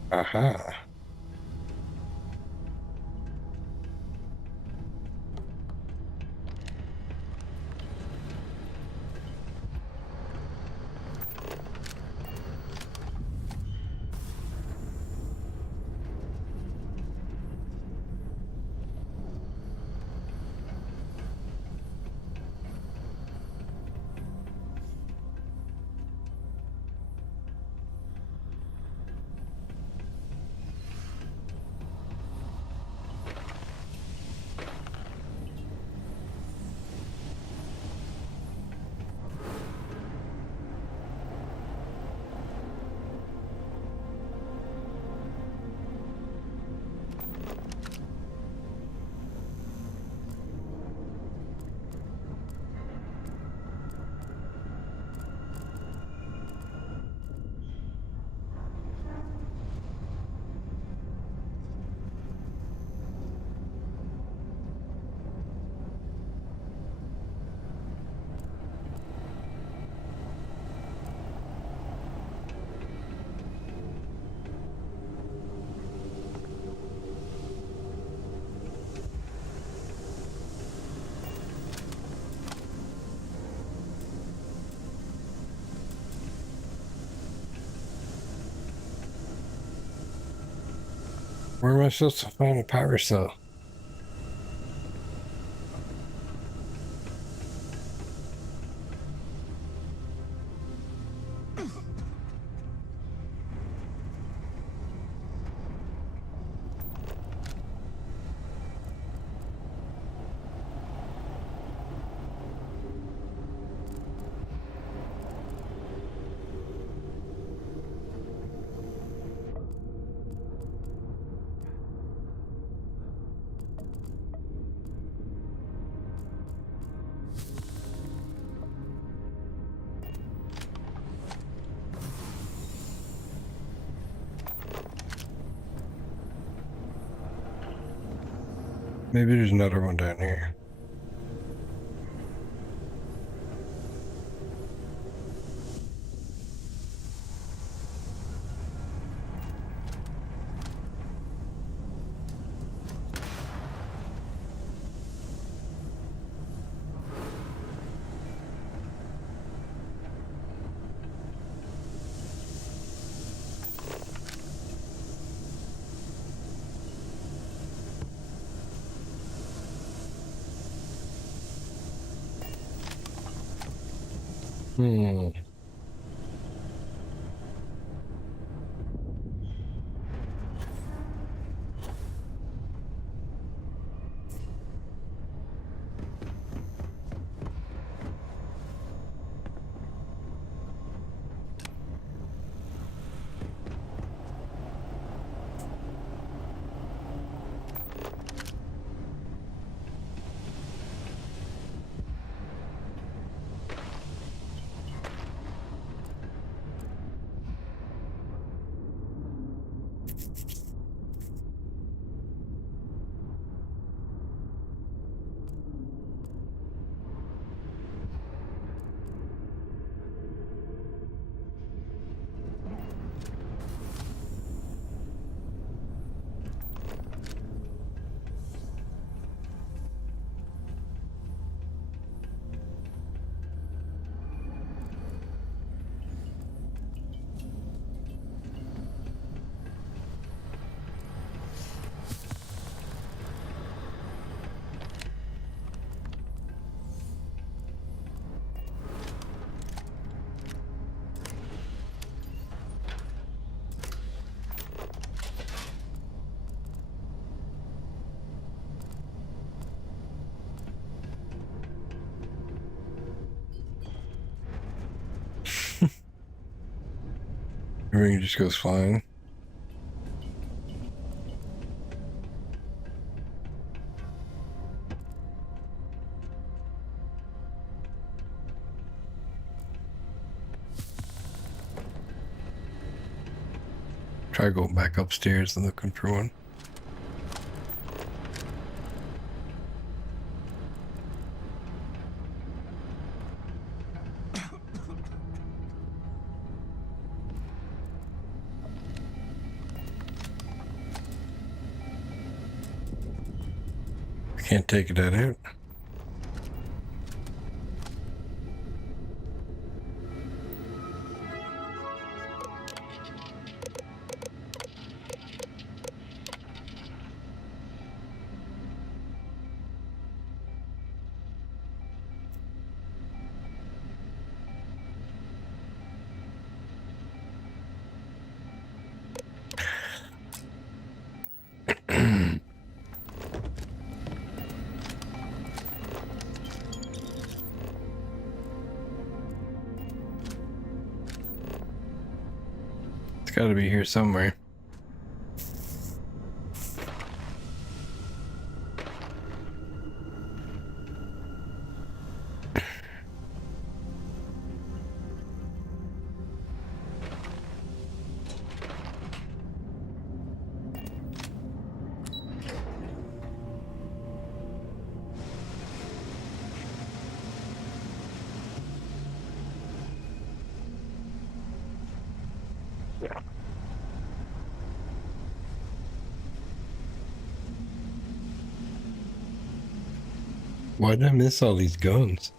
Aha. Where am I supposed to find a power cell? Maybe there's another one down here. Hmm. Everything just goes flying. Try going back upstairs and looking for one. Can't take that out. It's got to be here somewhere. Why did I miss all these guns?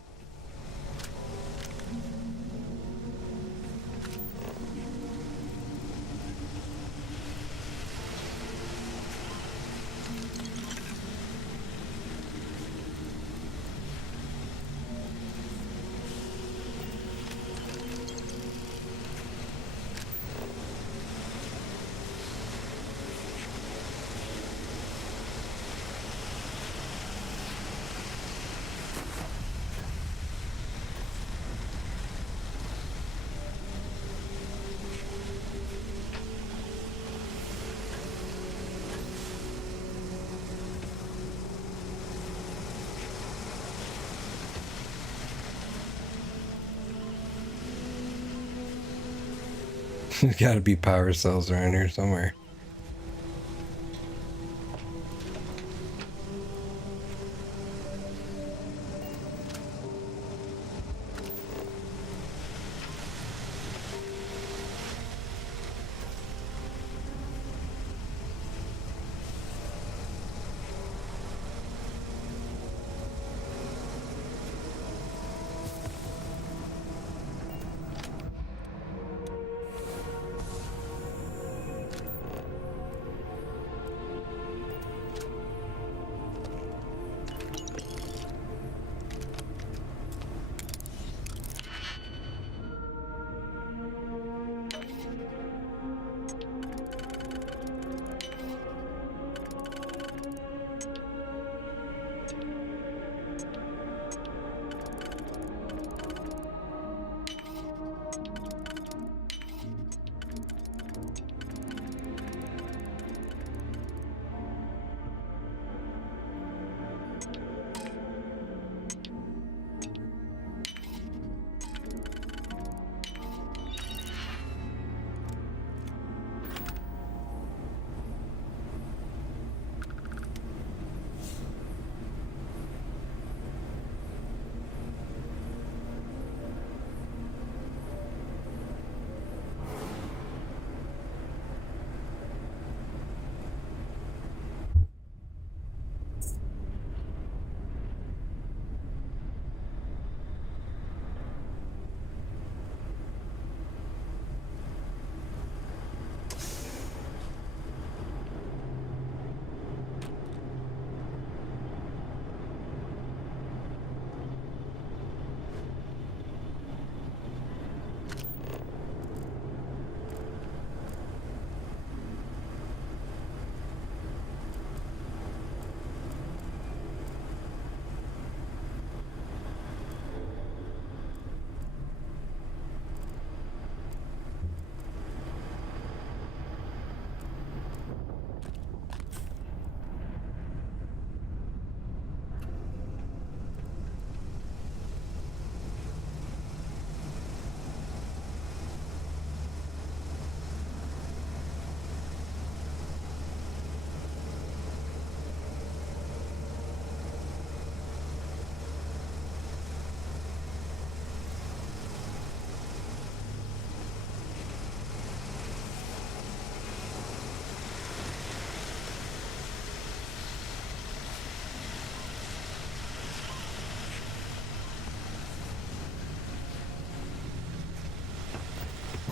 There's got to be power cells around here somewhere.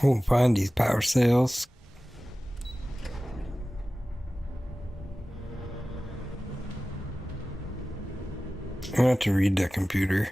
Oh, find these power cells. I have to read that computer.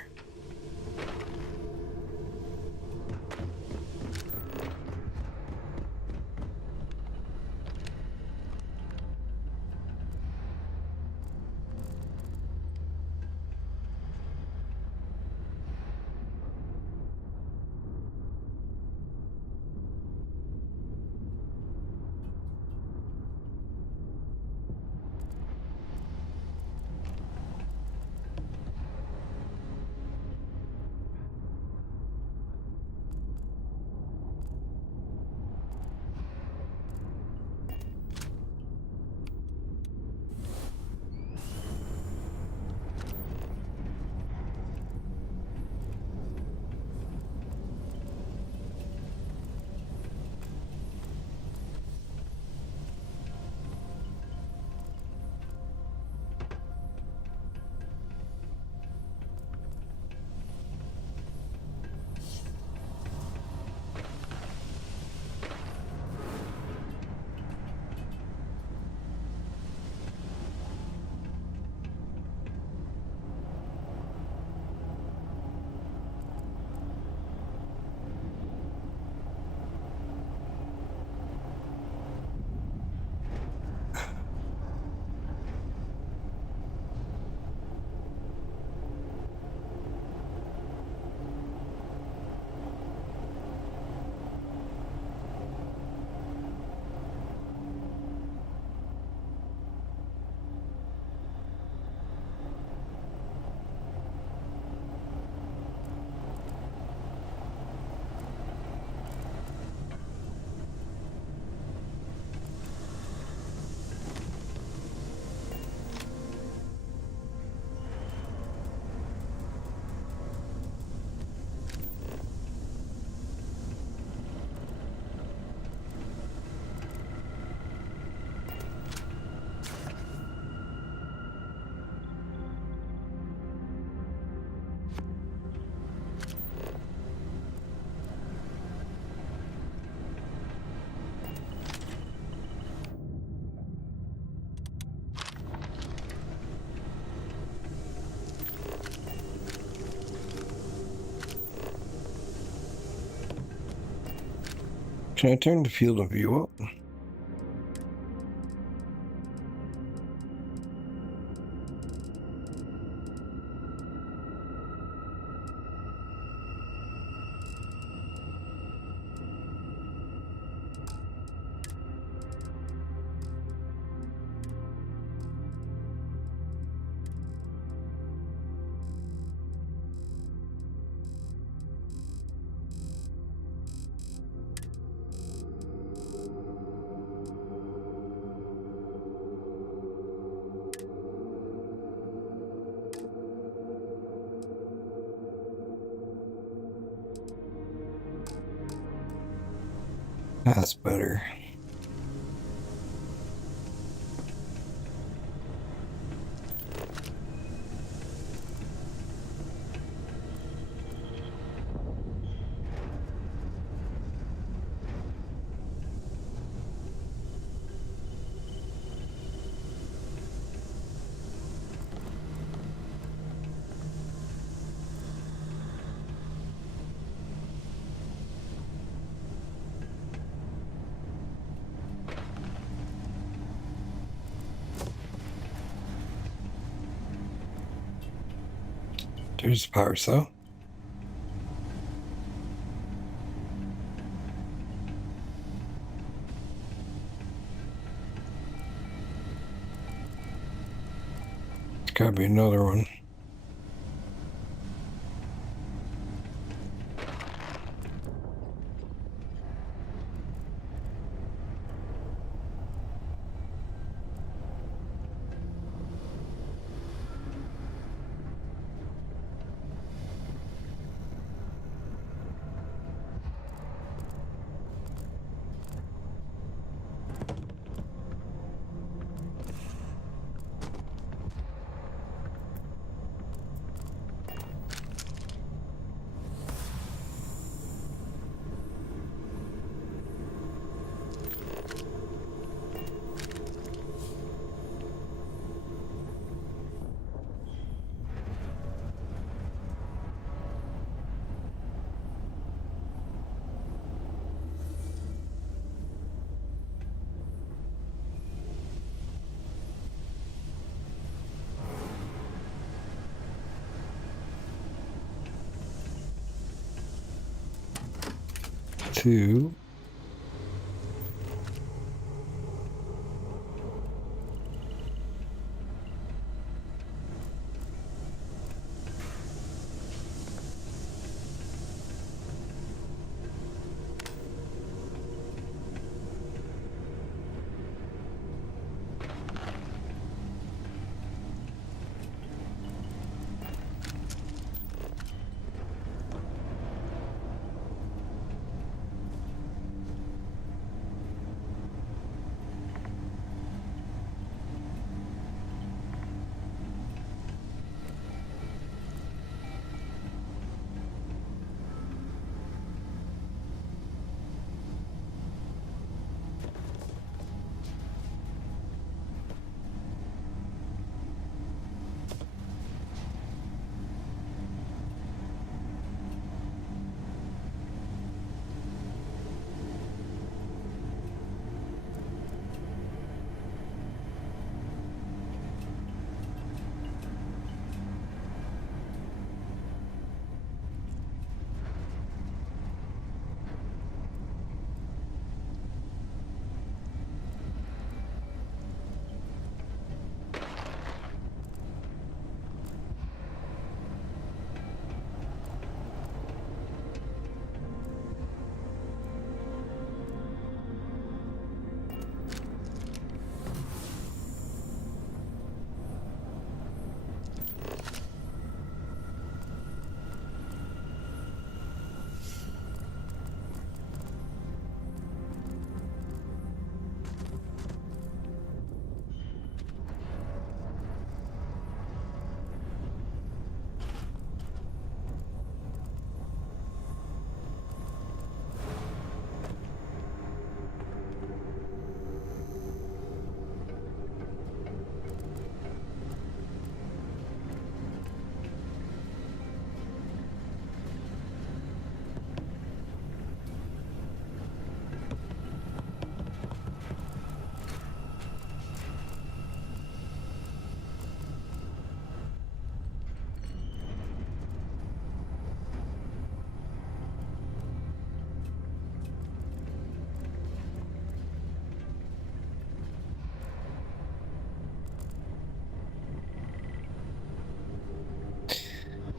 Can I turn the field of view up? That's better. There's power cell. There's gotta be another one. to...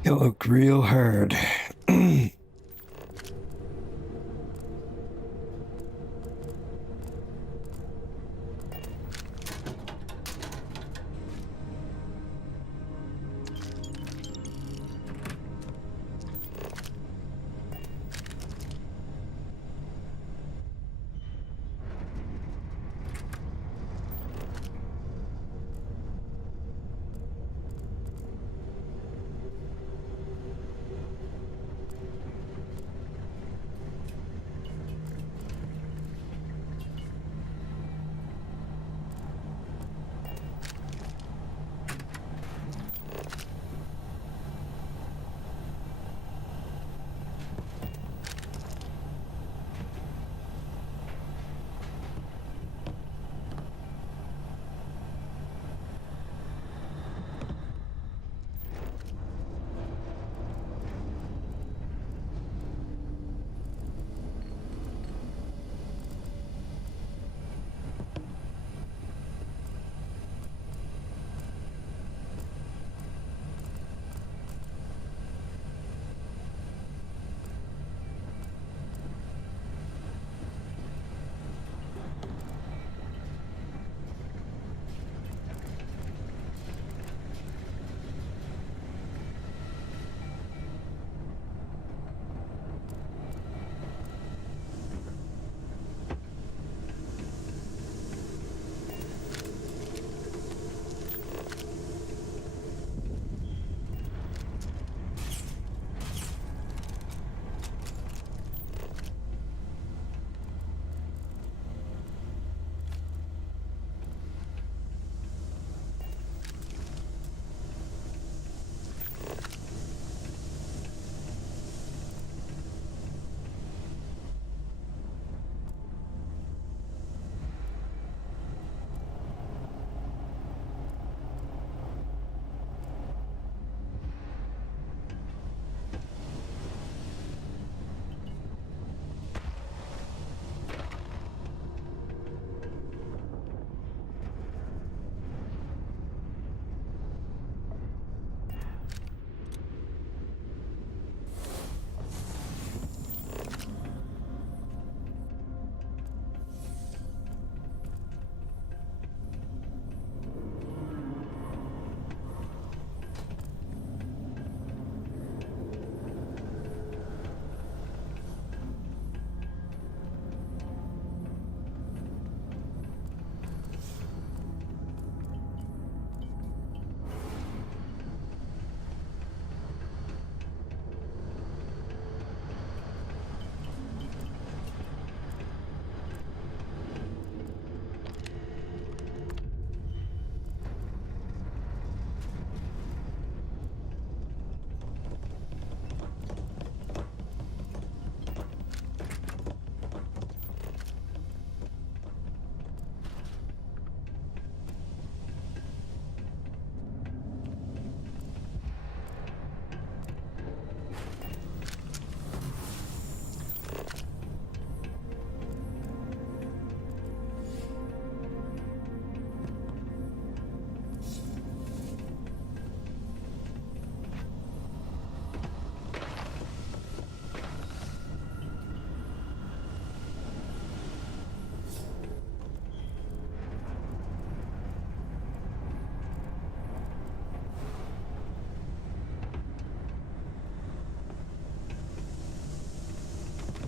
It looked real hard.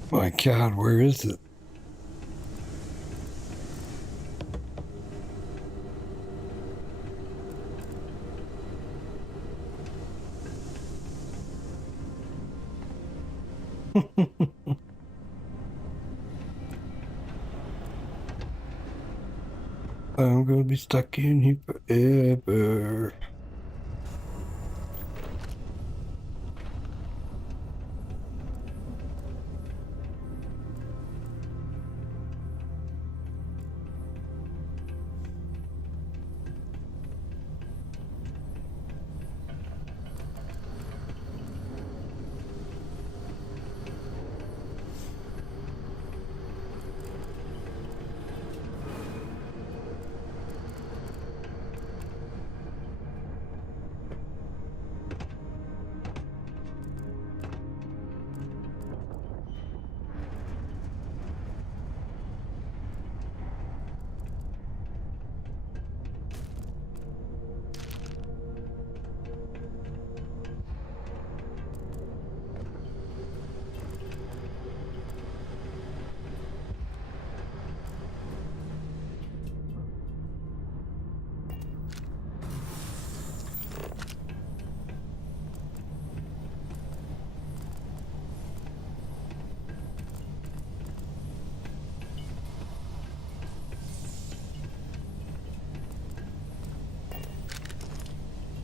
My God, where is it? I'm gonna be stuck in here forever.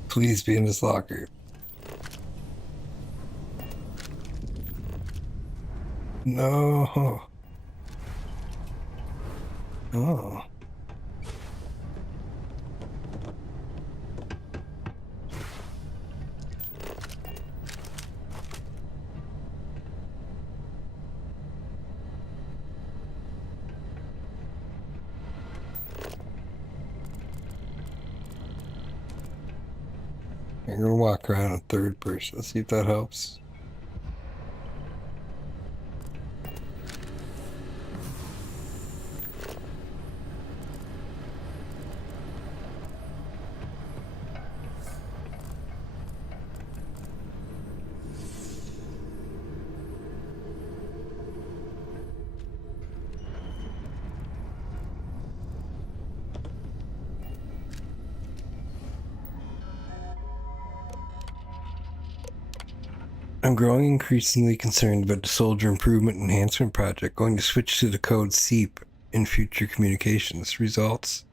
Please be in this locker. No. Oh. I'm gonna walk around in third person, see if that helps. I'm growing increasingly concerned about the Soldier Improvement Enhancement Project going to switch to the code SEEP in future communications. Results.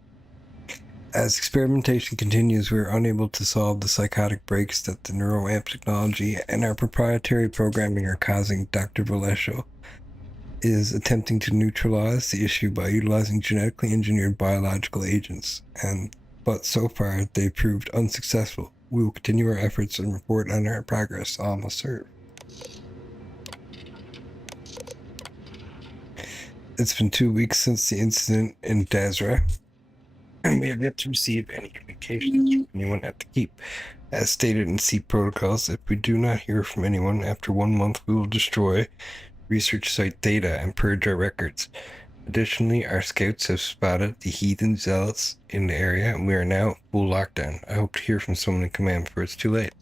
As experimentation continues, we are unable to solve the psychotic breaks that the neuroamp technology and our proprietary programming are causing. Dr. Valesho is attempting to neutralize the issue by utilizing genetically engineered biological agents, but so far they've proved unsuccessful. We will continue our efforts and report on our progress. Almost serve. It's been 2 weeks since the incident in Dazra, and we have yet to receive any communications from anyone at the keep. As stated in SEEP protocols, if we do not hear from anyone after 1 month, we will destroy research site data and purge our records. Additionally, our scouts have spotted the heathen zealots in the area, and we are now full lockdown. I hope to hear from someone in command before it's too late.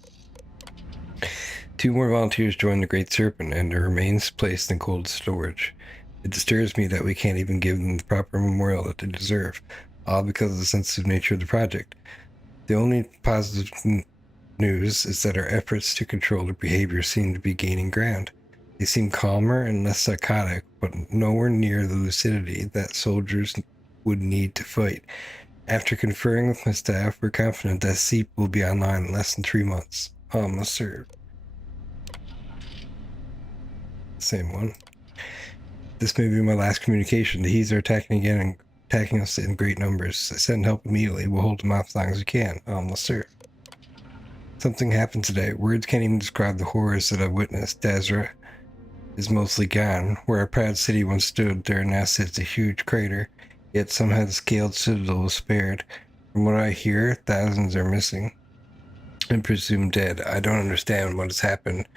2 more volunteers joined the Great Serpent, and their remains placed in cold storage. It disturbs me that we can't even give them the proper memorial that they deserve, all because of the sensitive nature of the project. The only positive news is that our efforts to control their behavior seem to be gaining ground. They seem calmer and less psychotic, but nowhere near the lucidity that soldiers would need to fight. After conferring with my staff, we're confident that SEEP will be online in less than 3 months. Almost served. Same one. This may be my last communication. The He's are attacking again and attacking us in great numbers. Send help immediately. We'll hold them off as long as we can. Almost served. Something happened today. Words can't even describe the horrors that I've witnessed. Dazra is mostly gone. Where our proud city once stood, there now sits a huge crater, yet somehow the scaled citadel was spared. From what I hear, thousands are missing and presumed dead. I don't understand what has happened.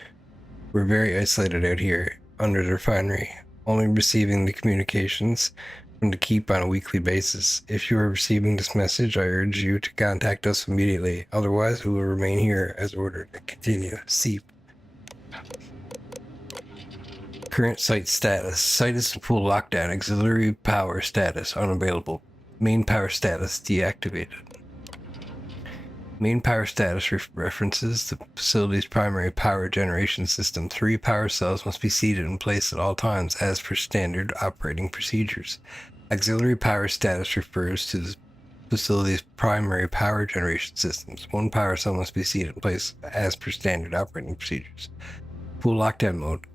We're very isolated out here, under the refinery, only receiving the communications from the keep on a weekly basis. If you are receiving this message, I urge you to contact us immediately. Otherwise, we will remain here as ordered and continue. SEEP. Current site status. Site is in full lockdown. Auxiliary power status unavailable. Main power status deactivated. Main power status references the facility's primary power generation system. 3 power cells must be seated in place at all times as per standard operating procedures. Auxiliary power status refers to the facility's primary power generation systems. 1 power cell must be seated in place as per standard operating procedures. Full lockdown mode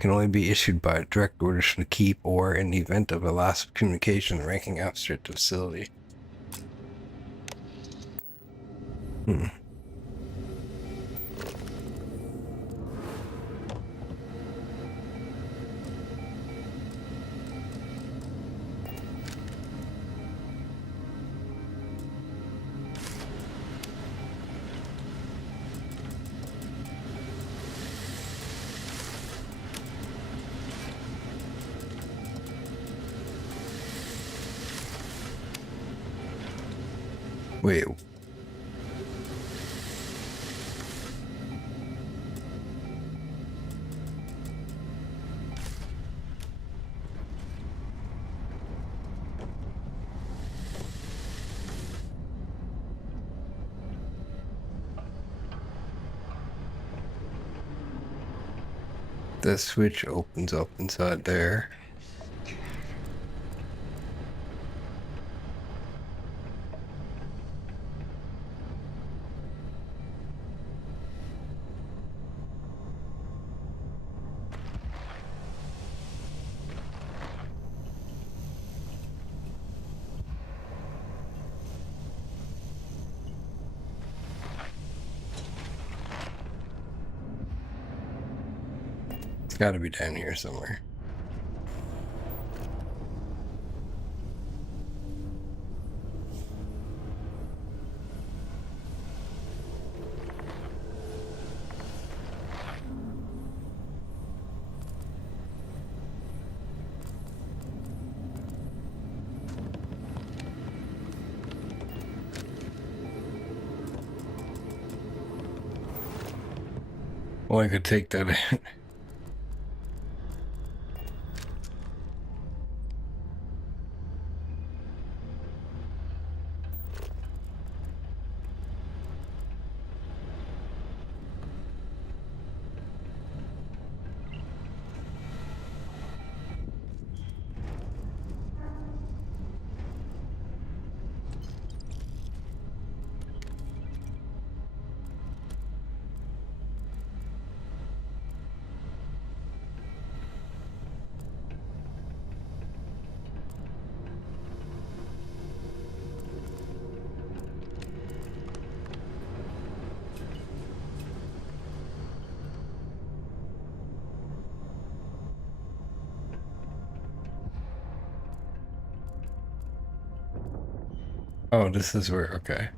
can only be issued by direct orders from the keep or in the event of a loss of communication, the ranking officer at the facility. Wait. The switch opens up inside there. It's got to be down here somewhere. Well, I could take that in. Oh, this is where, okay.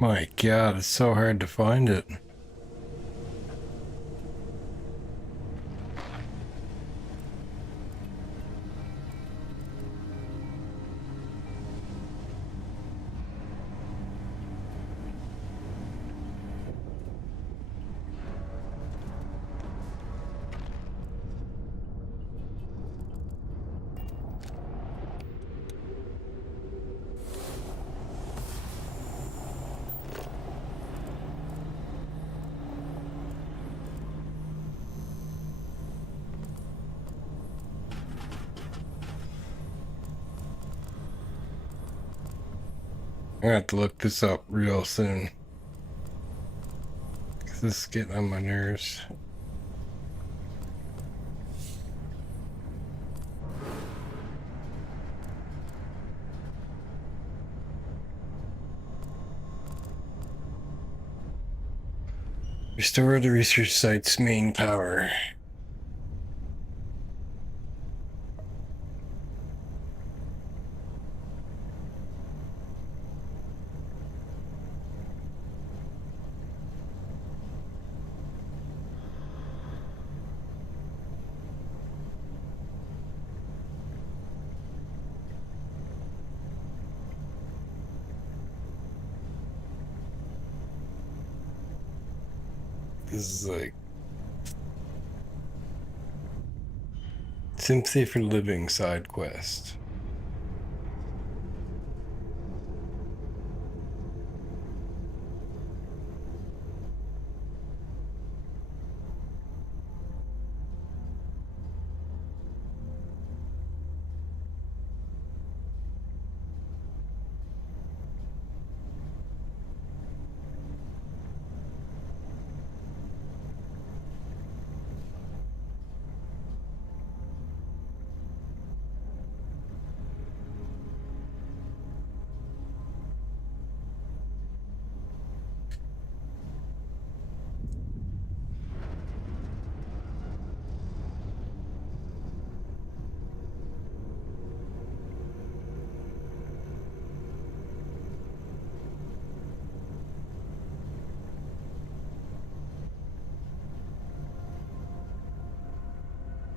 My God, it's so hard to find it. I have to look this up real soon. 'Cause this is getting on my nerves. Restore the research site's main power. This is like Sympathy for Living side quest.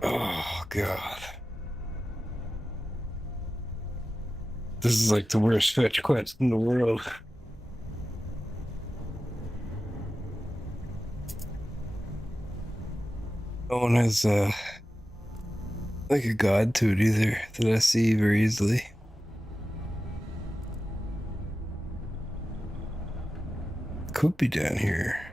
Oh, God. This is like the worst fetch quest in the world. No one has, like a god to it either that I see very easily. Could be down here.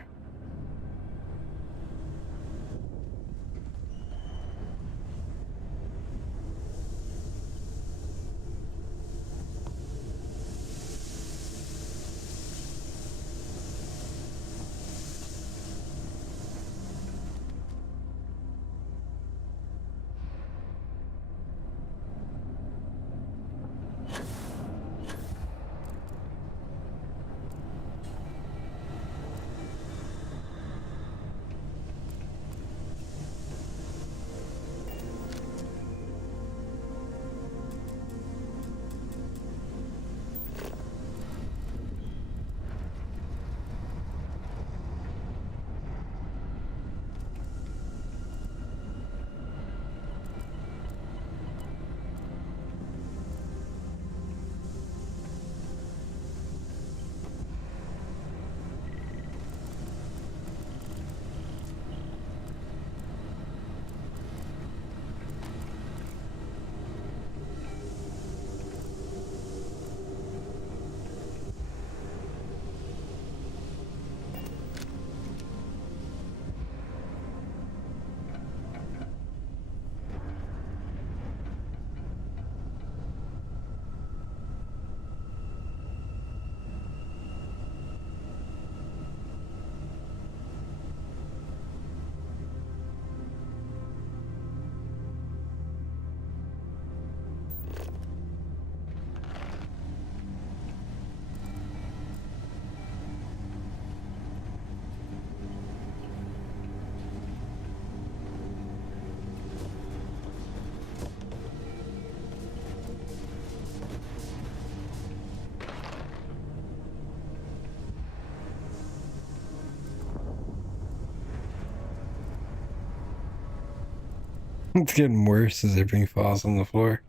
It's getting worse as everything falls on the floor.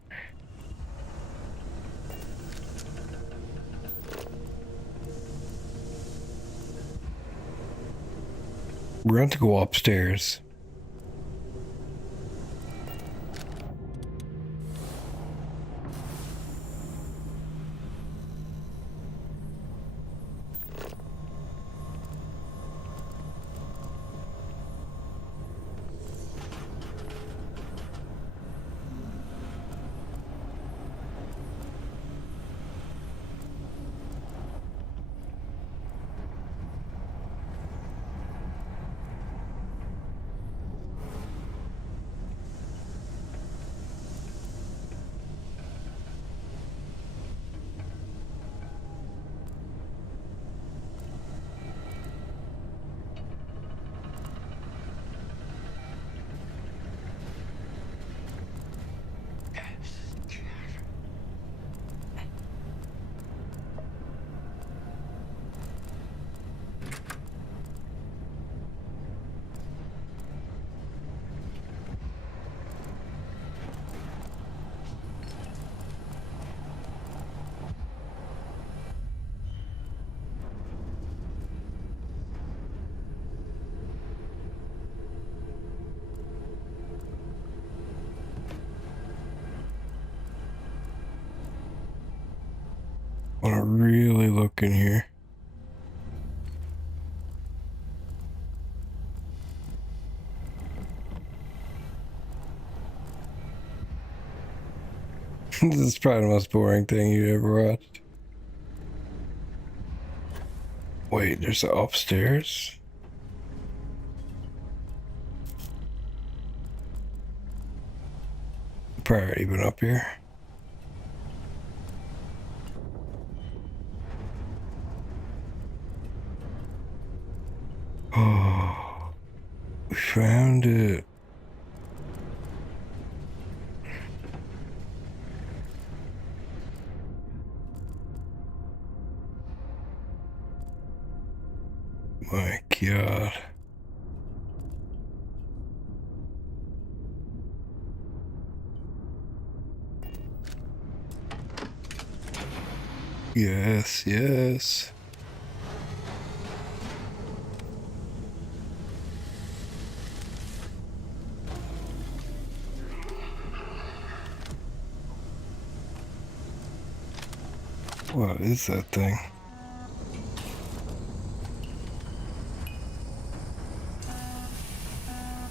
We're going to go upstairs. I want to really look in here. This is probably the most boring thing you ever watched. Wait, there's an upstairs? Probably been up here. Oh, we found it. My God. Yes, yes. What is that thing?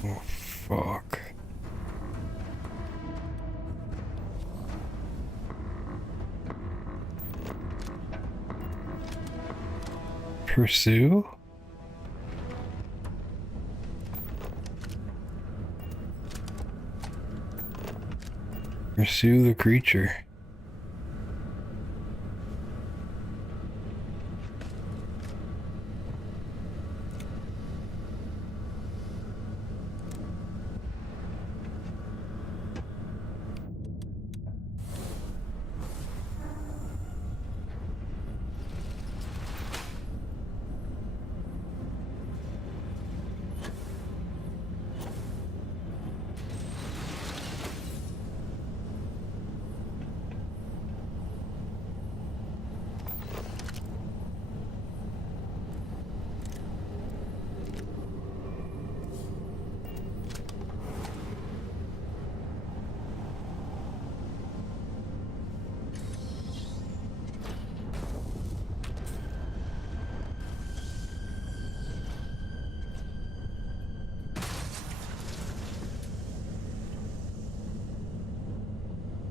Oh, fuck. Pursue? Pursue the creature.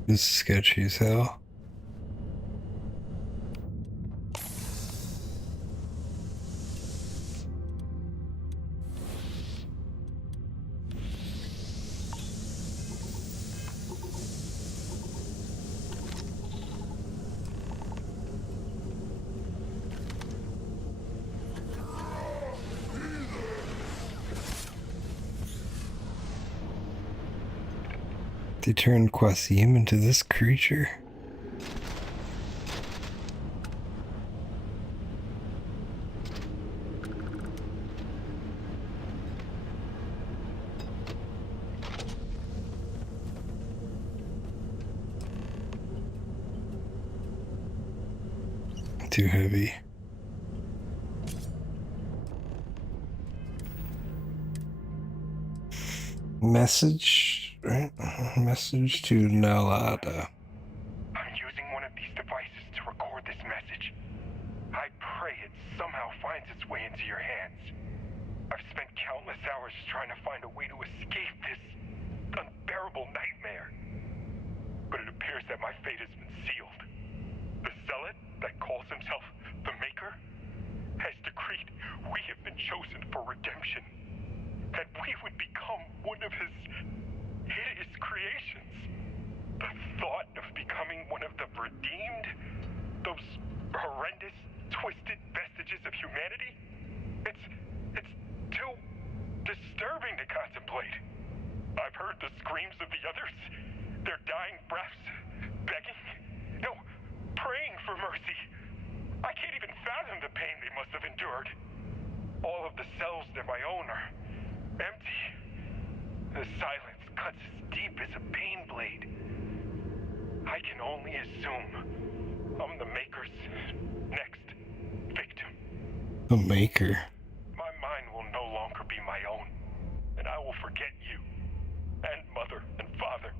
This is sketchy as hell. They turned Qasim into this creature. too heavy. Message, right? Message to Nalada. I'm using one of these devices to record this message. I pray it somehow finds its way into your hands. I've spent countless hours trying to find a way to escape this unbearable nightmare. But it appears that my fate has been sealed. The zealot that calls himself the Maker has decreed we have been chosen for redemption. That we would become one of his hideous creations. The thought of becoming one of the redeemed, those horrendous, twisted vestiges of humanity, it's too disturbing to contemplate. I've heard the screams of the others, their dying breaths, begging, no, praying for mercy. I can't even fathom the pain they must have endured. All of the cells that my own are empty. The silence cuts as deep as a pain blade. I can only assume I'm the Maker's next victim. The Maker. My mind will no longer be my own, and I will forget you, and Mother and Father.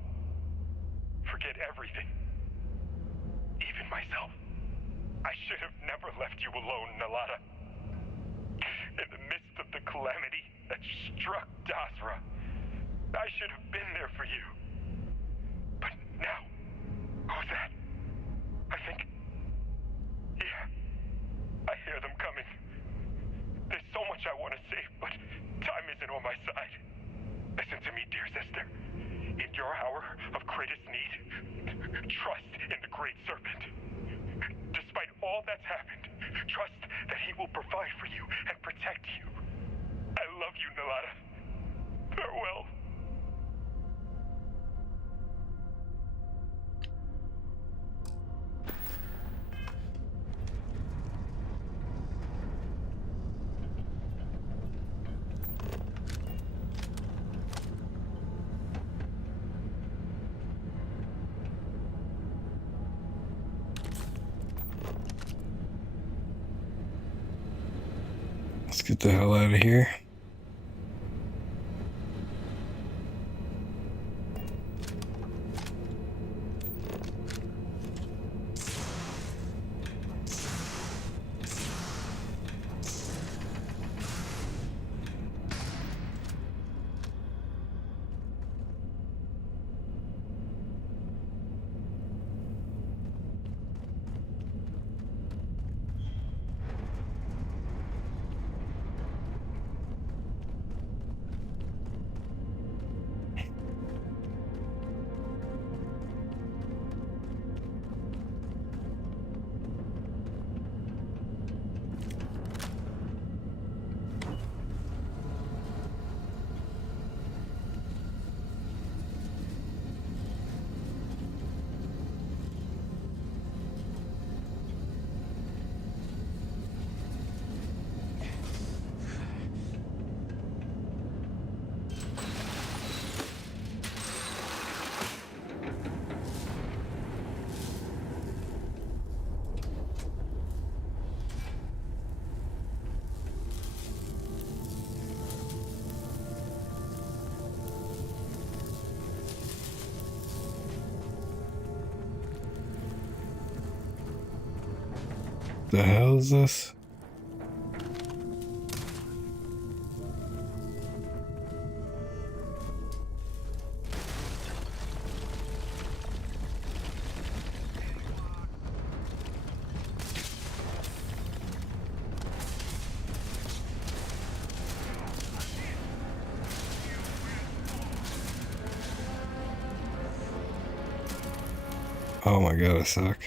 Forget everything. Even myself. I should have never left you alone, Nalada. In the midst of the calamity that struck Dasra, I should have been there for you. But now, who's that? I think... Yeah, I hear them coming. There's so much I want to say, but time isn't on my side. Listen to me, dear sister. In your hour of greatest need, trust in the Great Serpent. Despite all that's happened, trust that he will provide for you and protect you. I love you, Nalada. Farewell. Let's get the hell out of here. The hell is this? Oh my god, I suck.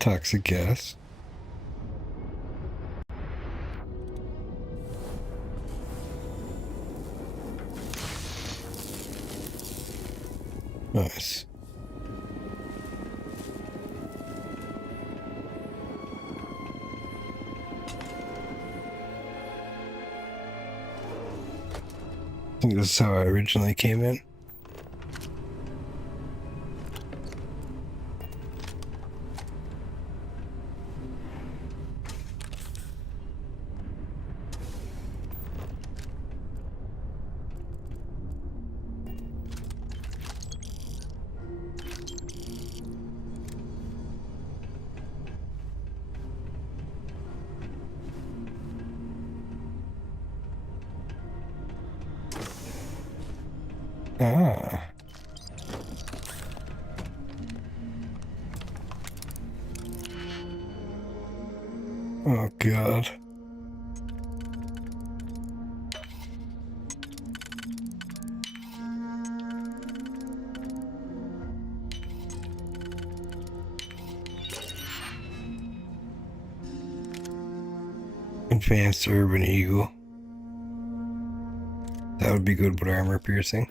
Toxic gas. Nice. I think this is how I originally came in. Ah. Oh, God. Advanced Urban Eagle. That would be good with armor piercing.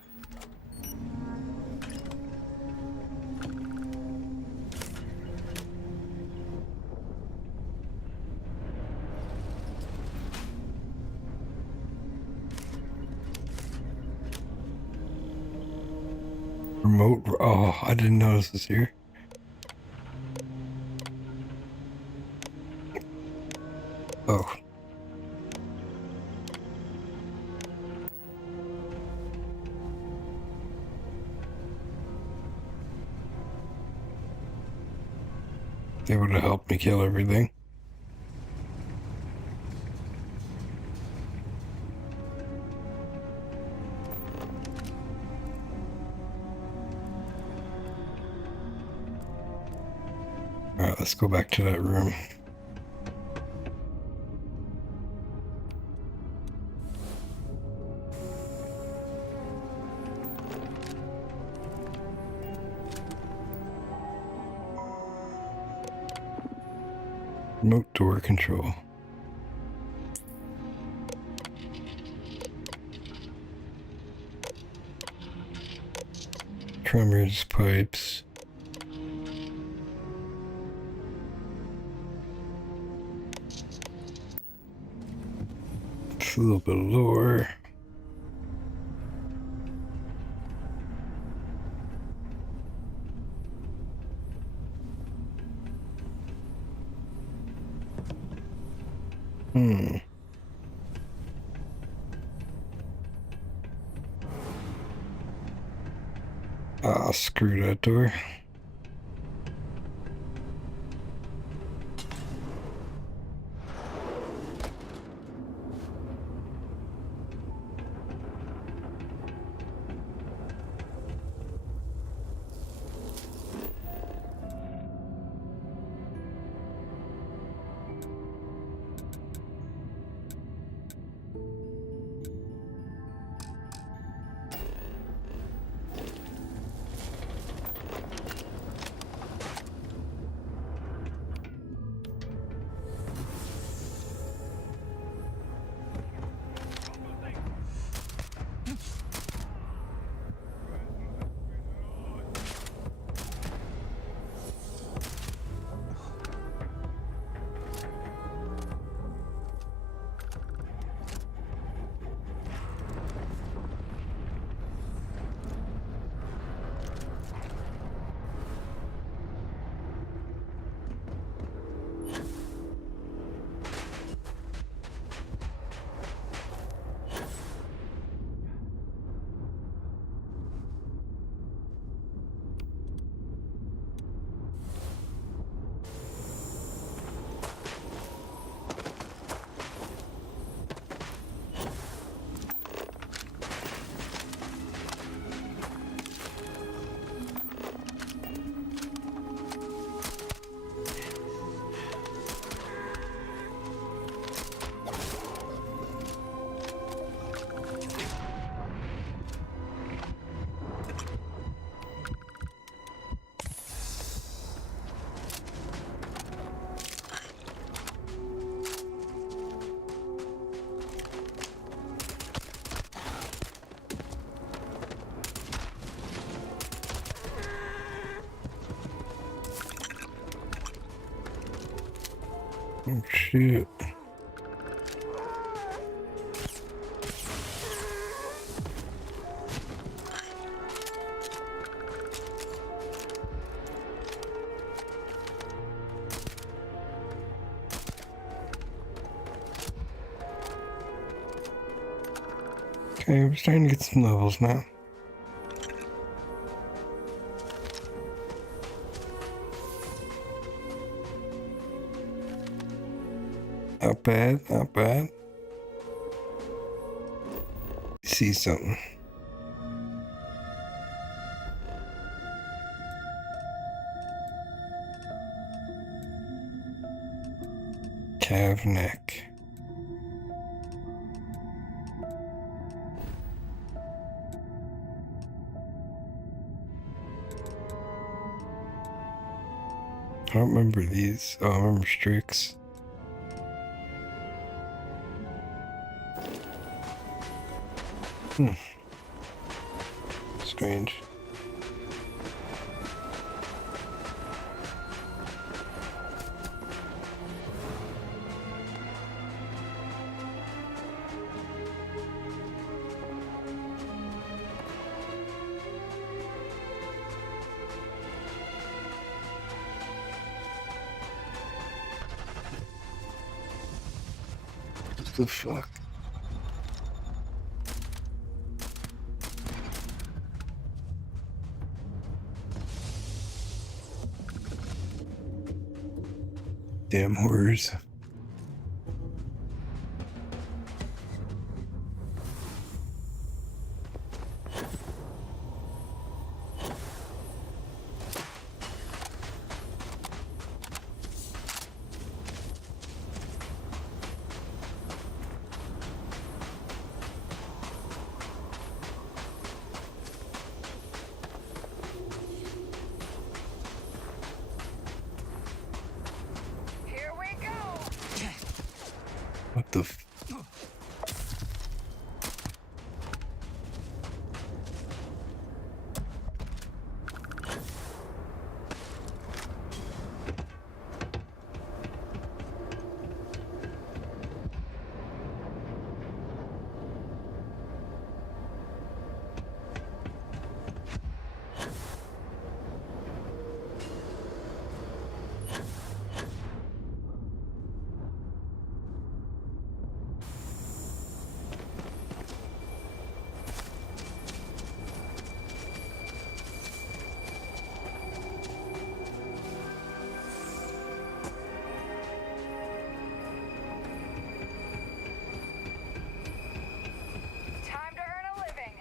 Remote. Oh, I didn't notice this here. Oh. They would have helped me kill everything. Alright, let's go back to that room. Remote door control. Tremors, pipes. It's a little bit lower. Ah, screw that door. Oh shit. Okay, we're starting to get some levels now. Not bad, not bad. See something. Calf neck. I don't remember these. Oh, I remember Strix. Strange. What the fuck? Damn horrors. What the f- Time to earn a living.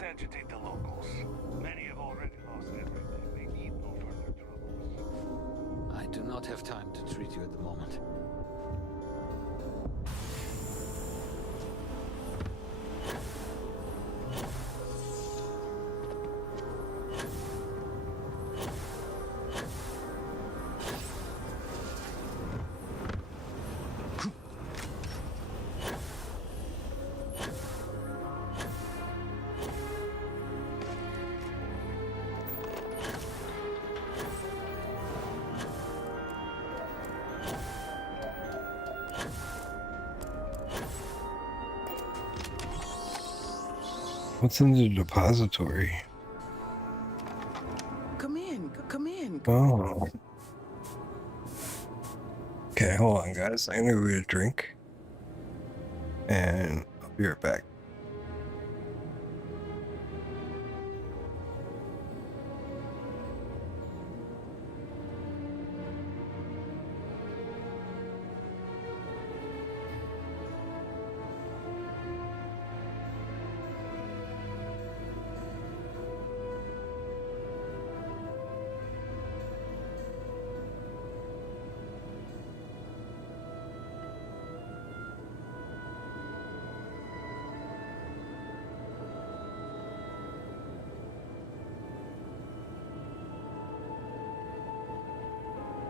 Don't agitate the locals. Many have already lost everything. They need no further troubles. I do not have time to treat you at the moment. What's in the depository? Come in, come in. Oh. Okay, hold on, guys. I'm gonna go get a drink. And I'll be right back.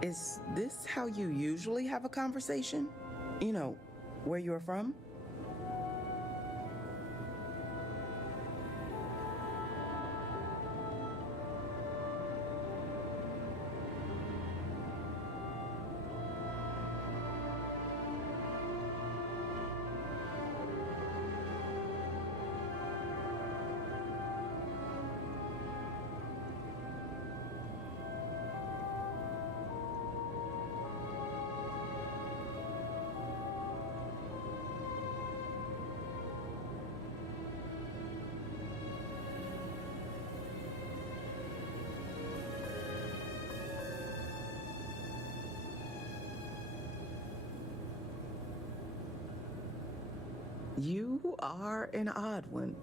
Is this how you usually have a conversation? You know, where you're from? You are an odd one.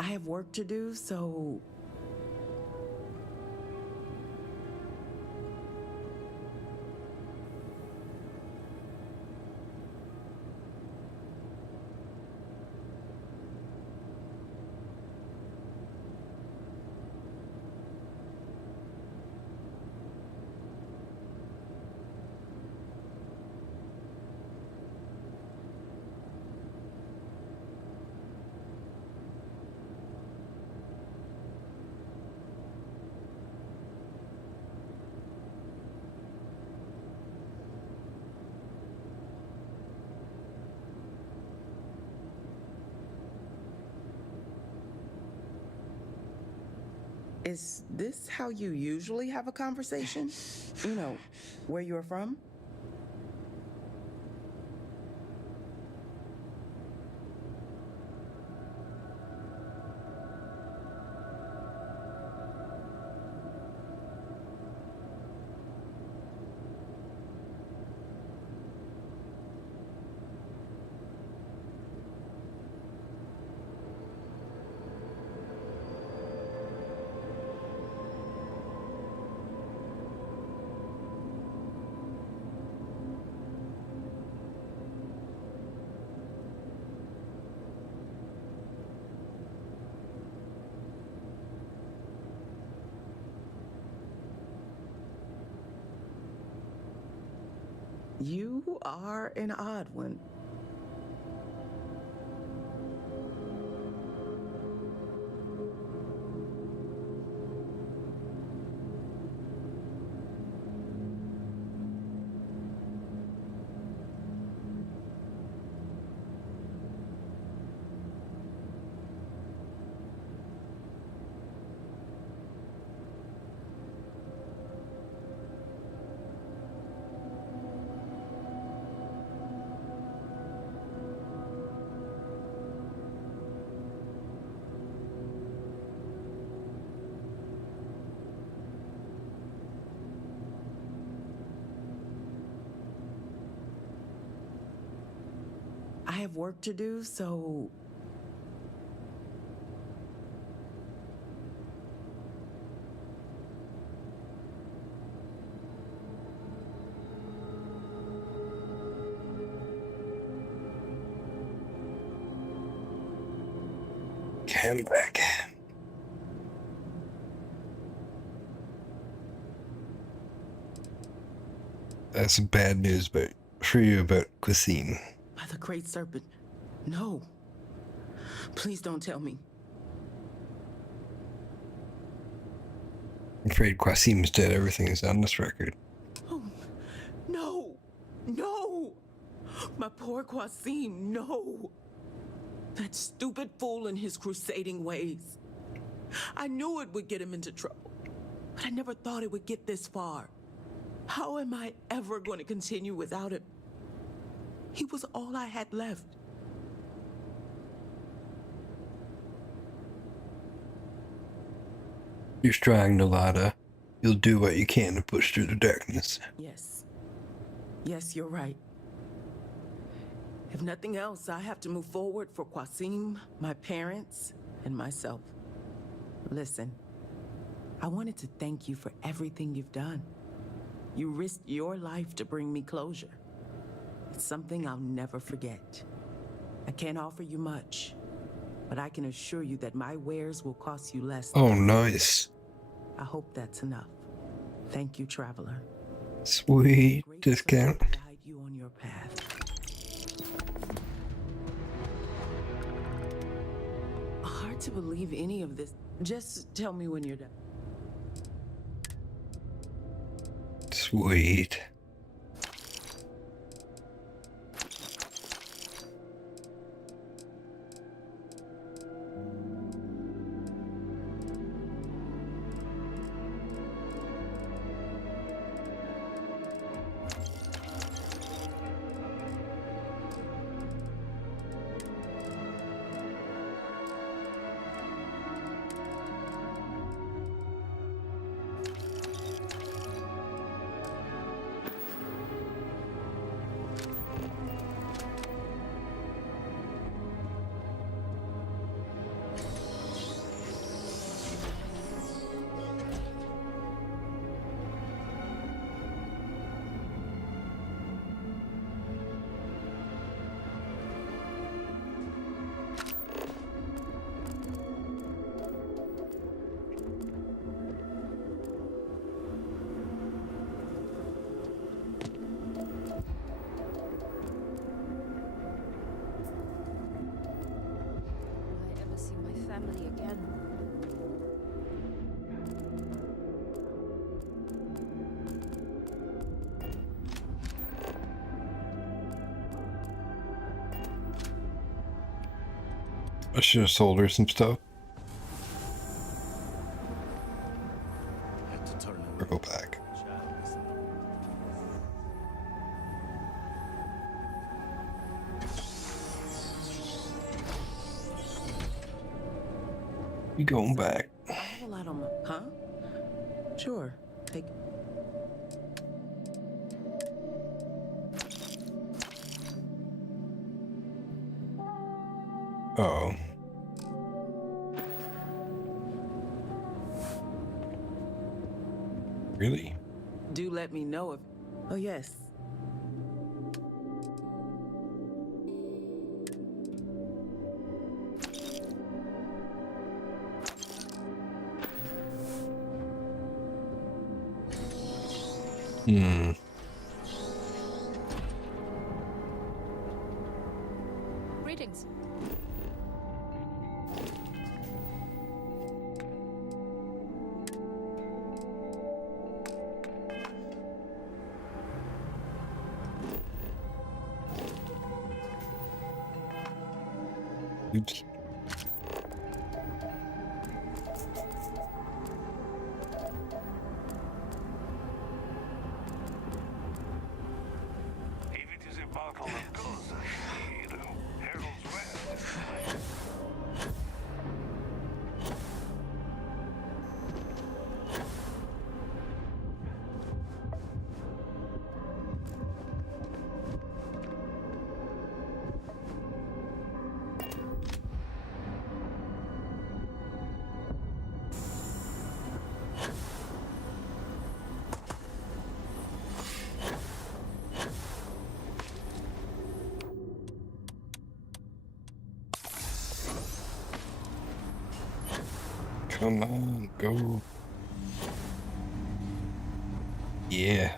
I have work to do, so is this how you usually have a conversation? You know, where you're from? You are an odd one. have work to do, so... Come back. That's some bad news for you about Qasim. By the Great Serpent. No. Please don't tell me. I'm afraid Qasim's dead. Everything is on this record. Oh, no. No. My poor Qasim, no. That stupid fool and his crusading ways. I knew it would get him into trouble, but I never thought it would get this far. How am I ever going to continue without him? He was all I had left. You're strong, Nalada. You'll do what you can to push through the darkness. Yes. Yes, you're right. If nothing else, I have to move forward for Qasim, my parents, and myself. Listen, I wanted to thank you for everything you've done. You risked your life to bring me closure. It's something I'll never forget. I can't offer you much, but I can assure you that my wares will cost you less. Oh, nice. I hope that's enough. Thank you, traveler. Sweet discount. Guide you on your path. Hard to believe any of this. Just tell me when you're done. Sweet. Family again. I should have sold her some stuff. Had to turn Or go back. You going back? I have a lot on my... Huh? Sure. Take... Uh-oh. Really? Do let me know if... Oh, yes. Hmm. Greetings. Oops. If it is a bottle of goes, I see Harold's Red. Come on, go. Yeah.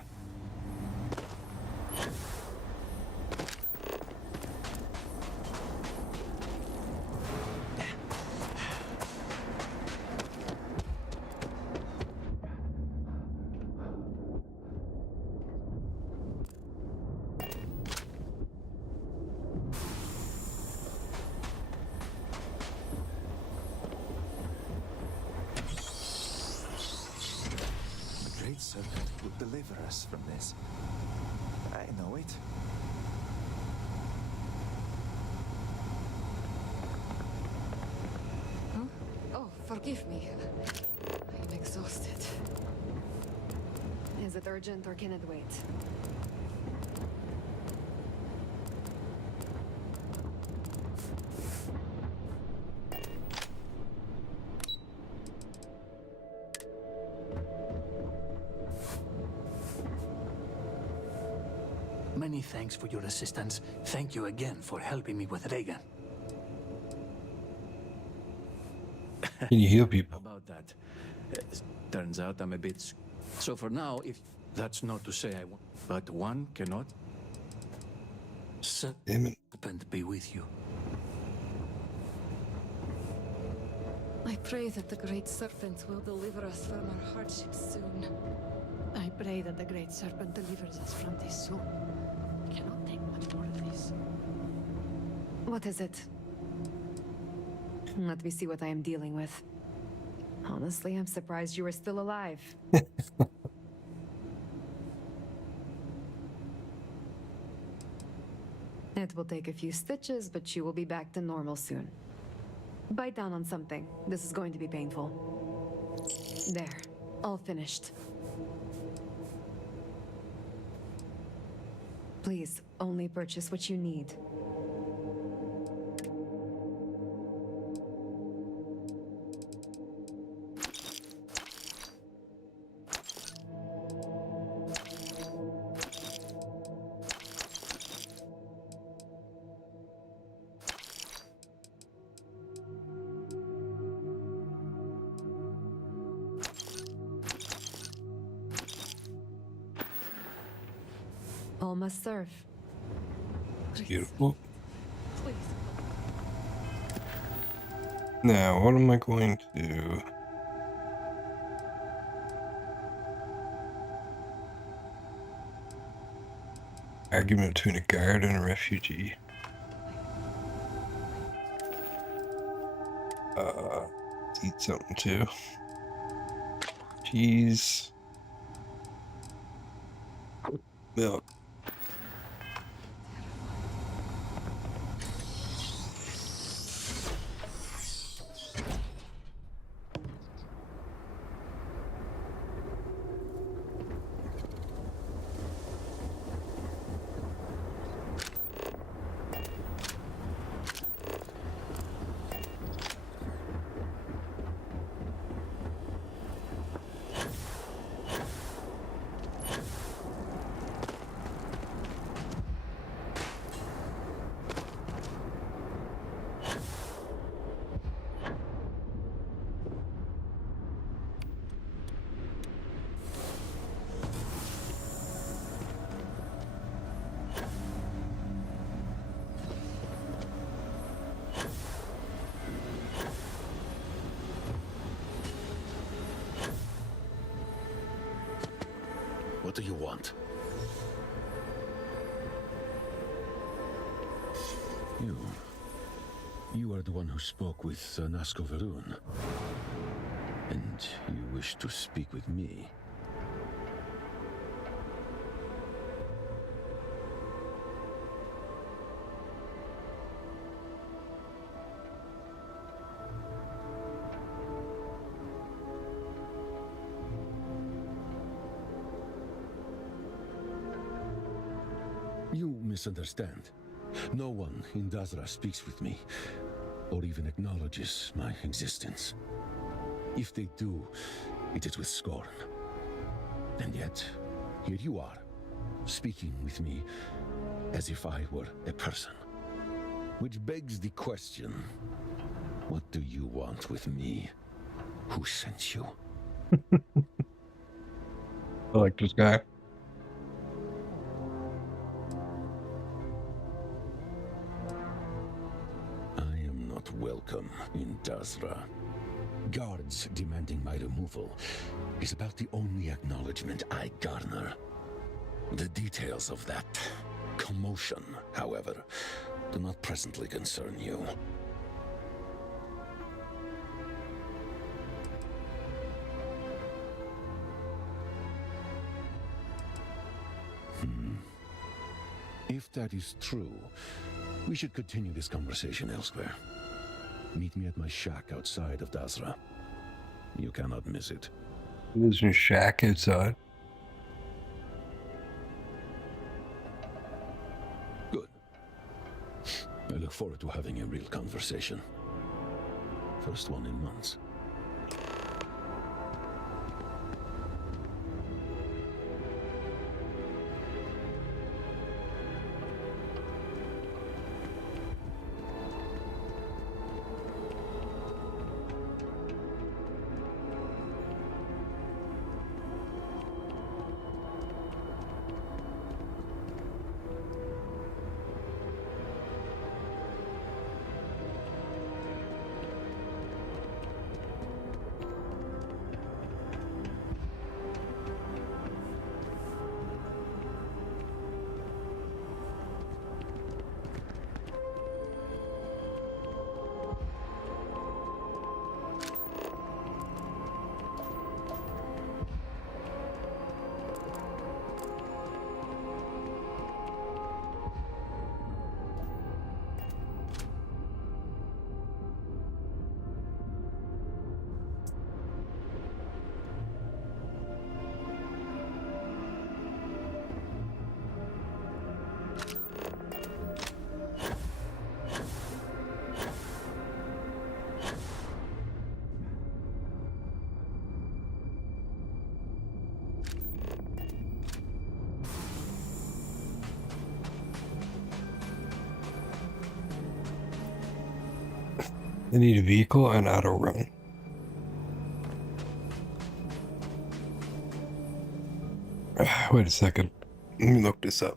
The Great Serpent will deliver us from this. I know it. Huh? Oh, forgive me. I'm exhausted. Is it urgent or can it wait? Many thanks for your assistance. Thank you again for helping me with Reagan. Can you heal people? About that. Turns out I'm a bit... So for now, if... That's not to say I want... But one cannot... Damn it. Serpent be with you. I pray that the Great Serpent will deliver us from our hardships soon. I pray that the Great Serpent delivers us from this soon. I cannot take much more of this. What is it? Let me see what I am dealing with. Honestly, I'm surprised you are still alive. It will take a few stitches, but you will be back to normal soon. Bite down on something. This is going to be painful. There. All finished. Please, only purchase what you need. All must serve. Beautiful. Please. Now, what am I going to do? Argument between a guard and a refugee. Let's eat something too. Cheese. Milk. What do you want? You are the one who spoke with Nasko Varun. And you wish to speak with me. You misunderstand. No one in Dazra speaks with me, or even acknowledges my existence. If they do, it is with scorn. And yet, here you are, speaking with me as if I were a person. Which begs the question, what do you want with me? who sent you. I like this guy. I am not welcome in Dazra. Guards demanding my removal is about the only acknowledgement I garner. The details of that commotion, however, do not presently concern you. If that is true, we should continue this conversation elsewhere. Meet me at my shack outside of Dazra. You cannot miss it. There's a shack outside. Good. I look forward to having a real conversation. First one in months. I need a vehicle and auto run. Wait a second. Let me look this up.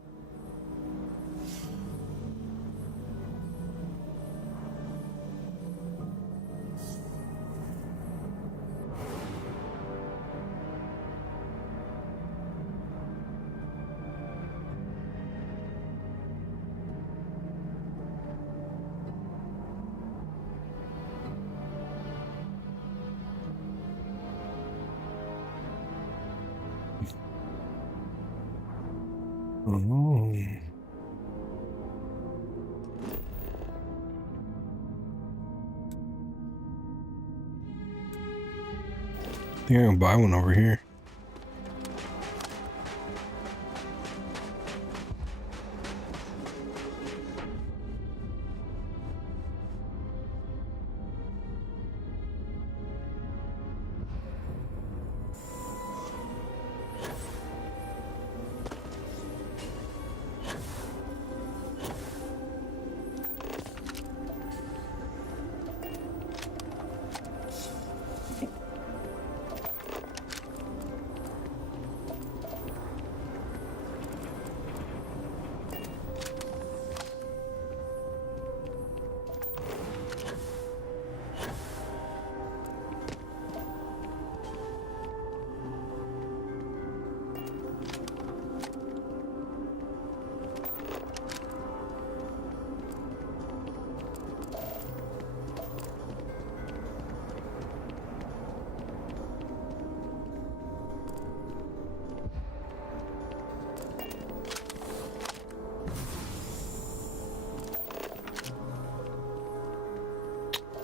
Oh. I think I can buy one over here.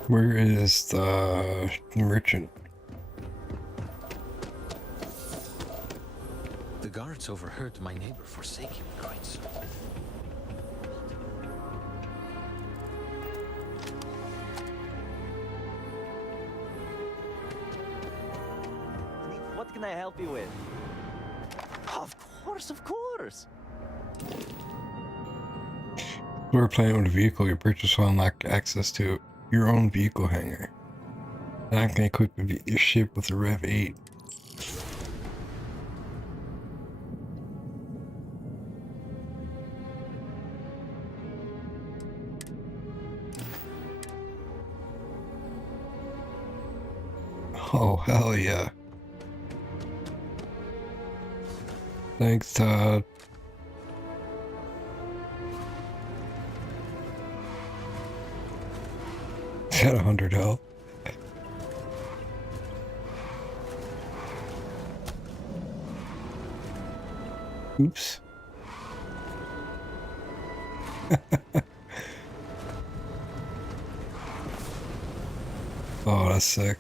Where is the merchant? The guards overheard my neighbor forsaking the rights. What can I help you with? Of course, of course. We're playing with a vehicle you purchase will unlock access to your own vehicle hangar. Not gonna equip your ship with a Rev 8. Oh, hell yeah. Thanks, Todd. Got 100 health. Oops. Oh, that's sick.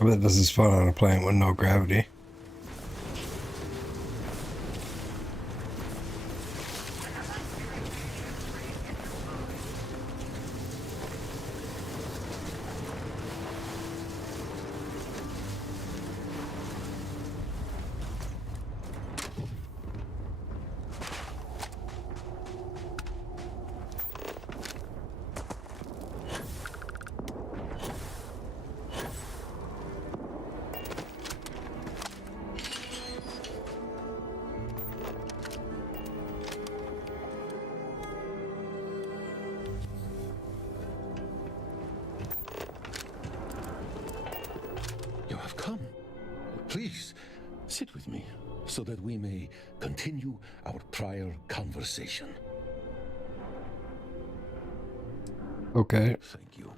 I bet this is fun on a planet with no gravity. Please, sit with me, so that we may continue our prior conversation. Okay. Thank you.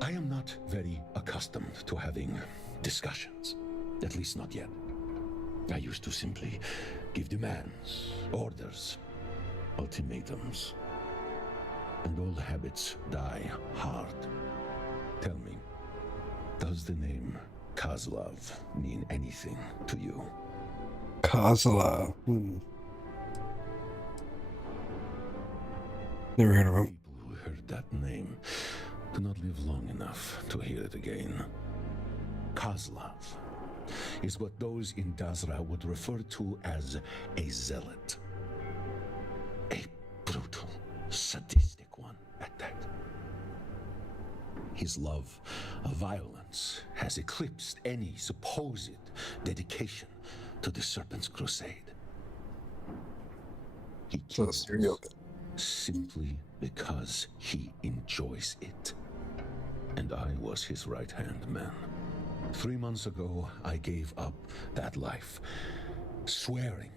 I am not very accustomed to having discussions, at least not yet. I used to simply give demands, orders, ultimatums. And old habits die hard. Tell me, does the name Kozlov mean anything to you? Kozlov. Never heard of him. People who heard that name do not live long enough to hear it again. Kozlov is what those in Dazra would refer to as a zealot. A brutal, sadistic one at that. His love of violence has eclipsed any supposed dedication to the Serpent's crusade. He kills simply because he enjoys it. And I was his right-hand man. 3 months ago, I gave up that life, swearing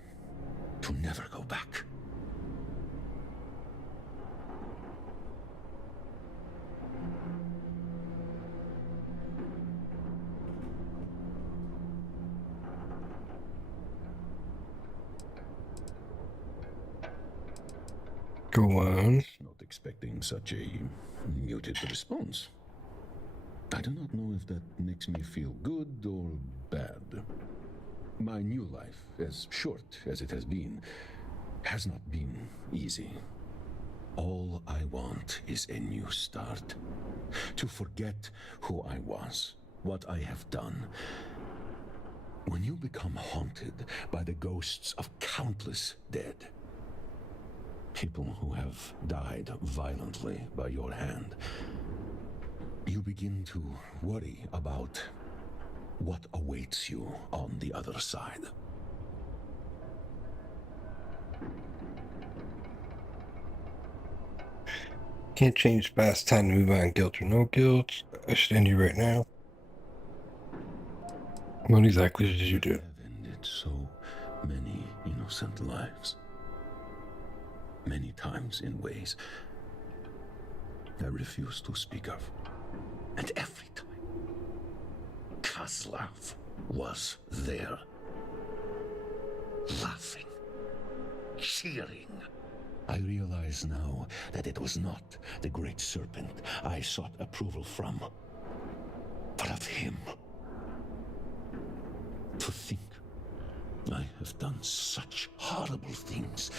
to never go back. Go on. Not expecting such a muted response. I do not know if that makes me feel good or bad. My new life, as short as it has been, has not been easy. All I want is a new start. To forget who I was, what I have done. When you become haunted by the ghosts of countless dead, people who have died violently by your hand, you begin to worry about what awaits you on the other side. Can't change fast. Time to move on. Guilt or no guilt. I should end you right now. What exactly did you do? Have ended so many innocent lives. Many times in ways I refuse to speak of. And every time, Kozlov was there. Laughing. Cheering. I realize now that it was not the Great Serpent I sought approval from, but of him. To think I have done such horrible things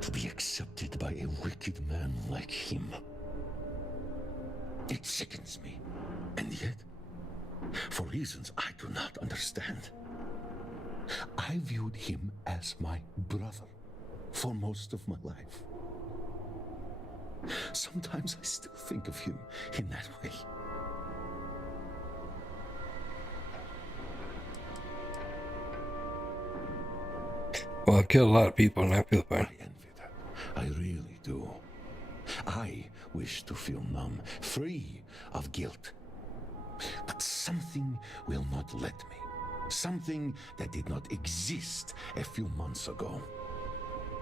to be accepted by a wicked man like him. It sickens me, and yet, for reasons I do not understand, I viewed him as my brother for most of my life. Sometimes I still think of him in that way. Well, I've killed a lot of people and I feel fine. I envy that. I really do. I wish to feel numb, free of guilt. But something will not let me. Something that did not exist a few months ago.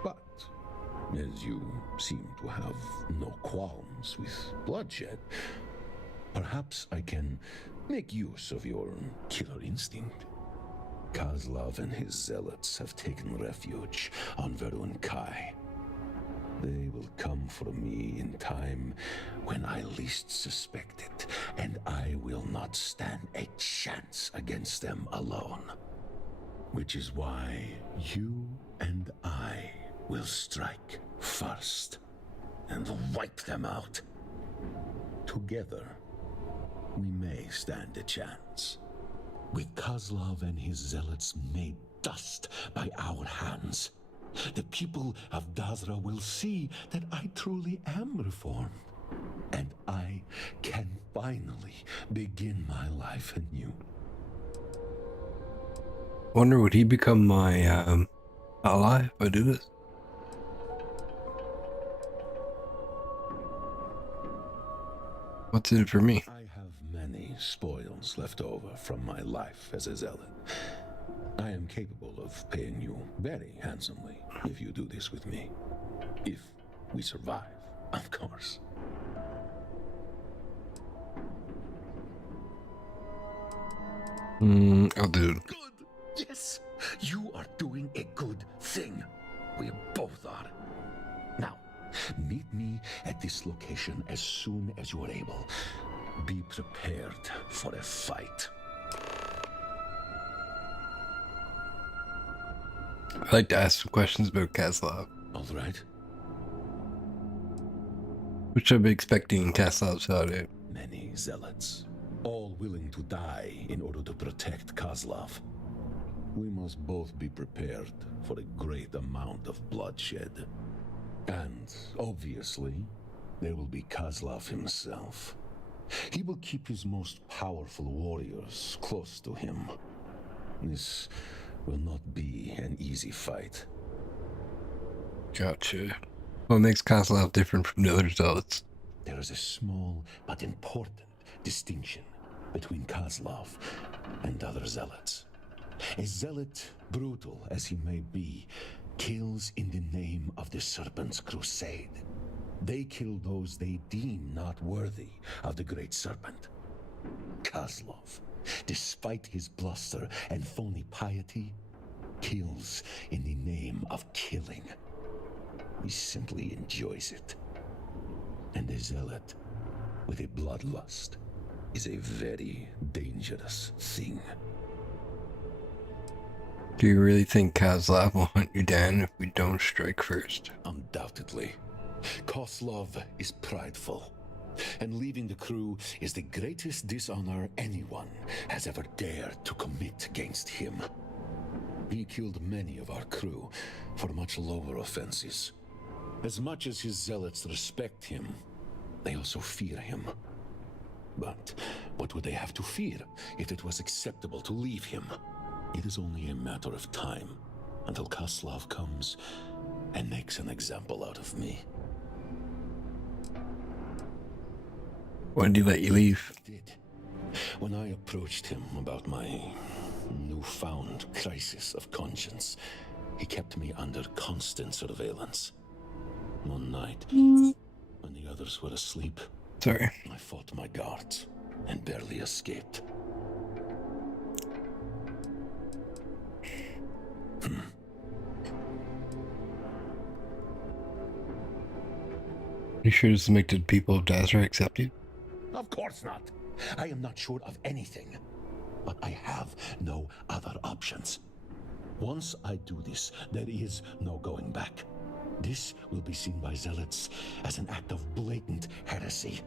But, as you seem to have no qualms with bloodshed, perhaps I can make use of your killer instinct. Kozlov and his zealots have taken refuge on Verun Kai. They will come for me in time when I least suspect it, and I will not stand a chance against them alone. Which is why you and I will strike first and wipe them out. Together, we may stand a chance. With Kozlov and his zealots made dust by our hands, the people of Dazra will see that I truly am reformed, and I can finally begin my life anew. Wonder, would he become my ally if I do this? What's in it for me? I have many spoils left over from my life as a zealot. I am capable of paying you very handsomely if you do this with me. If we survive, of course. I'll do it. Good! Yes! You are doing a good thing. We both are. Now, meet me at this location as soon as you are able. Be prepared for a fight. I'd like to ask some questions about Kozlov. All right. Which I've been expecting Kozlov's out. Many zealots, all willing to die in order to protect Kozlov. We must both be prepared for a great amount of bloodshed. And, obviously, there will be Kozlov himself. He will keep his most powerful warriors close to him. This will not be an easy fight. Gotcha. What makes Kozlov different from the other zealots? There is a small but important distinction between Kozlov and other zealots. A zealot, brutal as he may be, kills in the name of the Serpent's crusade. They kill those they deem not worthy of the Great Serpent. Kozlov, despite his bluster and phony piety, kills in the name of killing. He simply enjoys it. And a zealot with a bloodlust is a very dangerous thing. Do you really think Kozlov will hunt you down if we don't strike first? Undoubtedly. Kozlov is prideful, and leaving the crew is the greatest dishonor anyone has ever dared to commit against him. He killed many of our crew for much lower offenses. As much as his zealots respect him, they also fear him. But what would they have to fear if it was acceptable to leave him? It is only a matter of time until Kozlov comes and makes an example out of me. When did he let you leave? He did. When I approached him about my newfound crisis of conscience, he kept me under constant surveillance. One night, when the others were asleep, Sorry. I fought my guards and barely escaped. You sure this will make the people of Dazra accept you? Of course not. I am not sure of anything. But I have no other options. Once I do this, there is no going back. This will be seen by zealots as an act of blatant heresy.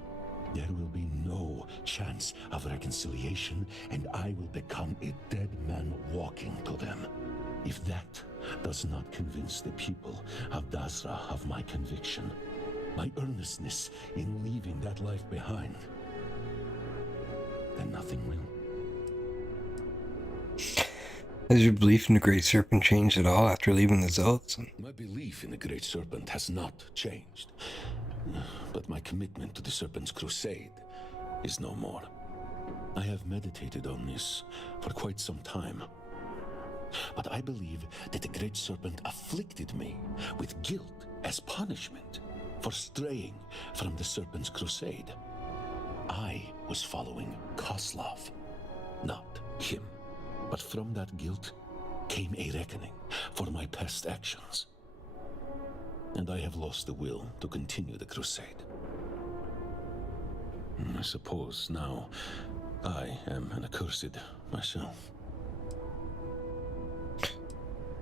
There will be no chance of reconciliation, and I will become a dead man walking to them. If that does not convince the people of Dazra of my conviction, my earnestness in leaving that life behind, then nothing will. Has your belief in the Great Serpent changed at all after leaving the Zealots? My belief in the Great Serpent has not changed. But my commitment to the Serpent's crusade is no more. I have meditated on this for quite some time. But I believe that the Great Serpent afflicted me with guilt as punishment for straying from the Serpent's crusade. I was following Koslov, not him. But from that guilt came a reckoning for my past actions. And I have lost the will to continue the crusade. I suppose now I am an accursed myself.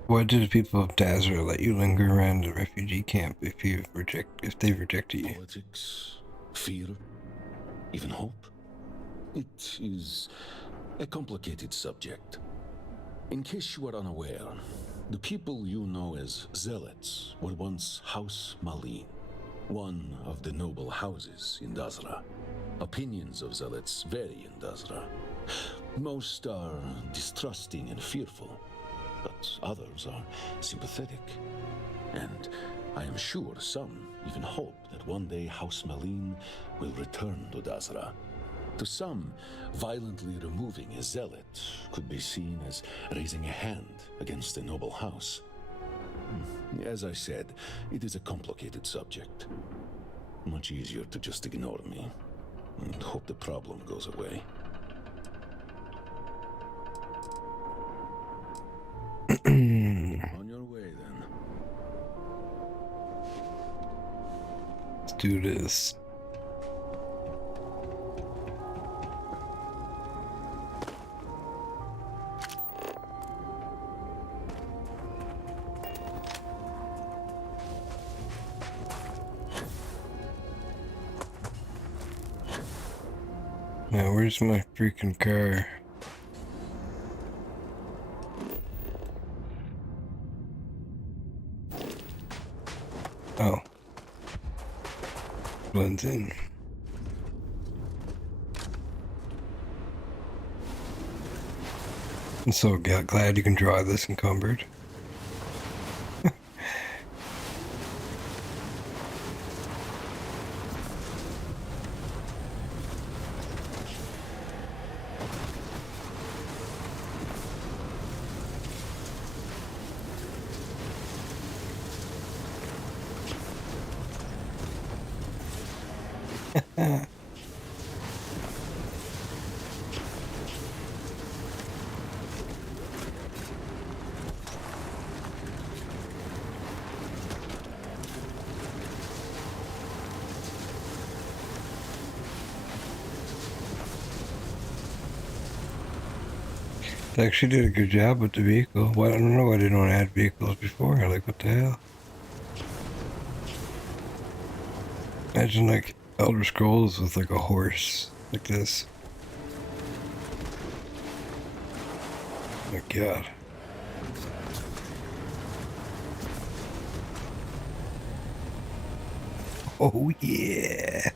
Why did the people of Dazra let you linger around the refugee camp if they've rejected you? Politics, fear, even hope. It is a complicated subject. In case you are unaware, the people you know as Zealots were once House Malin, one of the noble houses in Dazra. Opinions of Zealots vary in Dazra. Most are distrusting and fearful, but others are sympathetic. And I am sure some even hope that one day House Malin will return to Dazra. To some, violently removing a zealot could be seen as raising a hand against a noble house. As I said, it is a complicated subject. Much easier to just ignore me and hope the problem goes away. On your way, then. Let's do this. Now, where's my freaking car? Oh. Blends in. I'm so glad you can drive this encumbered. They actually did a good job with the vehicle. Well, I don't know why they don't add vehicles before. Like, what the hell? Imagine, like, Elder Scrolls with, like, a horse. Like this. Oh my god. Oh, yeah.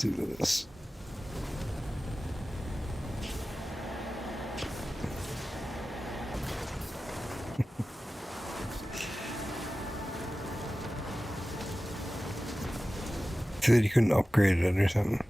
Do this. So that you couldn't upgrade it or something.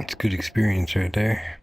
It's good experience right there.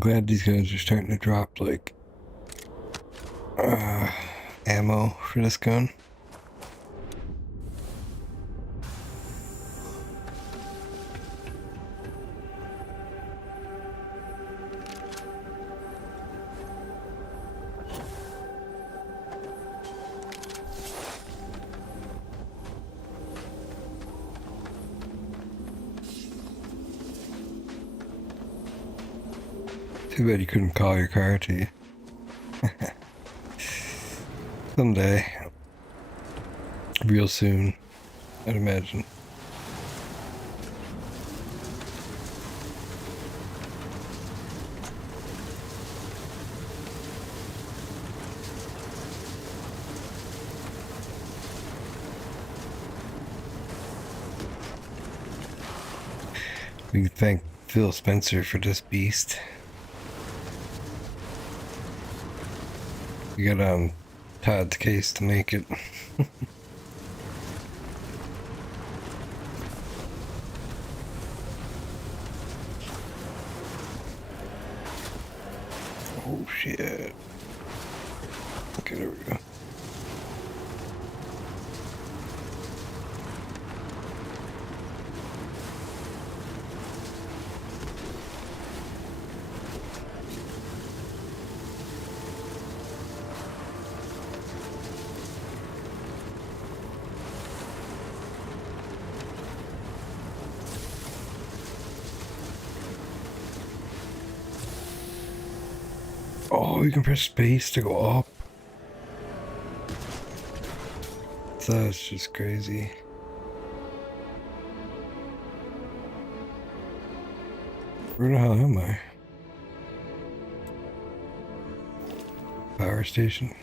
Glad these guys are starting to drop like ammo for this gun. Too bad you couldn't call your car to you. Someday. Real soon, I'd imagine. We can thank Phil Spencer for this beast. We got Todd's case to make it. Oh shit. Okay, there we go. Oh, you can press space to go up. That's just crazy. Where the hell am I? Power station.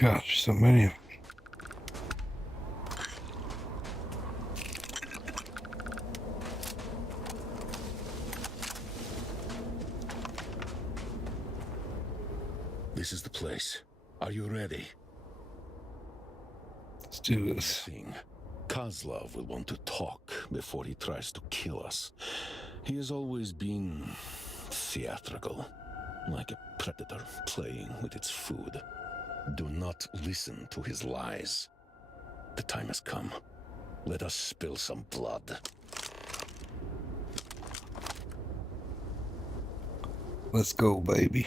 Gosh, so many of them. This is the place. Are you ready? Let's do this. Kozlov will want to talk before he tries to kill us. He has always been theatrical, like a predator playing with its food. Do not listen to his lies. The time has come. Let us spill some blood. Let's go, baby.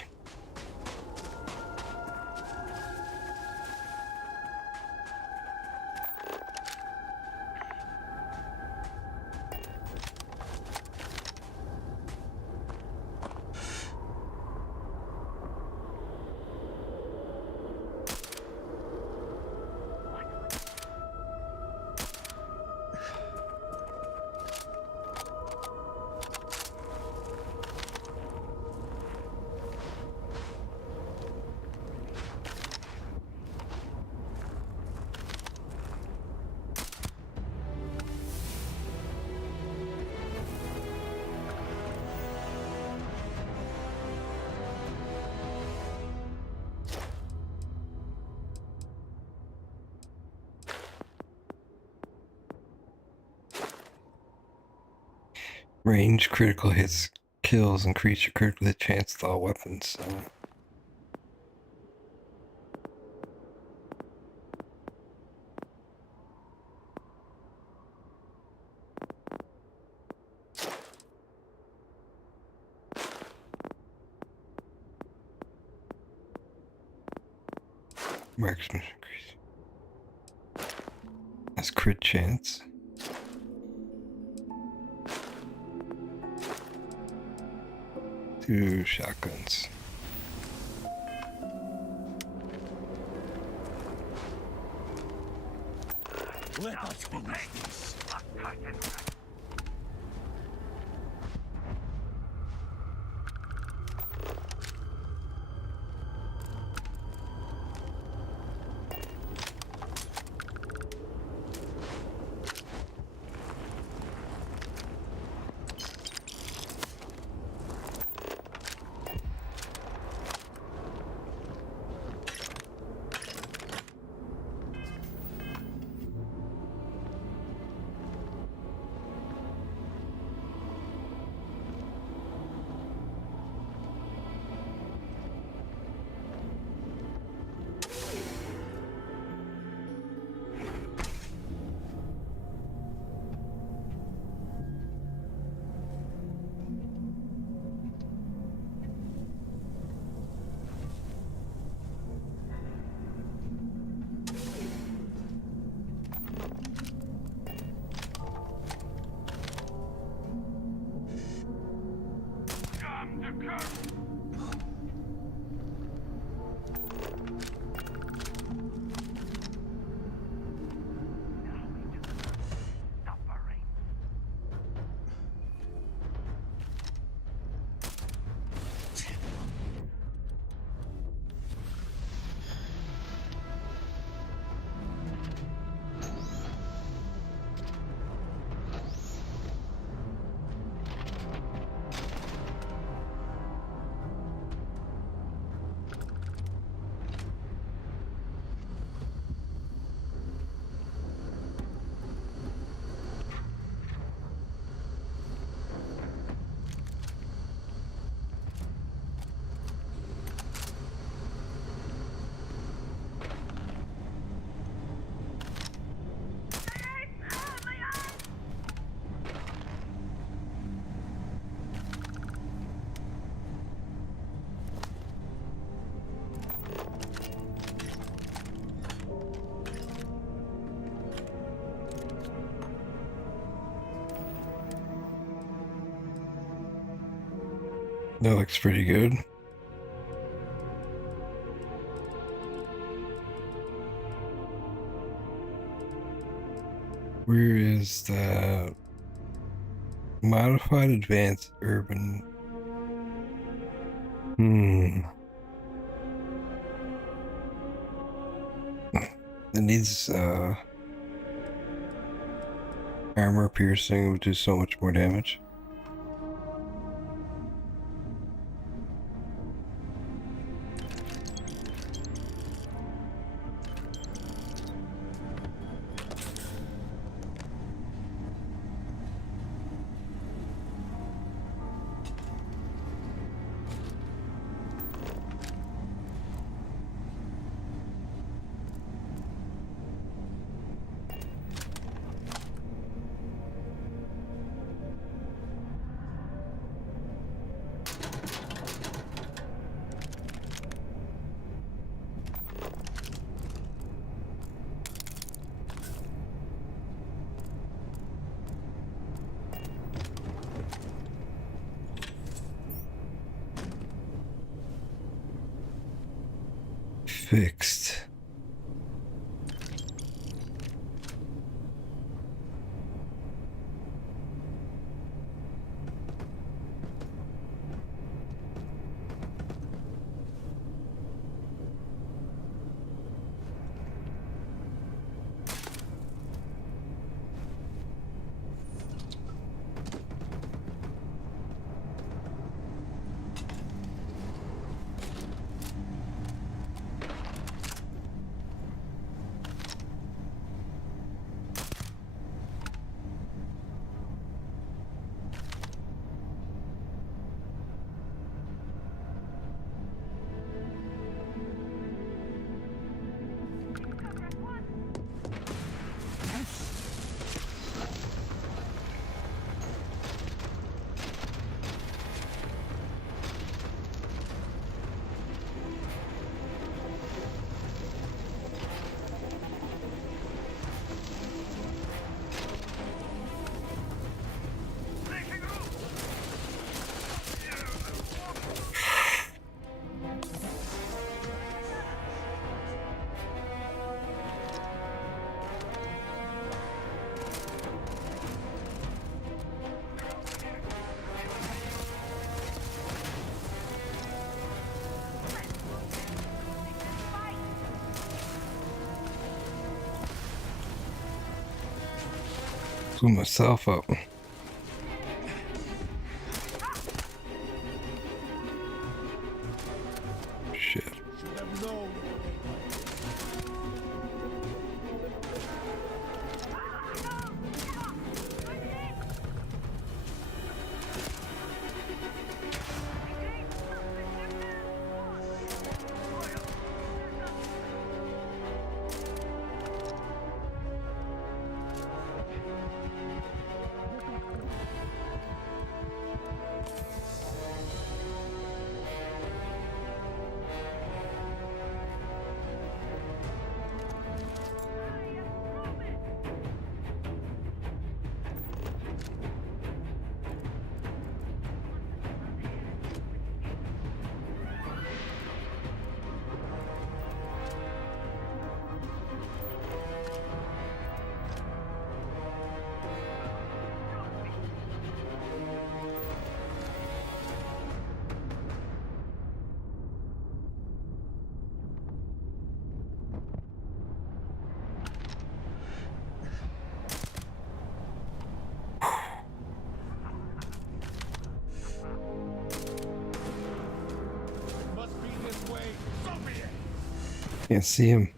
Range critical hits, kills, increase your critical hit chance with all weapons. Marksman increase. That's crit chance. Two shotguns. Let us finish this. That looks pretty good. Where is the modified advanced urban? It needs armor piercing, would do so much more damage. Fixed. Blew myself up. Shit. Can't see him.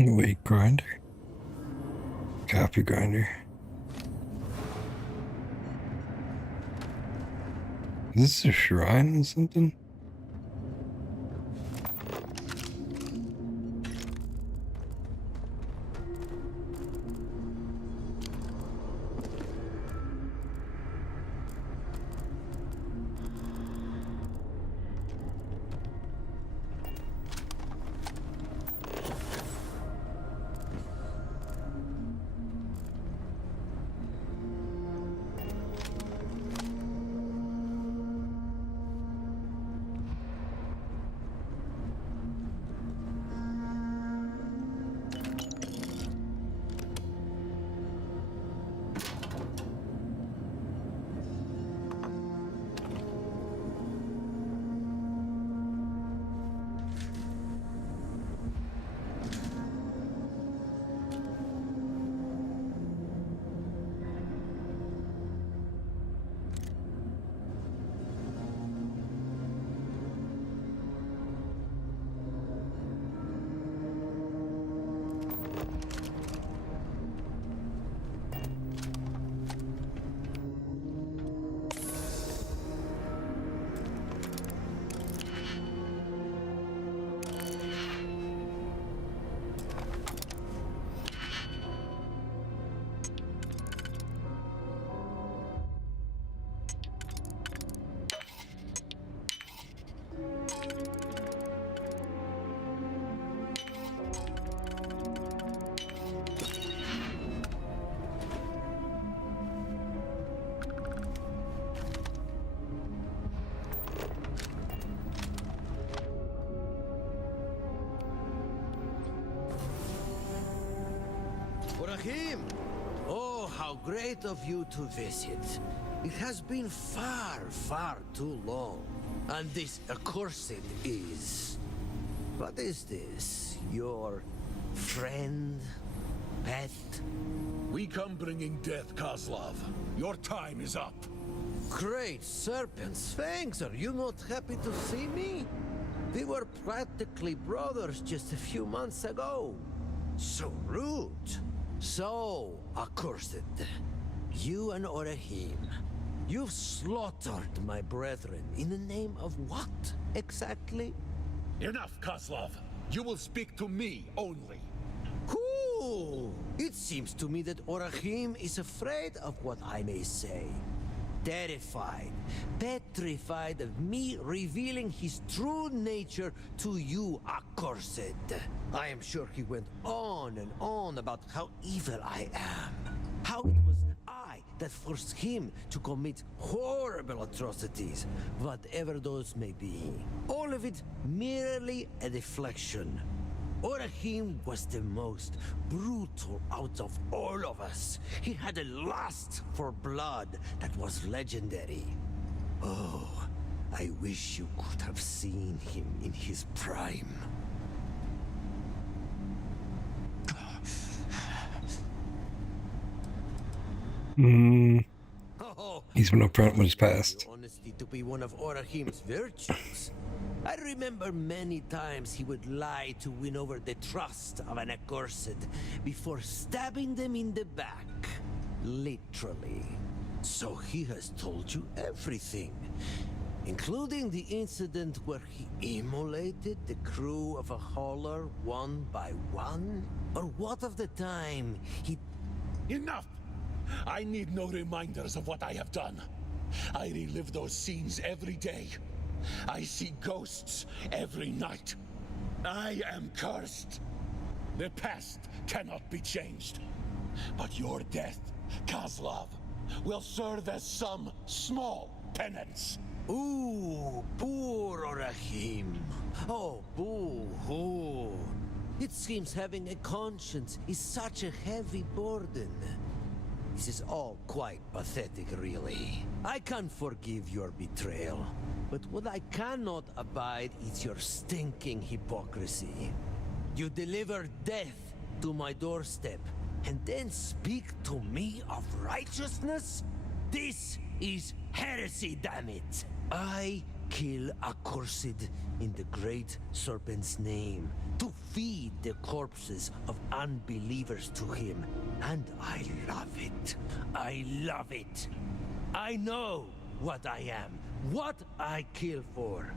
Weight grinder. Copy grinder. Is this a shrine or something? Rahim! Oh, how great of you to visit. It has been far, far too long. And this accursed is... What is this? Your friend? Pet? We come bringing death, Kozlov. Your time is up. Great serpents, thanks. Are you not happy to see me? We were practically brothers just a few months ago. So rude. So accursed. You and Orahim, you've slaughtered my brethren in the name of what, exactly? Enough, Kozlov. You will speak to me only. Cool. It seems to me that Orahim is afraid of what I may say. Terrified, petrified of me revealing his true nature to you, accursed. I am sure he went on and on about how evil I am. How it was I that forced him to commit horrible atrocities, whatever those may be. All of it merely a deflection. Orahim was the most brutal out of all of us. He had a lust for blood that was legendary. Oh, I wish you could have seen him in his prime. He's been upfront with his past. Honesty to be one of Orahim's virtues. I remember many times he would lie to win over the trust of an accursed before stabbing them in the back. Literally. So he has told you everything, including the incident where he immolated the crew of a hauler one by one? Or what of the time he... Enough! I need no reminders of what I have done. I relive those scenes every day. I see ghosts every night. I am cursed. The past cannot be changed. But your death, Kozlov, will serve as some small penance. Ooh, poor Orahim. Oh, boo-hoo. It seems having a conscience is such a heavy burden. This is all quite pathetic, really. I can forgive your betrayal, but what I cannot abide is your stinking hypocrisy. You deliver death to my doorstep, and then speak to me of righteousness? This is heresy, damn it! I kill accursed in the great serpent's name, to feed the corpses of unbelievers to him. And I love it. I love it. I know what I am, what I kill for.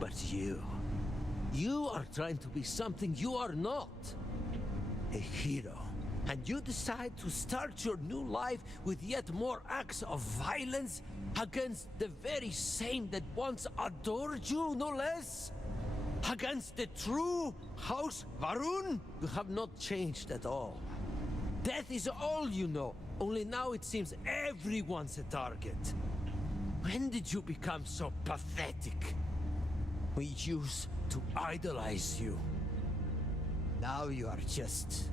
But you are trying to be something you are not. A hero. And you decide to start your new life with yet more acts of violence against the very same that once adored you, no less? Against the true House Varun? You have not changed at all. Death is all you know, only now it seems everyone's a target. When did you become so pathetic? We used to idolize you. Now you are just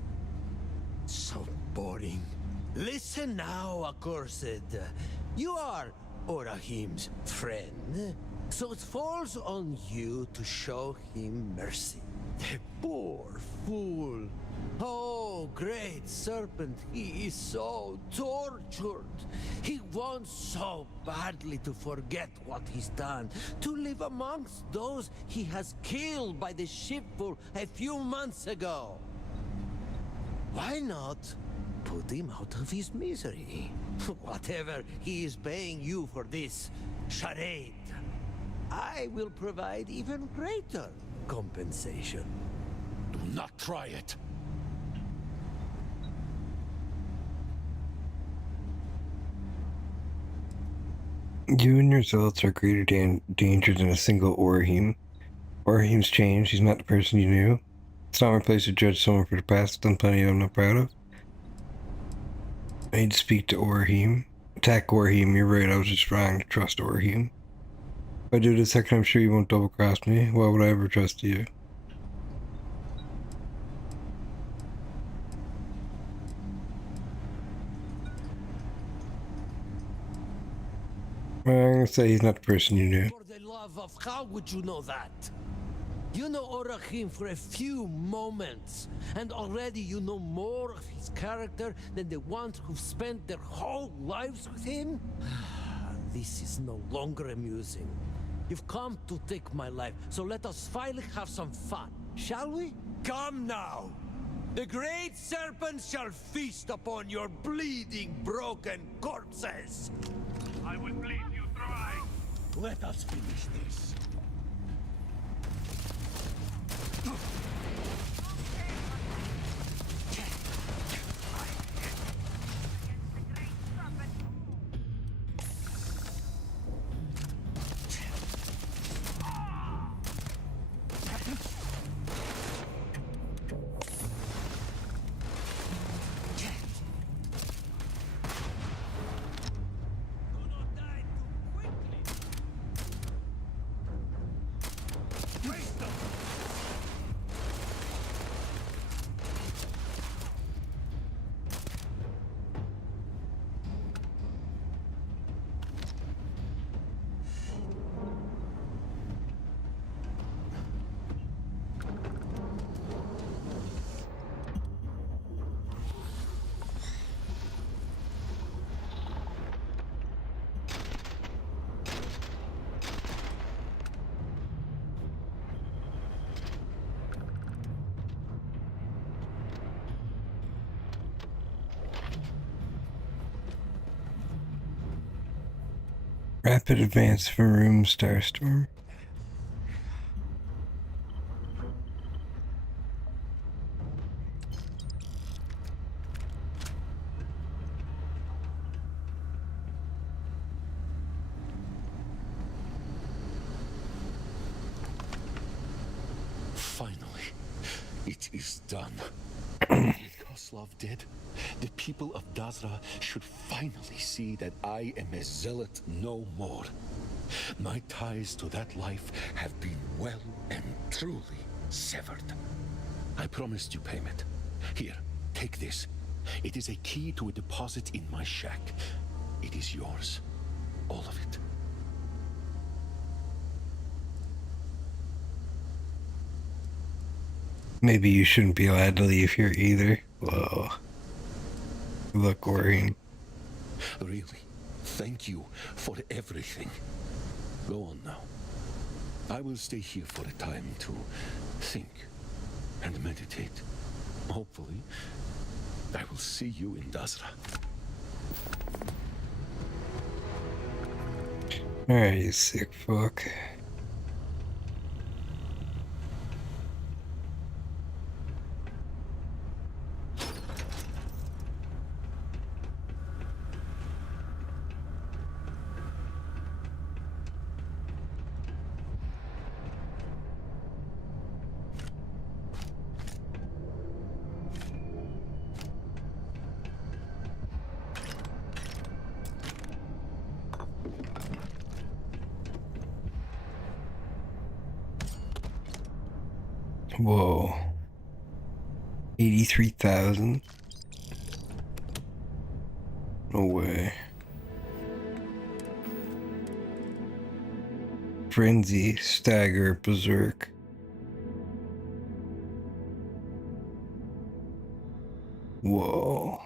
so boring. Listen now, accursed. You are Orahim's friend, so it falls on you to show him mercy. The poor fool. Oh, great serpent, he is so tortured. He wants so badly to forget what he's done, to live amongst those he has killed by the shipful a few months ago. Why not put him out of his misery? Whatever he is paying you for this charade, I will provide even greater compensation. Do not try it. You and your zealots are greater danger than a single Orahim. Orahim's changed. He's not the person you knew. It's not my place to judge someone for the past. I've done plenty I'm not proud of. I need to speak to Orahim. Attack Orahim. You're right, I was just wrong to trust Orahim. If I do this second, I'm sure you won't double-cross me. Why would I ever trust you? I'm gonna say he's not the person you knew. For the love of, how would you know that? You know Orahim for a few moments, and already you know more of his character than the ones who've spent their whole lives with him? This is no longer amusing. You've come to take my life, so let us finally have some fun, shall we? Come now! The great serpent shall feast upon your bleeding, broken corpses! I would believe you thrive. Let us finish this. Rapid advance from room Starstorm. Finally, it is done. With Koslov dead, the people of Dazra should finally see that I am a zealot no more. My ties to that life have been well and truly severed. I promised you payment. Here, take this. It is a key to a deposit in my shack. It is yours. All of it. Maybe you shouldn't be allowed to leave here either. Whoa. Look, Orahim. Really, thank you for everything. Go on now. I will stay here for a time to think and meditate. Hopefully, I will see you in Dazra. Alright, you sick fuck. Whoa. 83,000? No way. Frenzy, Stagger, Berserk. Whoa.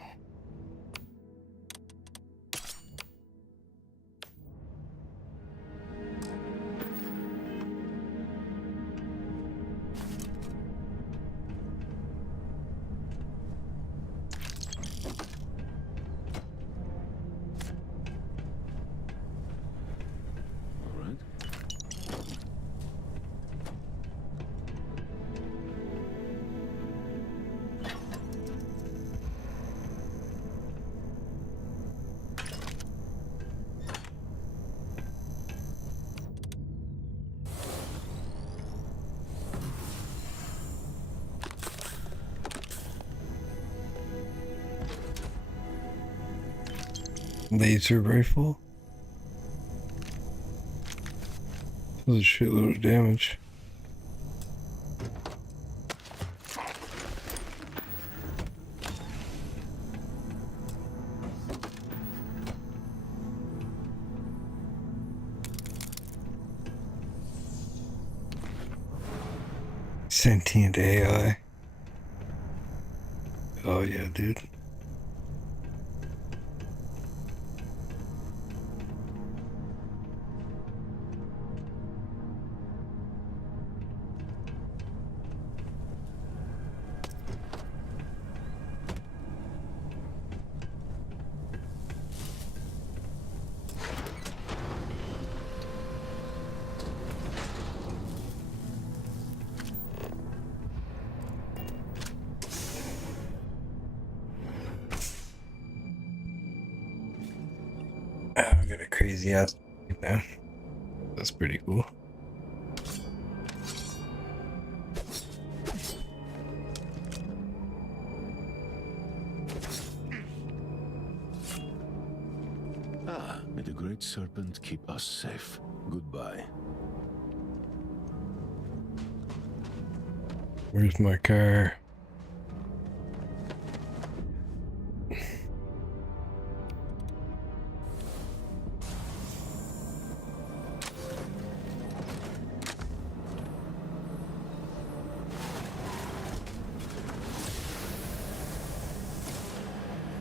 Laser rifle? That's a shitload of damage. Sentient AI. Oh yeah, dude. I got a crazy ass now. That's pretty cool. May the Great Serpent keep us safe. Goodbye. Where's my car?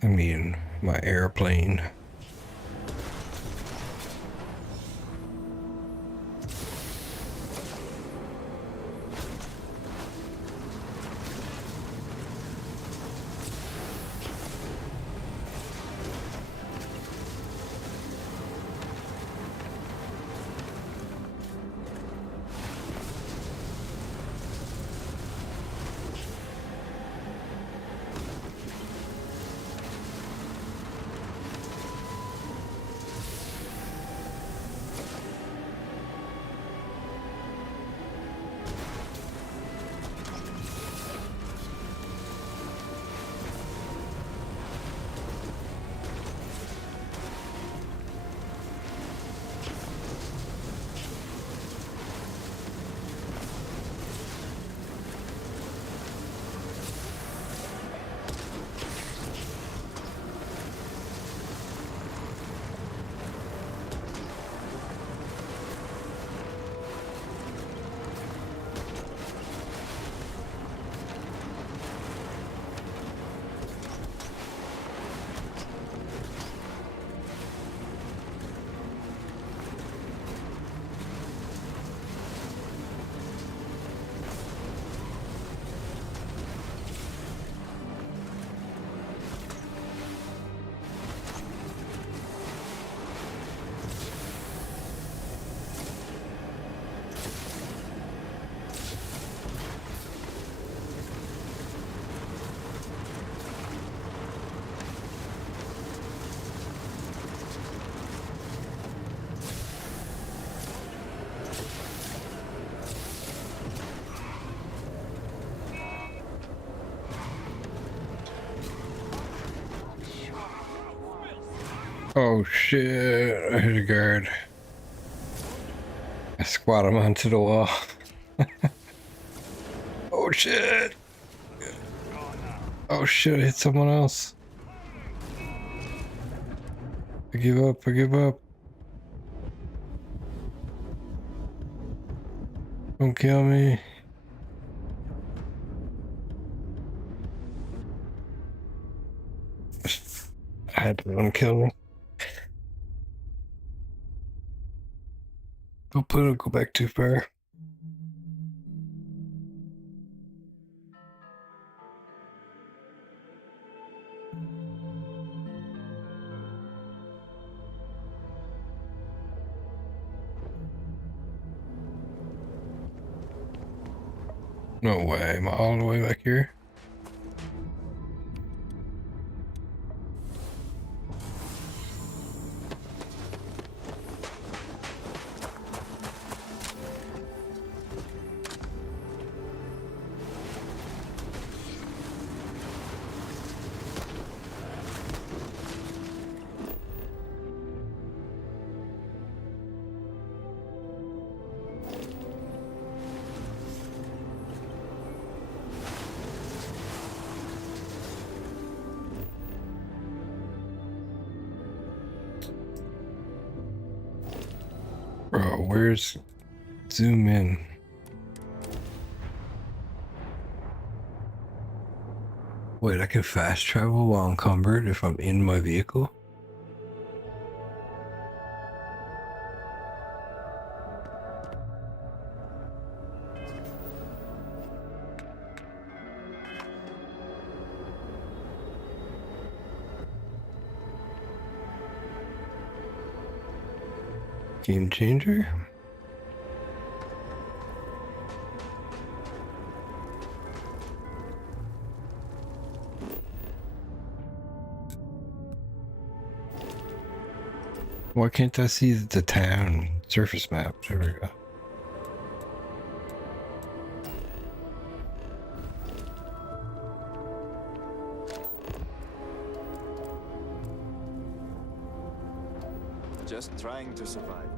I mean, my airplane. Oh shit, I hit a guard. I squat him onto the wall. Oh shit! Oh shit, I hit someone else. I give up, I give up. Don't kill me. I had to let him kill me. Don't put it, go back too far. No way, am I all the way back here? Bro, where's... Zoom in. Wait, I can fast travel while encumbered if I'm in my vehicle? Game changer? Why can't I see the town surface map? There we go. Just trying to survive.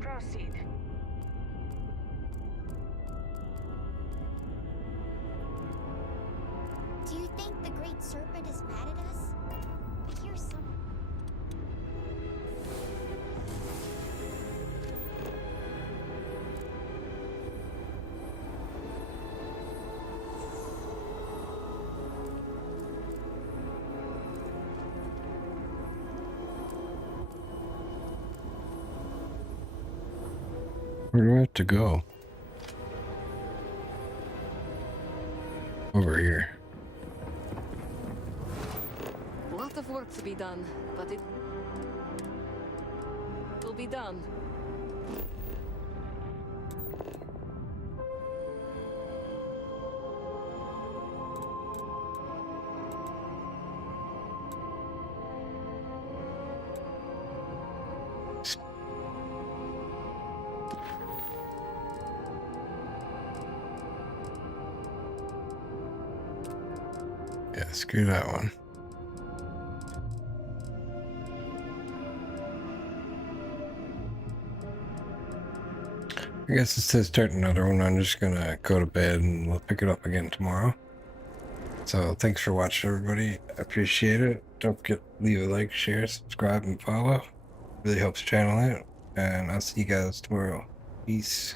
Proceed. Do you think the Great Serpent is mad at us? I hear some... Where do I have to go? Over here. Lot of work to be done, but it will be done. Yeah, screw that one. I guess it says start another one. I'm just gonna go to bed and we'll pick it up again tomorrow. So thanks for watching, everybody. I appreciate it. Don't forget to leave a like, share, subscribe, and follow. Really helps the channel out. And I'll see you guys tomorrow. Peace.